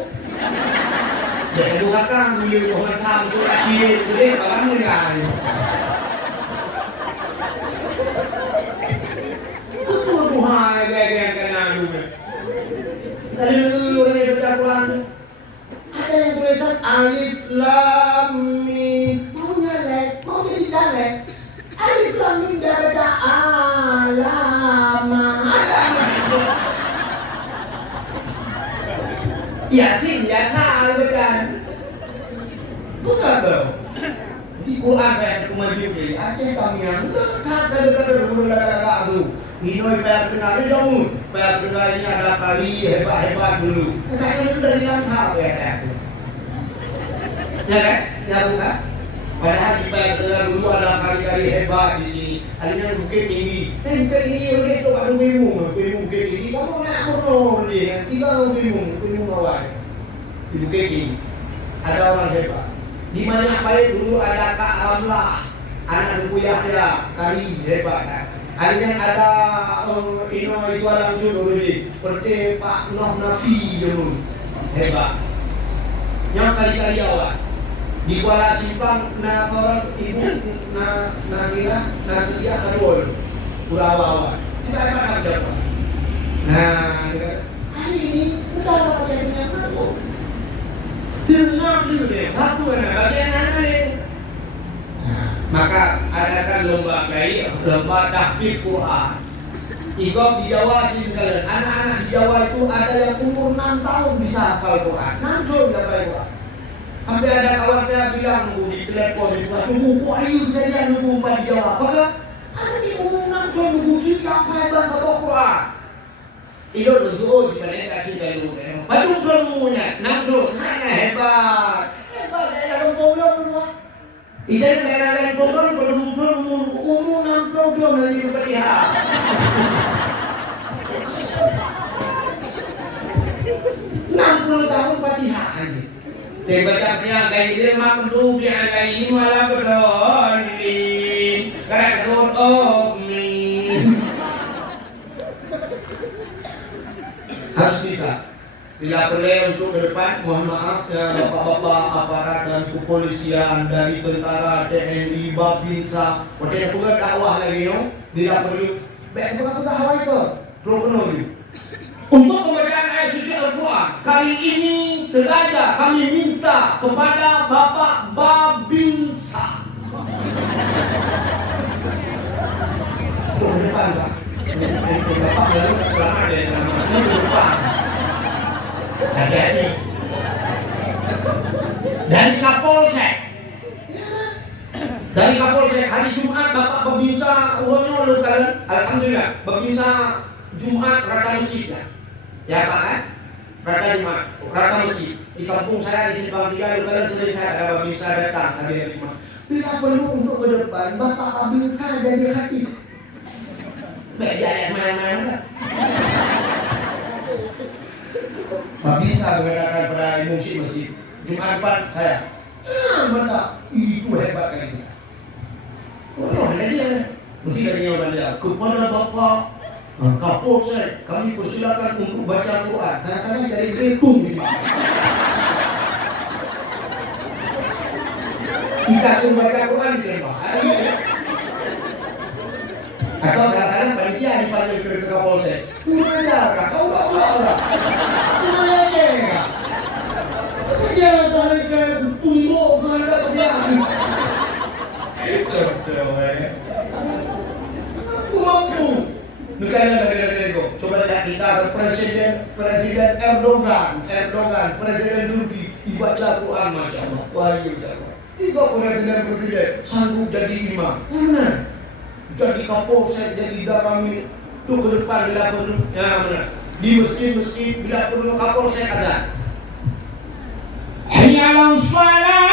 Dia bukakan dia orang tahu tu dia dia barang ni lah. Tuhan gaya kena dulu. Tadi dulu orang baca Quran. Ada yang tulisan alif lam mim. Mau nyalek, mau jadi jalek. Alif lam mim dia baca alama. Yasin ya tahu kan. Bukan tau. Di Quran yang kemajuan ni, ada kami yang kata-kata dulu tu. Minoi bayar kenal dia dong. Bayar kenal ini ada kali hebat dulu. Kata itu dari langkah ya tu. Ya kan? Ya bukan. Padahal di bayar kenal dulu ada kali-kali hebat di sini. Kalian bukit tinggi. Bukit tinggi udah itu baru bingung. Bukit tinggi kamu nak motor dia. Tiga bingung awal. Di bukit tinggi ada orang hebat. Di mana baik dulu ada Kak Ramlah, anak Buku Yahya, kali hebat. Kalian ada itu alam dulu ni. Seperti Pak Noh Nafi dulu hebat. Yang kali-kali awal. Di Kuala Simpang na orang ibu na kira na sedia karol Purawawa kita hebat aja Pak. Nah hari ini udah dapat jadi dengan aku dengar dulu deh aku bagian mana nih. Maka adakan lomba kayak lomba tahfidz Quran. Igob di Jawa kalian anak-anak di Jawa itu ada yang umur 6 tahun bisa hafal Quran. 6 tahun bisa hafal Quran. Sampai ada kawan saya bilang di telepon di buat buku ayu jadian buku di Jawa. Maka ada di umum nangkon buku yang hebat ke Quran. Itu dulu di mana kasih dulu. Badung kemunya nangkon mana hebat. Hebat dalam bola. Idan dalam bola badung umum nangkon dia lagi berlihat. 60 tahun Fatihah. Sebacanya gaya makhluk yang gaya malah berdolin kerakut harus bisa. Bila perlu untuk ke depan, mohon maaf ya bapak-bapak aparat dan kepolisian dari tentara, TNI, Babinsa, waktu juga dakwah lagi yo. Bila perlu, bukan hawa itu, perlu penuh. Untuk pembacaan ayat suci Al-Quran kali ini sengaja kami minta kepada Bapak Babinsa. Ke depan Pak. Bapak lalu selamat ya ke depan. Hati-hati. Dari Kapolsek. Dari Kapolsek hari Jumat Bapak Babinsa uangnya oleh kalian. Alhamdulillah Babinsa Jumat rata masjid ya Pak kan? Rata masjid di kampung saya di Simpang 3 kalian sering saya ada Babinsa datang hadir di Jumat. Bila perlu untuk ke depan Bapak Babinsa jadi hati baik jaya mana-mana Babinsa mengatakan pada emosi masjid Jumat depan saya benar itu hebat kan kita mesti dari nyawa dia kepada Bapak Kapolsek, kami persilakan untuk baca Quran. Kadang-kadang jadi berhitung di mana. Kita suruh baca Quran di mana? Atau kadang-kadang panitia dipanggil ke Kapolsek. Kurang kau tak orang. Kurang ya. Jangan tarik ke tunggu berada ke belakang. Contoh mampu. Negara-negara itu. Coba lihat kita Presiden Erdogan, Presiden Turki dibaca Quran Masya Allah. Wahyu Allah. Tiga presiden sanggup jadi imam. Mana? Jadi Kapolsek, jadi Darami. Itu ke depan bila perlu. Ya mana? Di masjid bila perlu Kapolsek ada. Hayya 'alas shalah.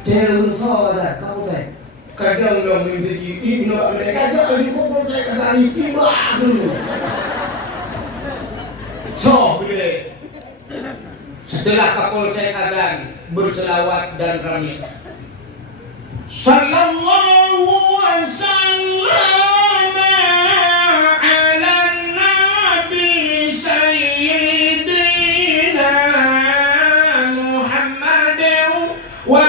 Jangan lupa dah, tahu saya. Kadang orang menjadi ibu mereka jangan dipukul saya kata ini timbang dulu. So, bila setelah Kapolsek azan berselawat dan kami sallallahu alaihi wasallam ala nabi sayyidina Muhammad wa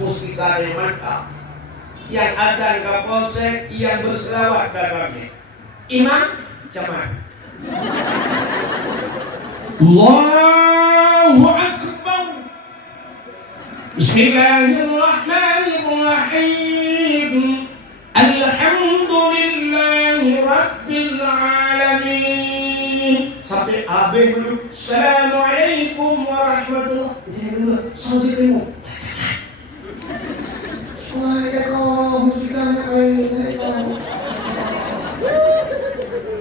mustika yang mantap yang azan Kapolsek yang berselawat dalamnya imam jamaah Allahu Akbar Bismillahirrahmanirrahim Alhamdulillahi Rabbil Alamin sampai Habis dulu, Assalamualaikum warahmatullahi wabarakatuh. Assalamualaikum. Waalaikumsalam. Muslimnya baik.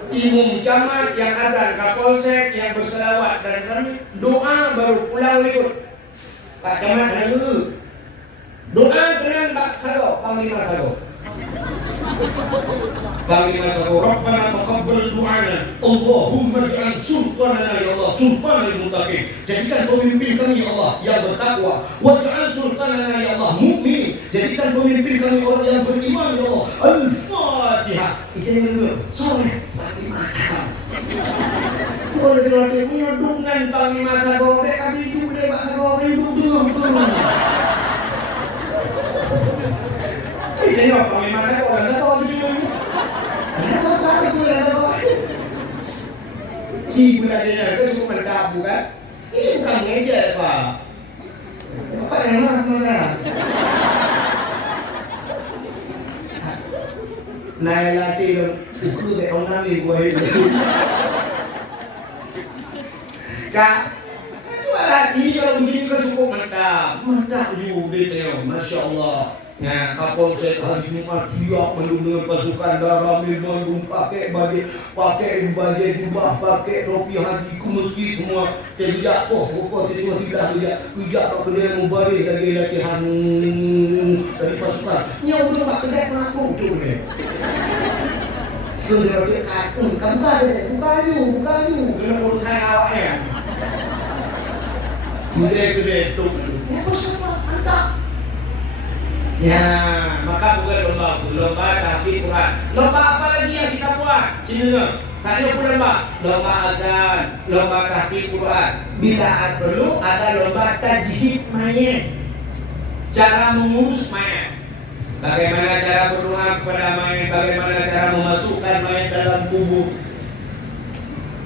Imam camat yang azan, kapolsek yang berselawat dan doa baru pulang ikut. Pak camat dulu. Doa dengan Pak Sado, Panglima Sado. Panglima Sado, Rabbana taqabbal du'ana. Allahumma ij'al sultanana ya Allah, sultanal muttaqin. Jadikan pemimpin kami ya Allah yang bertakwa. Waj'al sultanana ya Allah mu'min. Jadikan pemimpin kami orang yang beriman ya Allah. Al-Fatihah. Kita yang dulu. Soleh Panglima Sado. Kalau dia punya dengan Panglima Sado, mereka hidup dari Pak Sado, hidup dulu. Tengok Panglima Sado orang dah tahu hidup. Si bulannya itu cuma mendap bukan? Ini bukan meja Pak. Bapak yang mana? Naik latih dong. Itu deh orang nanti buat itu. Kak, cuma latih kalau begini kan cukup mendap. Mendap juga deh, Masya Allah. Nah, Kapolsek hari Jumat siap menunggu pasukan darah Bandung pakai baju jubah, pakai topi haji ke masjid semua. Jadi jatuh, pokok situasi dah dia kujak ke dia membalik lagi latihan dari pasukan. Ni udah pak kedai pelaku tu ni. Sudah dia kaku, buka you, kena urusan awak ya. Gede tu. Ya apa mantap. Ya, maka bukan lomba tahfidz Quran. Lomba apa lagi yang kita buat? Sini tak ada pun lomba azan, lomba tahfidz Quran. Bila perlu ada lomba tajhid mayat. Cara mengurus mayat. Bagaimana cara berdoa kepada mayat, bagaimana cara memasukkan mayat dalam kubur.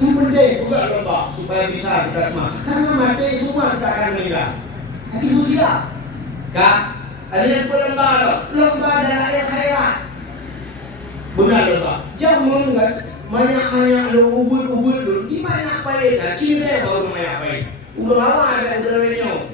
Itu penting juga lomba supaya bisa kita semua. Karena mati semua kita akan meninggal. Tapi siap. Kak, ada yang lomba dan ayat khairat. Benar lomba. Jangan banyak lo ubud lo. Di mana apa ya? Cina baru banyak apa? Udah lama ada udahnya.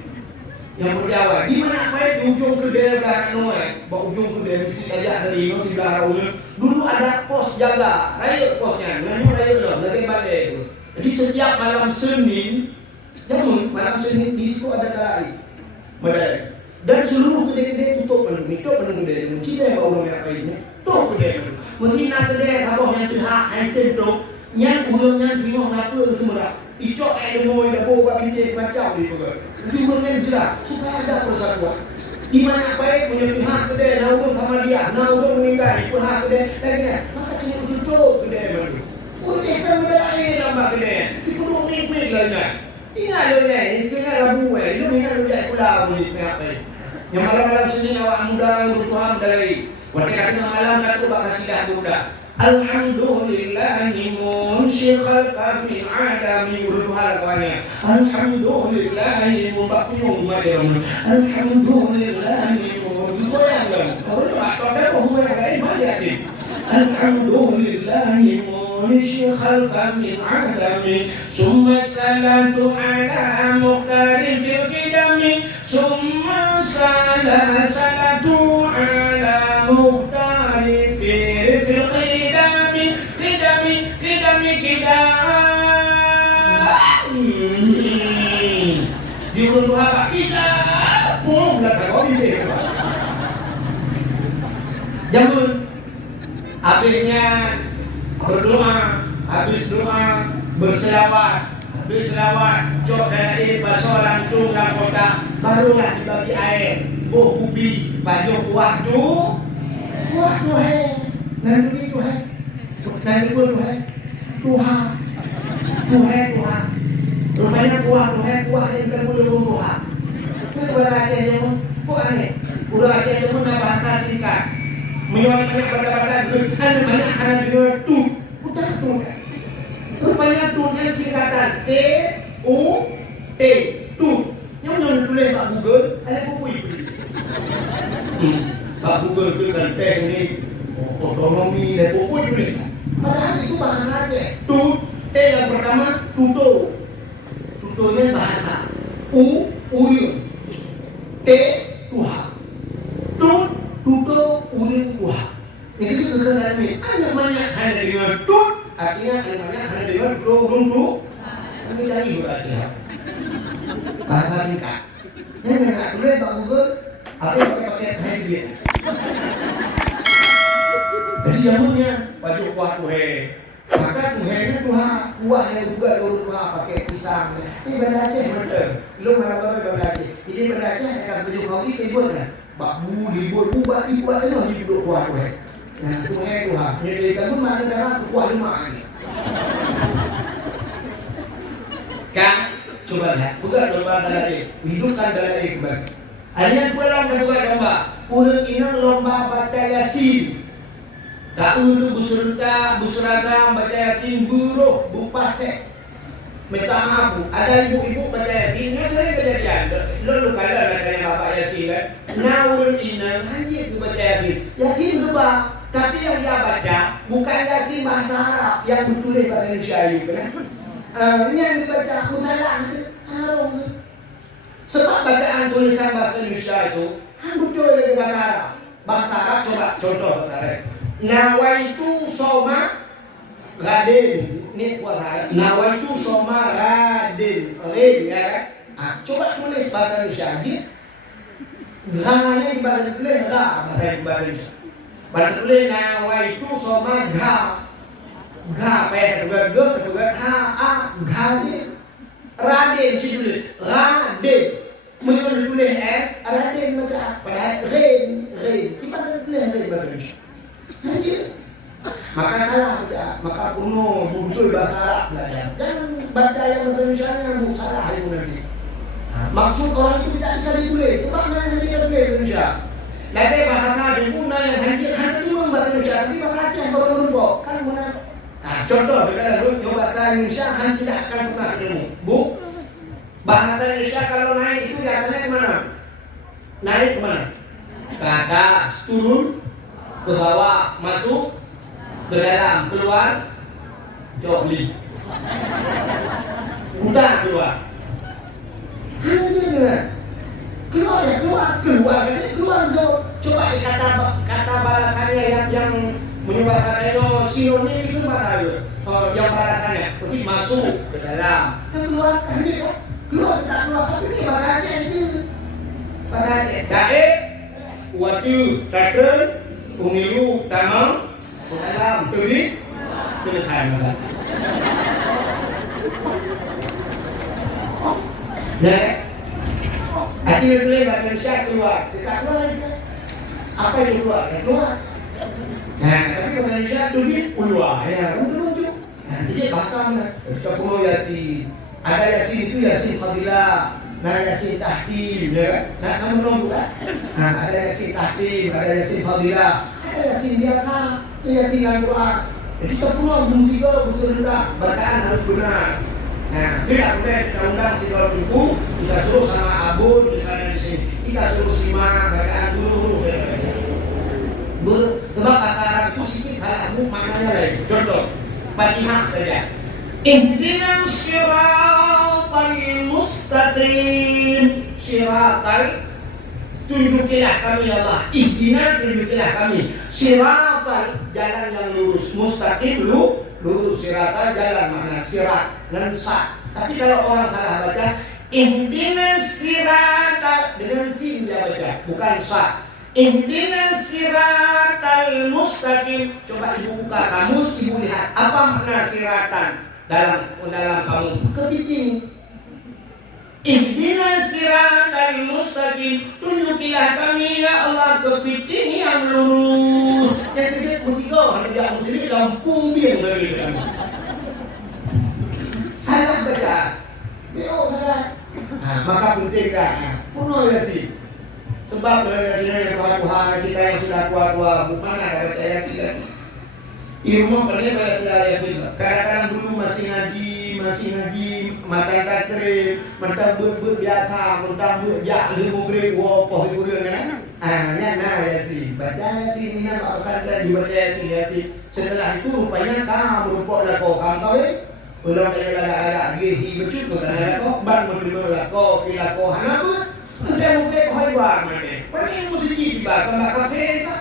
Yang berjawab. Di mana apa? Di ujung kedai belakang Noe. Bak ujung kedai mesti ajak dari no sebelah Raul. Dulu ada pos jaga. Raya posnya. Nganyu raya lo. Dari badai itu. Jadi setiap malam Senin, jangan malam Senin di situ ada badai. Dan seluruh kedai-kedai tutup penuh kedai. Cina yang baru banyak apa ini? Tutup kedai. Mesti nak kedai kalau yang pihak yang tentu, yang ulangnya timah ngapa semua. Icok demo dah bawa bincang macam ni juga. Jadi ulangnya jelas supaya ada persatuan. Di mana baik punya pihak kedai, naudung sama dia, naudung meninggal pihak kedai lagi kan. Maka cina tutup kedai baru. Udah kan berdaya nama kedai. Di puluh mik lainnya. Tinggal lo ni, tinggal Rabu Lu ingat lu jadi pulau ni apa? Yang malam-malam Senin awak muda untuk Tuhan dari. Waktu kata malam kata bak kasidah muda. Alhamdulillahi munsyil khalqa min adami Tuhan kawannya. Alhamdulillahi mubak punyung madam. Alhamdulillahi goyang kan. Kau tak tahu humai kai mana ni. Alhamdulillahi munsyil khalqa min adami. Summa salatu ala mukhtaril fil qidami. Summa salatu ala mukhtaril fil qidami. Di urut apa kita? Belakang kau ini. Jamun. Habisnya berdoa, habis doa berselawat, cok dari baso langsung dalam kotak, barulah dibagi air, ubi, baju kuah tu nanti tu Tuhan, rupanya kuah yang bukan boleh Tuhan. Itu pada Aceh yang kok aneh, udah Aceh yang pun bahasa singkat. Menyuarakan pada banyak anak juga tuh, udah tuh. Rupanya tuhnya singkatan T-U-T, tuh. Yang tulis Pak Google, ada buku itu. Pak Google itu kan teh ini otonomi dan buku itu nih. Padahal itu bahasa Aceh. Tuh, T yang pertama, tuto. Tutonya bahasa. Uyun. T, Tuhan. Tut, tuto, uyun, Tuhan. Itu kekerasan ini. Namanya hanya dengan tut. Artinya namanya hanya dengan tuto. Ini cari berarti ya. Bahasa singkat. Ini nak tulis tak Google. Apa yang pakai hand dia. Jadi jamunya baju kuah tuhe. Maka tuhenya kuah yang juga urut kuah pakai pisang. Ini benda Aceh betul. Lu malah benda Aceh. Ini benda Aceh akan baju kau ini kebun kan. Bakbu libur ubah ibuat itu hanya duduk kuah tuhe. Nah tuhe kuah. Jadi kamu mana darah kuah lemak ini. Kan coba lihat. Bukan lomba dalari. Hidupkan dalari kembali. Hanya pulang kedua lomba. Urut ini lomba baca Yasin. Tak untuk busuragam baca Yasin buruh bupasek. Minta maaf, ada ibu-ibu baca Yasin. Yang sering kejadian. Lalu kadang ada bapak Yasin kan. Nah urut ini hanya itu baca Yasin. Yasin berubah. Tapi yang dia baca bukan Yasin bahasa Arab yang ditulis bahasa Indonesia itu kan. Ini yang dibaca mutalah. Sebab bacaan tulisan bahasa Indonesia itu betul dari bahasa Arab. Bahasa Arab coba contoh bahasa Arab. Nawaitu soma radin. Ini bahasa Arab. Nawaitu soma radin. Ya kan? Coba tulis bahasa Indonesia aja. Gramanya ibarat tulis ga bahasa Indonesia. Bahasa tulis nawaitu soma ga. Ga kedua ga ni. Raden tulis Raden. Mungkin tulis Raden macam padahal Ren. Gimana tulis Ren bahasa Indonesia? Maka salah baca, maka kuno betul bahasa Arab belajar. Jangan baca yang bahasa Indonesia yang salah itu nanti. Maksud orang itu tidak bisa ditulis, sebab hanya bisa ditulis Indonesia. Lagi bahasa Arab pun yang hanya dulu bahasa Indonesia, tapi bahasa Aceh baru menumpuk kan mana? Contoh kalau bahasa Indonesia hanya tidak akan pernah ketemu. Bahasa Indonesia kalau naik itu biasanya kemana? Naik kemana? Ke atas, turun, ke bawah, masuk, ke dalam, keluar, jogli. Udah keluar. Keluar coba kata balasannya yang menyebabkan itu sinonim itu mana itu? Yang balasannya pasti masuk ke dalam. Keluar tak keluar tapi ini bahasa Aceh itu. Bahasa Aceh. Daik, watu, satel, umiu, tamang, dalam, tulis, selesai malah. Nah, akhirnya boleh bahasa Indonesia keluar, dekat keluar. Apa itu keluar? Keluar. Nah, tapi bahasa Indonesia tulis keluar, ya, untuk. Nah, jadi bahasa mana? Kita perlu Yasin. Ada Yasin itu Yasin Fadilah, nah Yasin Tahtim, ya. Nah, kamu belum bukan? Nah, ada Yasin Tahtim, ada Yasin Fadilah, ada Yasin biasa, itu Yasin Al-Quran. Jadi kita perlu juga betul-betul bacaan harus benar. Nah, tidak boleh kita undang si dalam buku, kita suruh sama abun misalnya di sini, kita suruh simak bacaan dulu. Sebab bahasa Arab itu sedikit salah maknanya lain. Contoh, Fatihah saja. Ihdinas siratal mustaqim. Siratal, tunjukilah kami ya Allah. Ihdinas, tunjukilah kami. Siratal, jalan yang lurus. Mustaqim, lurus. Siratal, jalan mana? Sirat dan sa. Tapi kalau orang salah baca ihdinas siratal, dengan sin dia baca, bukan sa. Ihdinas siratal mustaqim. Coba ibu buka kamus, ibu lihat apa makna siratan dalam kamus. Kepiting. Ihdinas siratal mustaqim. Tunjukilah kami ya Allah kepiting yang lurus. Yang kecil bertiga hanya dia sendiri kampung dia dari kami. Salah baca. Salah. Maka penting dah. Puno ya sih. Sebab dari Tuhan kita yang sudah tua-tua bukan ada baca Yasin. Ilmu pernah baca Yasin. Kadang-kadang dulu masih ngaji, mata takrib, mentang biasa, mentang ya ilmu grade wopoh itu kan. Nah Yasin. Baca Yasin ini nama pesantren dibaca Yasin. Setelah itu rupanya kamu rupanya kau tahu Ulang kaya lala-lala gihi becut ko kana ko bang mo dulu ko pila ko hanap nanti mo kay ko haywa mane pani mo sige ba ka kafe ka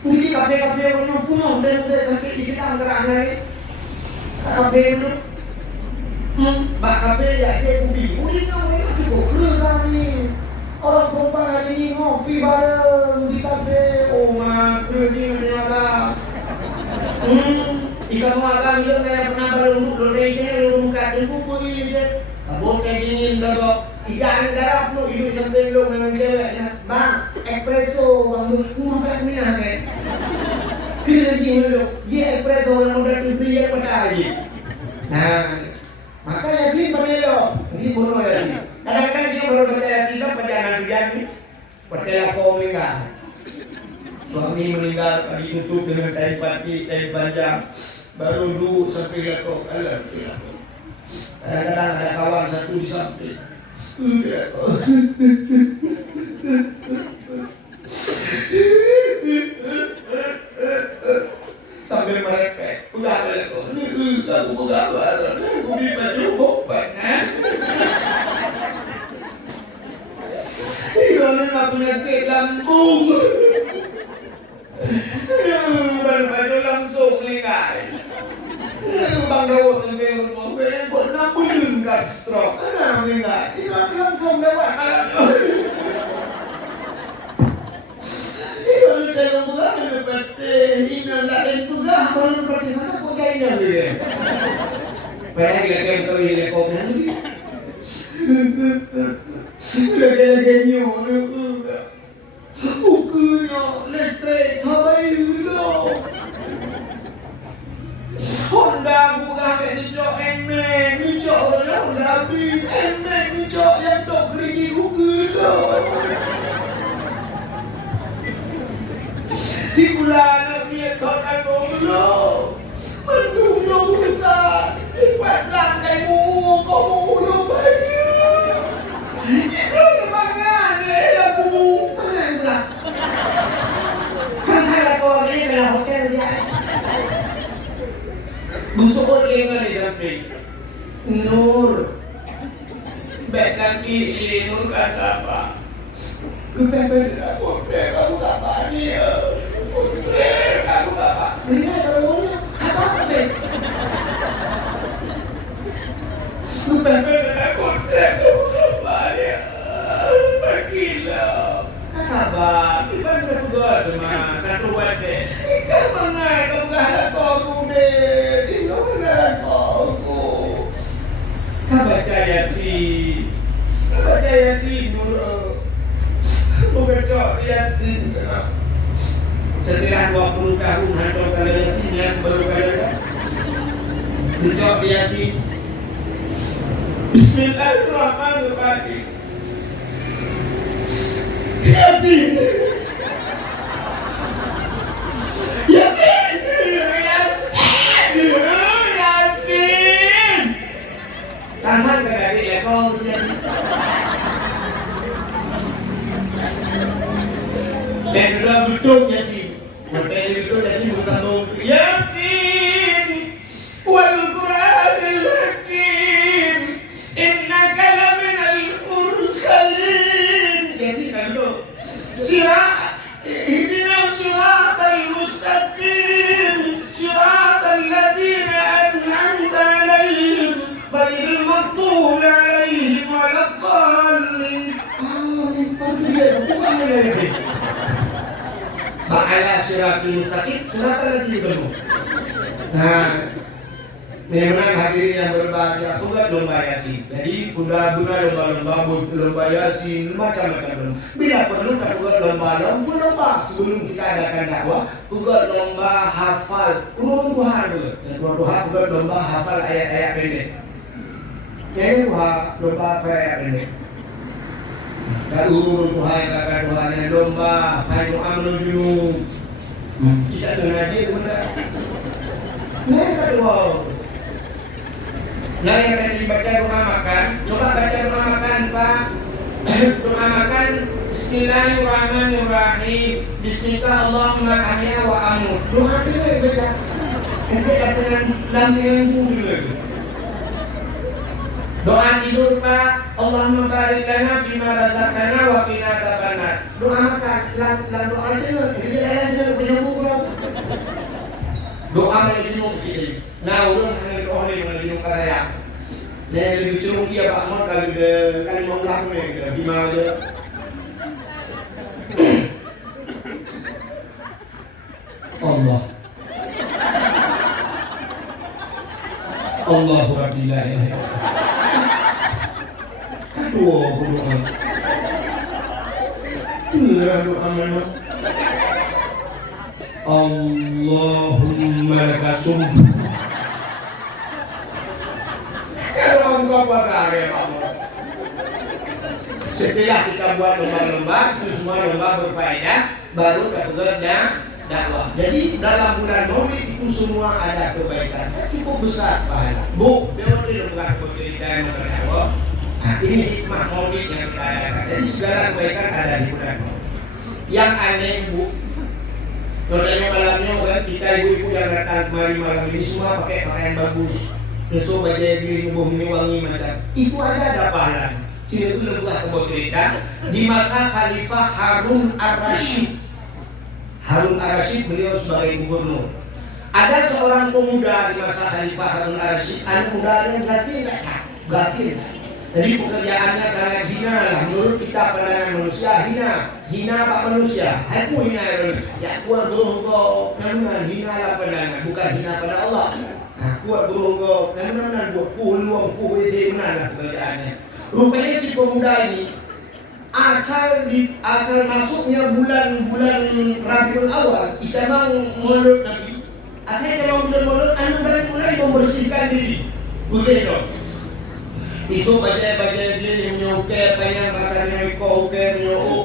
hindi kafe mo no puno dan sampai di kita anggaran ni kafe mo ba kafe ya dia ubi no mo cukup kru kami orang perempuan hari ini ngopi bareng di kafe oh mak kru ni ternyata jika mau akan bilang kayak pernah baru ini muka buku ini dia abang kayak gini enggak ikan darah lu hidup sampai lu memang ceweknya bang espresso bang lu ngapa ini nanti kira lu dia espresso yang udah dibeli yang pada aja nah makanya sih penelo ini bunuh ya sih kadang-kadang dia baru percaya sih kan perjalanan jadi percaya komik kan suami meninggal ditutup dengan kain pati kain panjang baru dulu sampai ke kok kadang-kadang ada kawan satu di samping sambil merepek udah aku buka barang aku beli baju kopan ini nggak punya kek lambung baju langsung meninggal bang Daud sampai rumah gue yang buat nambulin kan stroke karena meninggal ini langsung lewat ini kalau bukan seperti ini lain juga baru seperti sana kok kayaknya dia padahal kita tahu ini kopnya udah kayak udah bukunya listrik sampai dulu Honda buka kayak dicok enek dicok orang Honda habis enek dicok yang tok keringi buku di bulan dia tok aku dulu mendung besar buat lantai kamu dulu bayi itu mangan lagu enggak kan ada orang ini dalam hotel dia busuk dengan di samping Nur baik kaki Nur kasapa bebek aku apa ni aku apa ini kalau apa bebek bebek aku apa ya bagilah sabar iban kedua teman satu wajah ikan mana kau gak tahu deh di mana kau baca Yasin baca Yasin setelah 20 tahun hantar kali Yasin yang baru kali baca Yasin Bismillahirrahmanirrahim Yasin Tangan ke dari lekol dan sudah betul Yasin sampai itu Yasin bersatu Yasin wal Qur'anil Hakim innaka laminal mursalin Yasin kan tu ihdinas siratal mustaqim siratal ladzina an'amta alaihim ghairil maghdubi alaihim waladdallin Ba'ala siratul mustaqim siratal ladzina nah memang hadirin yang berbahagia bukan lomba Yasin. Jadi bunda-bunda lomba Yasin macam-macam lomba. Bila perlu kita buat lomba sebelum kita adakan dakwah, buat lomba hafal Quran Tuhan dulu. Dan Quran Tuhan buat lomba hafal ayat-ayat pendek. Jadi lomba ayat pendek. Dan urun Tuhan kata Tuhan yang lomba Hayu Amrul Junub. Kita dengar dia benda. Nah kedua. Nah yang tadi baca doa makan, coba baca doa makan Pak. Doa makan Bismillahirrahmanirrahim. Bismillah Allahumma ahya wa amut. Doa itu baca. Nanti dengan lam yang dulu. Doa tidur Pak, Allahumma barik lana fima razaqtana wa qina adzabannar. Doa makan, lan doa aja, aja penyambung bro. Doa melindung kita. Nah, udah hanya doa ini melindung karya. Nah, lebih curung iya Pak, mau kali mau ulang nih, gimana aja. Allah. Allahu Rabbil Alamin. Aduh, berdoa. Doa mana? Allahumma lakasum. Kalau engkau bakar ya Allah. Setelah kita buat lomba-lomba, itu semua lomba berfaedah, baru dapat dakwah. Jadi dalam bulan Maulid itu semua ada kebaikan. Cukup besar pahala. Bu, biar tidak bukan bercerita yang berdakwah. Nah, ini hikmah Maulid yang kita adakan. Jadi segala kebaikan ada di bulan Maulid. Yang aneh Bu, notanya malamnya kan kita ibu-ibu yang datang kemari malam ini semua pakai pakaian bagus. Besok baju diri ini wangi macam. Itu aja ada pahala. Sini itu lebih sebuah cerita di masa Khalifah Harun Ar-Rasyid. Harun Ar-Rasyid beliau sebagai gubernur. Ada seorang pemuda di masa Khalifah Harun Ar-Rasyid, anak muda yang gafir. Jadi pekerjaannya sangat hina lah. Menurut kita pandangan manusia hina pak manusia. Aku hina ya kuat berungkau, namun hina lah pandangan, bukan hina pada Allah. Kuat berungkau, namun buat luang wc benar lah pekerjaannya. Rupanya si pemuda ini asal masuknya bulan Rabiul Awal, ijabang mulut Nabi. Akhirnya kalau bulan mulut, anda mulai membersihkan diri. Begitu. Isu baca dia yang nyukai pengen rasanya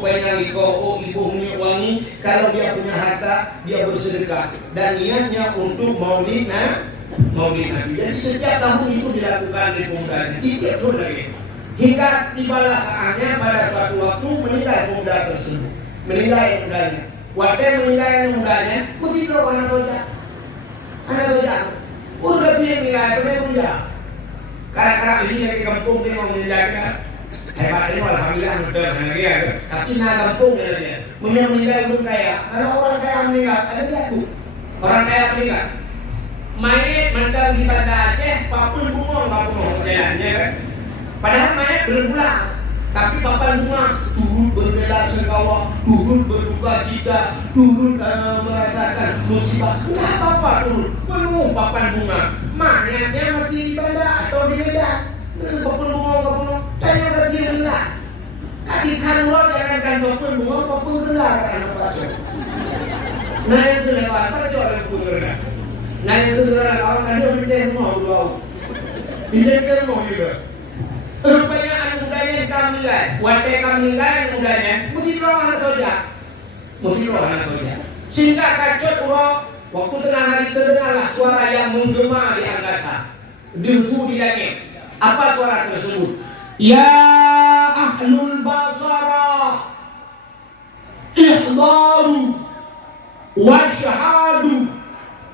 pengen ibu wangi. Kalau dia punya harta, dia bersedekah dan niatnya untuk maulid Nabi. Jadi setiap tahun itu dilakukan di pemudanya. Tidak pun lagi. Hingga tibalah saatnya pada suatu waktu meninggal pemuda tersebut. Meninggal mudanya. Waktu meninggal mudanya, mesti doa anak soja. Udah sih meninggal pemuda. Karena ini dari kampung dia mau meninggalkan. Hebat ini alhamdulillah betul ya. Tapi kampung dia. Meninggal belum kaya. Karena orang kaya meninggal ada jatuh. Orang kaya meninggal. Mayat mantan di Banda Aceh, papun bunga jalannya kan. Padahal mayat belum pulang. Tapi papan bunga turut berbela sungkawa, turut berduka cita, turut merasakan musibah. Enggak apa-apa turut. Penuh papan bunga. Mayatnya masih di Banda atau di Medan. Papun bunga. Tanya kasih rendah. Kasih kanwar jangankan papun bunga, papun rendah karena pasal. Nah itu lewat. Apa jual papun rendah? Nah itu orang ada pindah semua dua. Pindah semua juga. Rupanya anak mudanya yang kami meninggal. Waktu kami meninggal anak mudanya, mesti doa anak soja. Sehingga kacot waktu tengah hari terdengarlah suara yang menggema di angkasa. Dehu di langit. Apa suara tersebut? Ya ahlul basara, ihdaru washhadu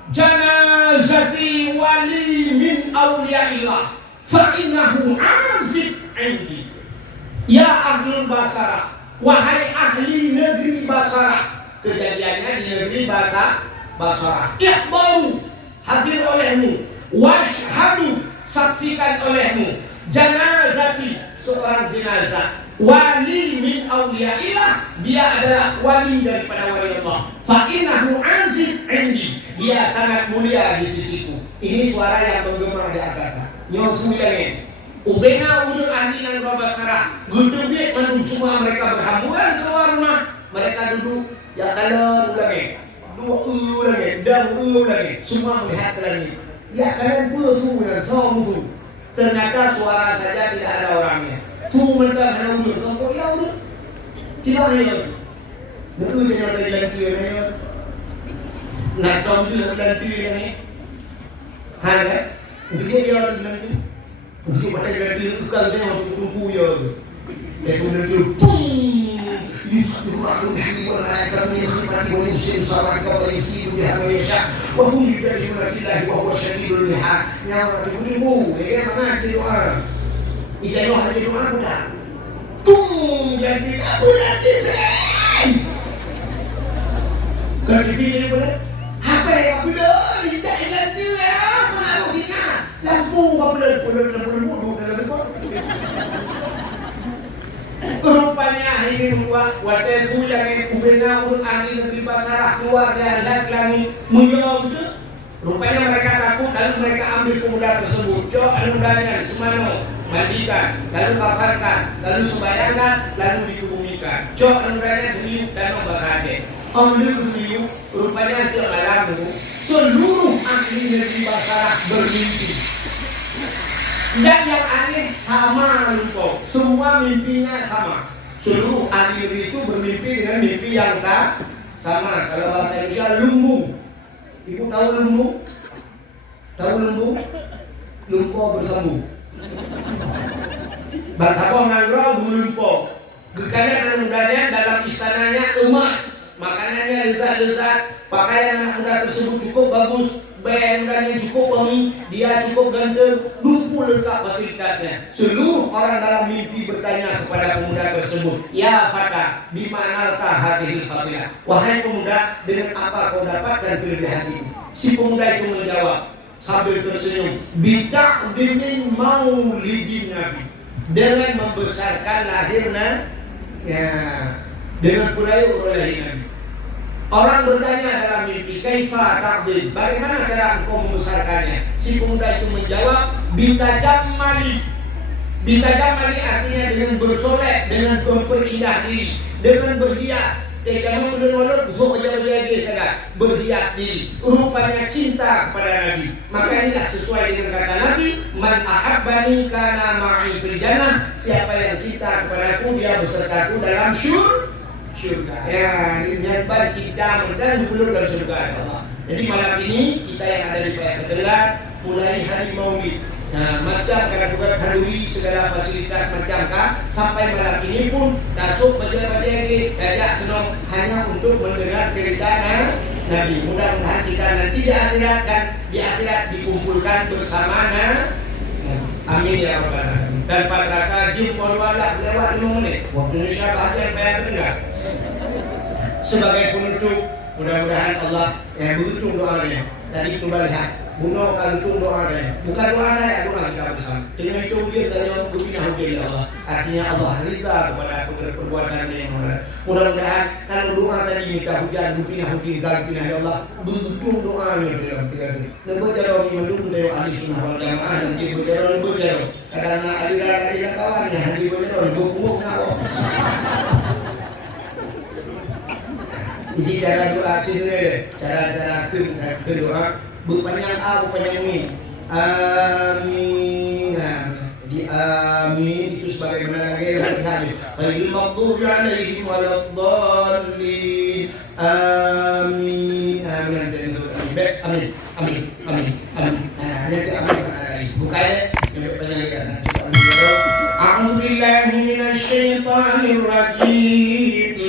janazati wali min awliyaillah fa'innahu azib indi. Ya ahlul basara, wahai ahli negeri Basara. Kejadiannya di negeri Basara. Ihbaru, hadir olehmu. Washhadu, saksikan olehmu. Janazati, seorang jenazah. Wali min awliyaillah, dia adalah wali daripada wali Allah. Fa'innahu azib indi, dia sangat mulia di sisiku. Ini suara yang menggema di angkasa. Nyong sembilan Ubena ujung ahli nang Basara. Gudung dia menunggu semua mereka berhamburan keluar rumah. Mereka duduk ya kanan lagi, dua lagi, dan lagi. Semua melihat lagi. Ya kanan pula semua yang tu. Ternyata suara saja tidak ada orangnya. Tu mereka hanya ujung. Kau ya ujung. Tidak ada. Betul jangan ada yang kira. Nak tahu juga dan kira ni. Ada. Dia orang nanti, untuk pada jadi tukang dia untuk tunggu ya. Kemudian tu, Yusuf aku dimulai kami sifat manusia sama kau isi dunia Malaysia. Wahum juga dimulai bahwa syadidul lihat. Yang tunggu, mana dia orang? Ijazah hari doa muda. Tung jadi aku lagi sen. Kalau dipilih boleh. Apa yang aku dah? Ijazah nanti apa? Kita lampu apa lampu rupanya ini membuat watesu yang kubena urut ahli negeri Basarah keluar dari langit menjawab itu. Rupanya mereka takut lalu mereka ambil pemuda tersebut. Cok ada mudanya semano mandikan, lalu kafarkan, lalu sembahyangkan, lalu dikebumikan. Cok ada mudanya semiuk dan membakar. Ambil semiuk, rupanya tidak malam seluruh ahli negeri Basarah bermimpi. Dan yang aneh sama lupa, semua mimpinya sama. Seluruh ahli negeri itu bermimpi dengan mimpi yang sama. Kalau bahasa Indonesia lumbu. Ibu tahu lumbu? Tahu lumbu? Lumpo bersambung. Bangsa ngangro lumpo. Gekanya anak mudanya dalam istananya emas, makanannya lezat-lezat, pakaian anak muda tersebut cukup bagus. Bandanya cukup wangi, dia cukup ganteng, lumpuh lengkap fasilitasnya. Seluruh orang dalam mimpi bertanya kepada pemuda tersebut, ya fata, bimanalta hadhil fadilah. Wahai pemuda, dengan apa kau dapatkan kelebihan itu? Si pemuda itu menjawab sambil tersenyum, bita'dimin maulidin Nabi, dengan membesarkan lahirnya, ya, dengan purayu lahir Nabi. Orang bertanya dalam mimpi, kaifa ta'dil, bagaimana cara engkau membesarkannya? Si pemuda itu menjawab, bitajammali. Bitajammali artinya dengan bersolek, dengan memperindah diri, dengan berhias. Kamu benar-benar berhias diri. Rupanya cinta kepada Nabi. Maka inilah sesuai dengan kata Nabi, man ahabbani kana ma'i fil jannah. Siapa yang cinta kepadaku, dia besertaku dalam surga. Ya, nyambar cinta mereka dulu dalam surga Allah. Jadi malam ini kita yang ada di Payakumbuh mulai hari Maulid. Nah, macam kadang-kadang haduri segala fasilitas macam kah sampai malam ini pun tasuk baca-baca lagi kajak senang hanya untuk mendengar cerita Nabi. Mudah-mudahan kita nanti di akhirat dikumpulkan bersama amin ya rabbal alamin. Tanpa terasa jumpa wala lewat 5 menit. Waktu Indonesia bahagia saya dengar. Sebagai penutup, mudah-mudahan Allah yang begitu doanya. Tadi kembali lihat, bunuh kantung doanya. Bukan doa saya, doa kita bersama. Dengan itu dia tanya berpindah hujah Allah. Artinya Allah rida kepada perbuatan yang benar. Mudah-mudahan kalau doa tadi minta hujan, berpindah hujah, pindah ya Allah. Begitu doanya dalam tiga ini. Berjalan mendukung dari ahli sunnah wal jamaah dan berjalan. Karena aliran kawannya hadi berjalan berkumuk nawa. Jadi cara doa sendiri, cara doa berpanjang A, berpanjang min. Amin. Jadi amin itu sebagaimana lagi yang berhari. Ghairil maghdubi alaihim waladdallin. Amin. Amin. Amin. Amin. Amin. Amin. Nanti amin. Bukanya yang berpanjang lagi. A'udzu billahi minasy syaithanir rajim.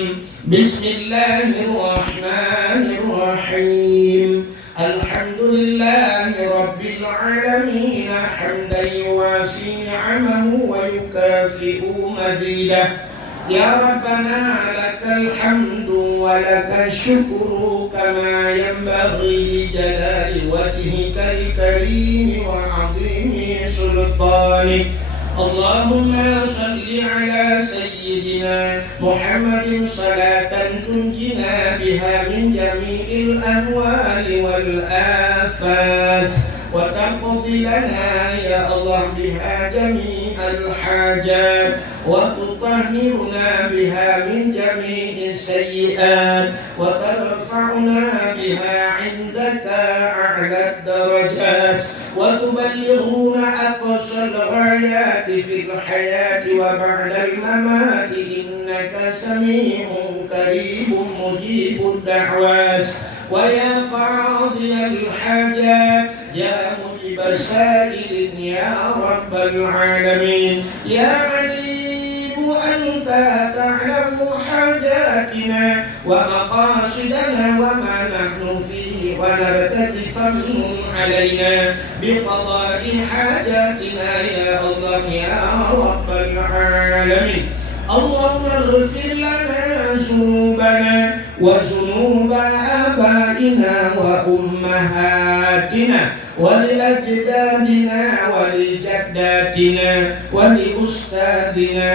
Bismillahirrahmanirrahim. Alhamdulillahi rabbil alamin hamdan yuwasi ni'amahu wa yukafi'u mazidah. Ya Rabbana lakal hamdu wa lakal syukru kama yanbaghi li jalali wajhikal karim wa 'azimi sultanik. Allahumma salli ala sayyidina Muhammadin salatan tunjina biha min jami'il ahwali wal afat wa taqdi lana ya Allah biha jami'al hajat wa tutahhiruna biha min jami'is sayyi'at wa tarfa'una biha 'indaka a'la darajat wa tuballighuna aqsal ghayat fil hayati wa ba'da al-mamati innaka sami'un qaribun mujibud da'wat wa ya qadiyal hajat ya mujibas sa'ilin ya rabbal alamin ya alim anta ta'lamu hajatina wa maqasidana wa ma nahnu fihi ونرتقي فمن علينا بقضاء حاجاتنا يا الله يا رب العالمين. اللهم اغفر لنا ذنوبنا وذنوب آبائنا وأمهاتنا ولأجدادنا ولجداتنا ولأستاذنا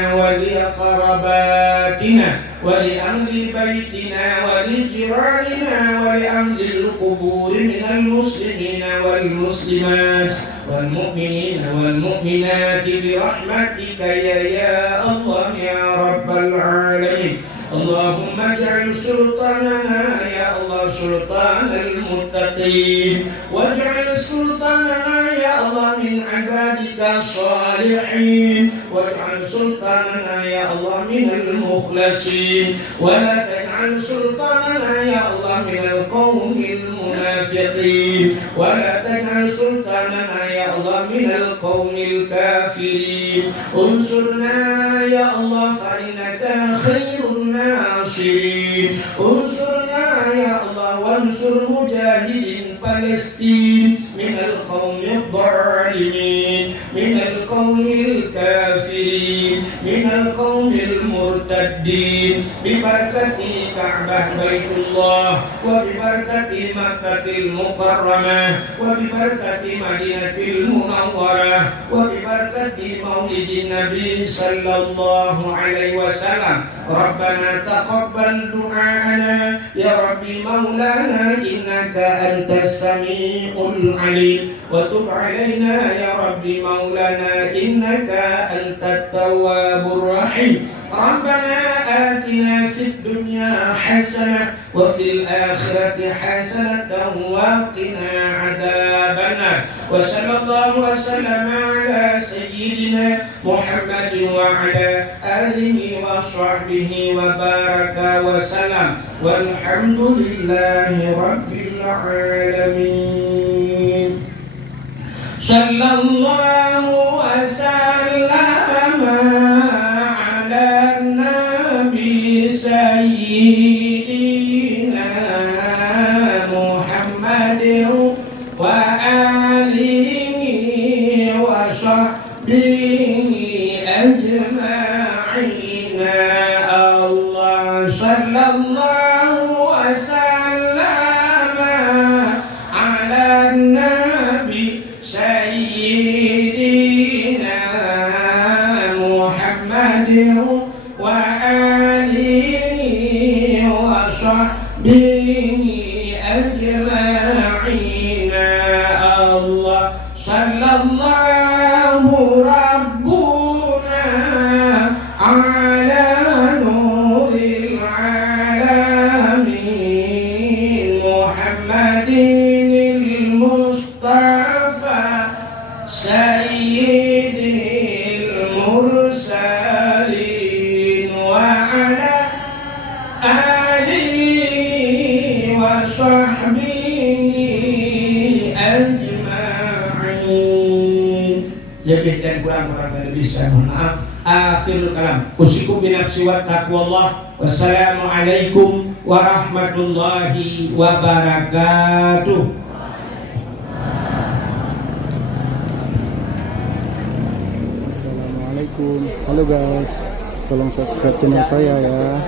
ولأقرباتنا ولأهل بيتنا ولجيراننا ولأهل القبور من المسلمين والمسلمات والمؤمنين والمؤمنات برحمتك يا الله يا رب العالمين. اللهم اجعل سلطاننا يا الله سلطان المتقين، واجعل سلطاننا يا الله من عبادك الصالحين، واجعل سلطاننا يا الله من المخلصين، ولا تجعل سلطاننا يا الله من القوم المنافقين، ولا تجعل سلطاننا يا الله من القوم الكافرين. انصرنا يا الله فإنك خير الناصرين. انصرنا يا الله وانصر مجاهدين فلسطين من القوم الظالمين، من القوم الكافرين، من القوم المرتدين، ببركة كعبة بيت الله، وببركة مكة المكرمة، وببركة مدينة المنورة، وببركة مولد النبي صلى الله عليه وسلم. ربنا تقبل دعاءنا يا ربي مولانا إنك أنت السميع العليم، وتب علينا يا ربي مولانا إنك أنت التواب الرحيم. ربنا آتنا في الدنيا حسنة وفي الآخرة حسنة وقنا عذاب النار. وصلى الله وسلم على سيدنا محمد وعلى آله وصحبه وبارك وسلم، والحمد لله رب العالمين. صلى الله وسلم على النبي سيدنا محمد وآله وصحبه أجمعين. الله صلى الله وسلم على النبي سيدنا محمد وآله وصحبه أجمعين. الله صلى الله ربنا على نور العالمين محمد المصطفى سيد المرسلين، وعلى آله وصحبه أجمعين. Lebih dan kurang barangkali bisa, mohon maaf. Akhirul kalam. Usikum binafsi wa taqwallah. Wassalamualaikum warahmatullahi wabarakatuh. Assalamualaikum. Halo guys, tolong subscribe channel saya ya.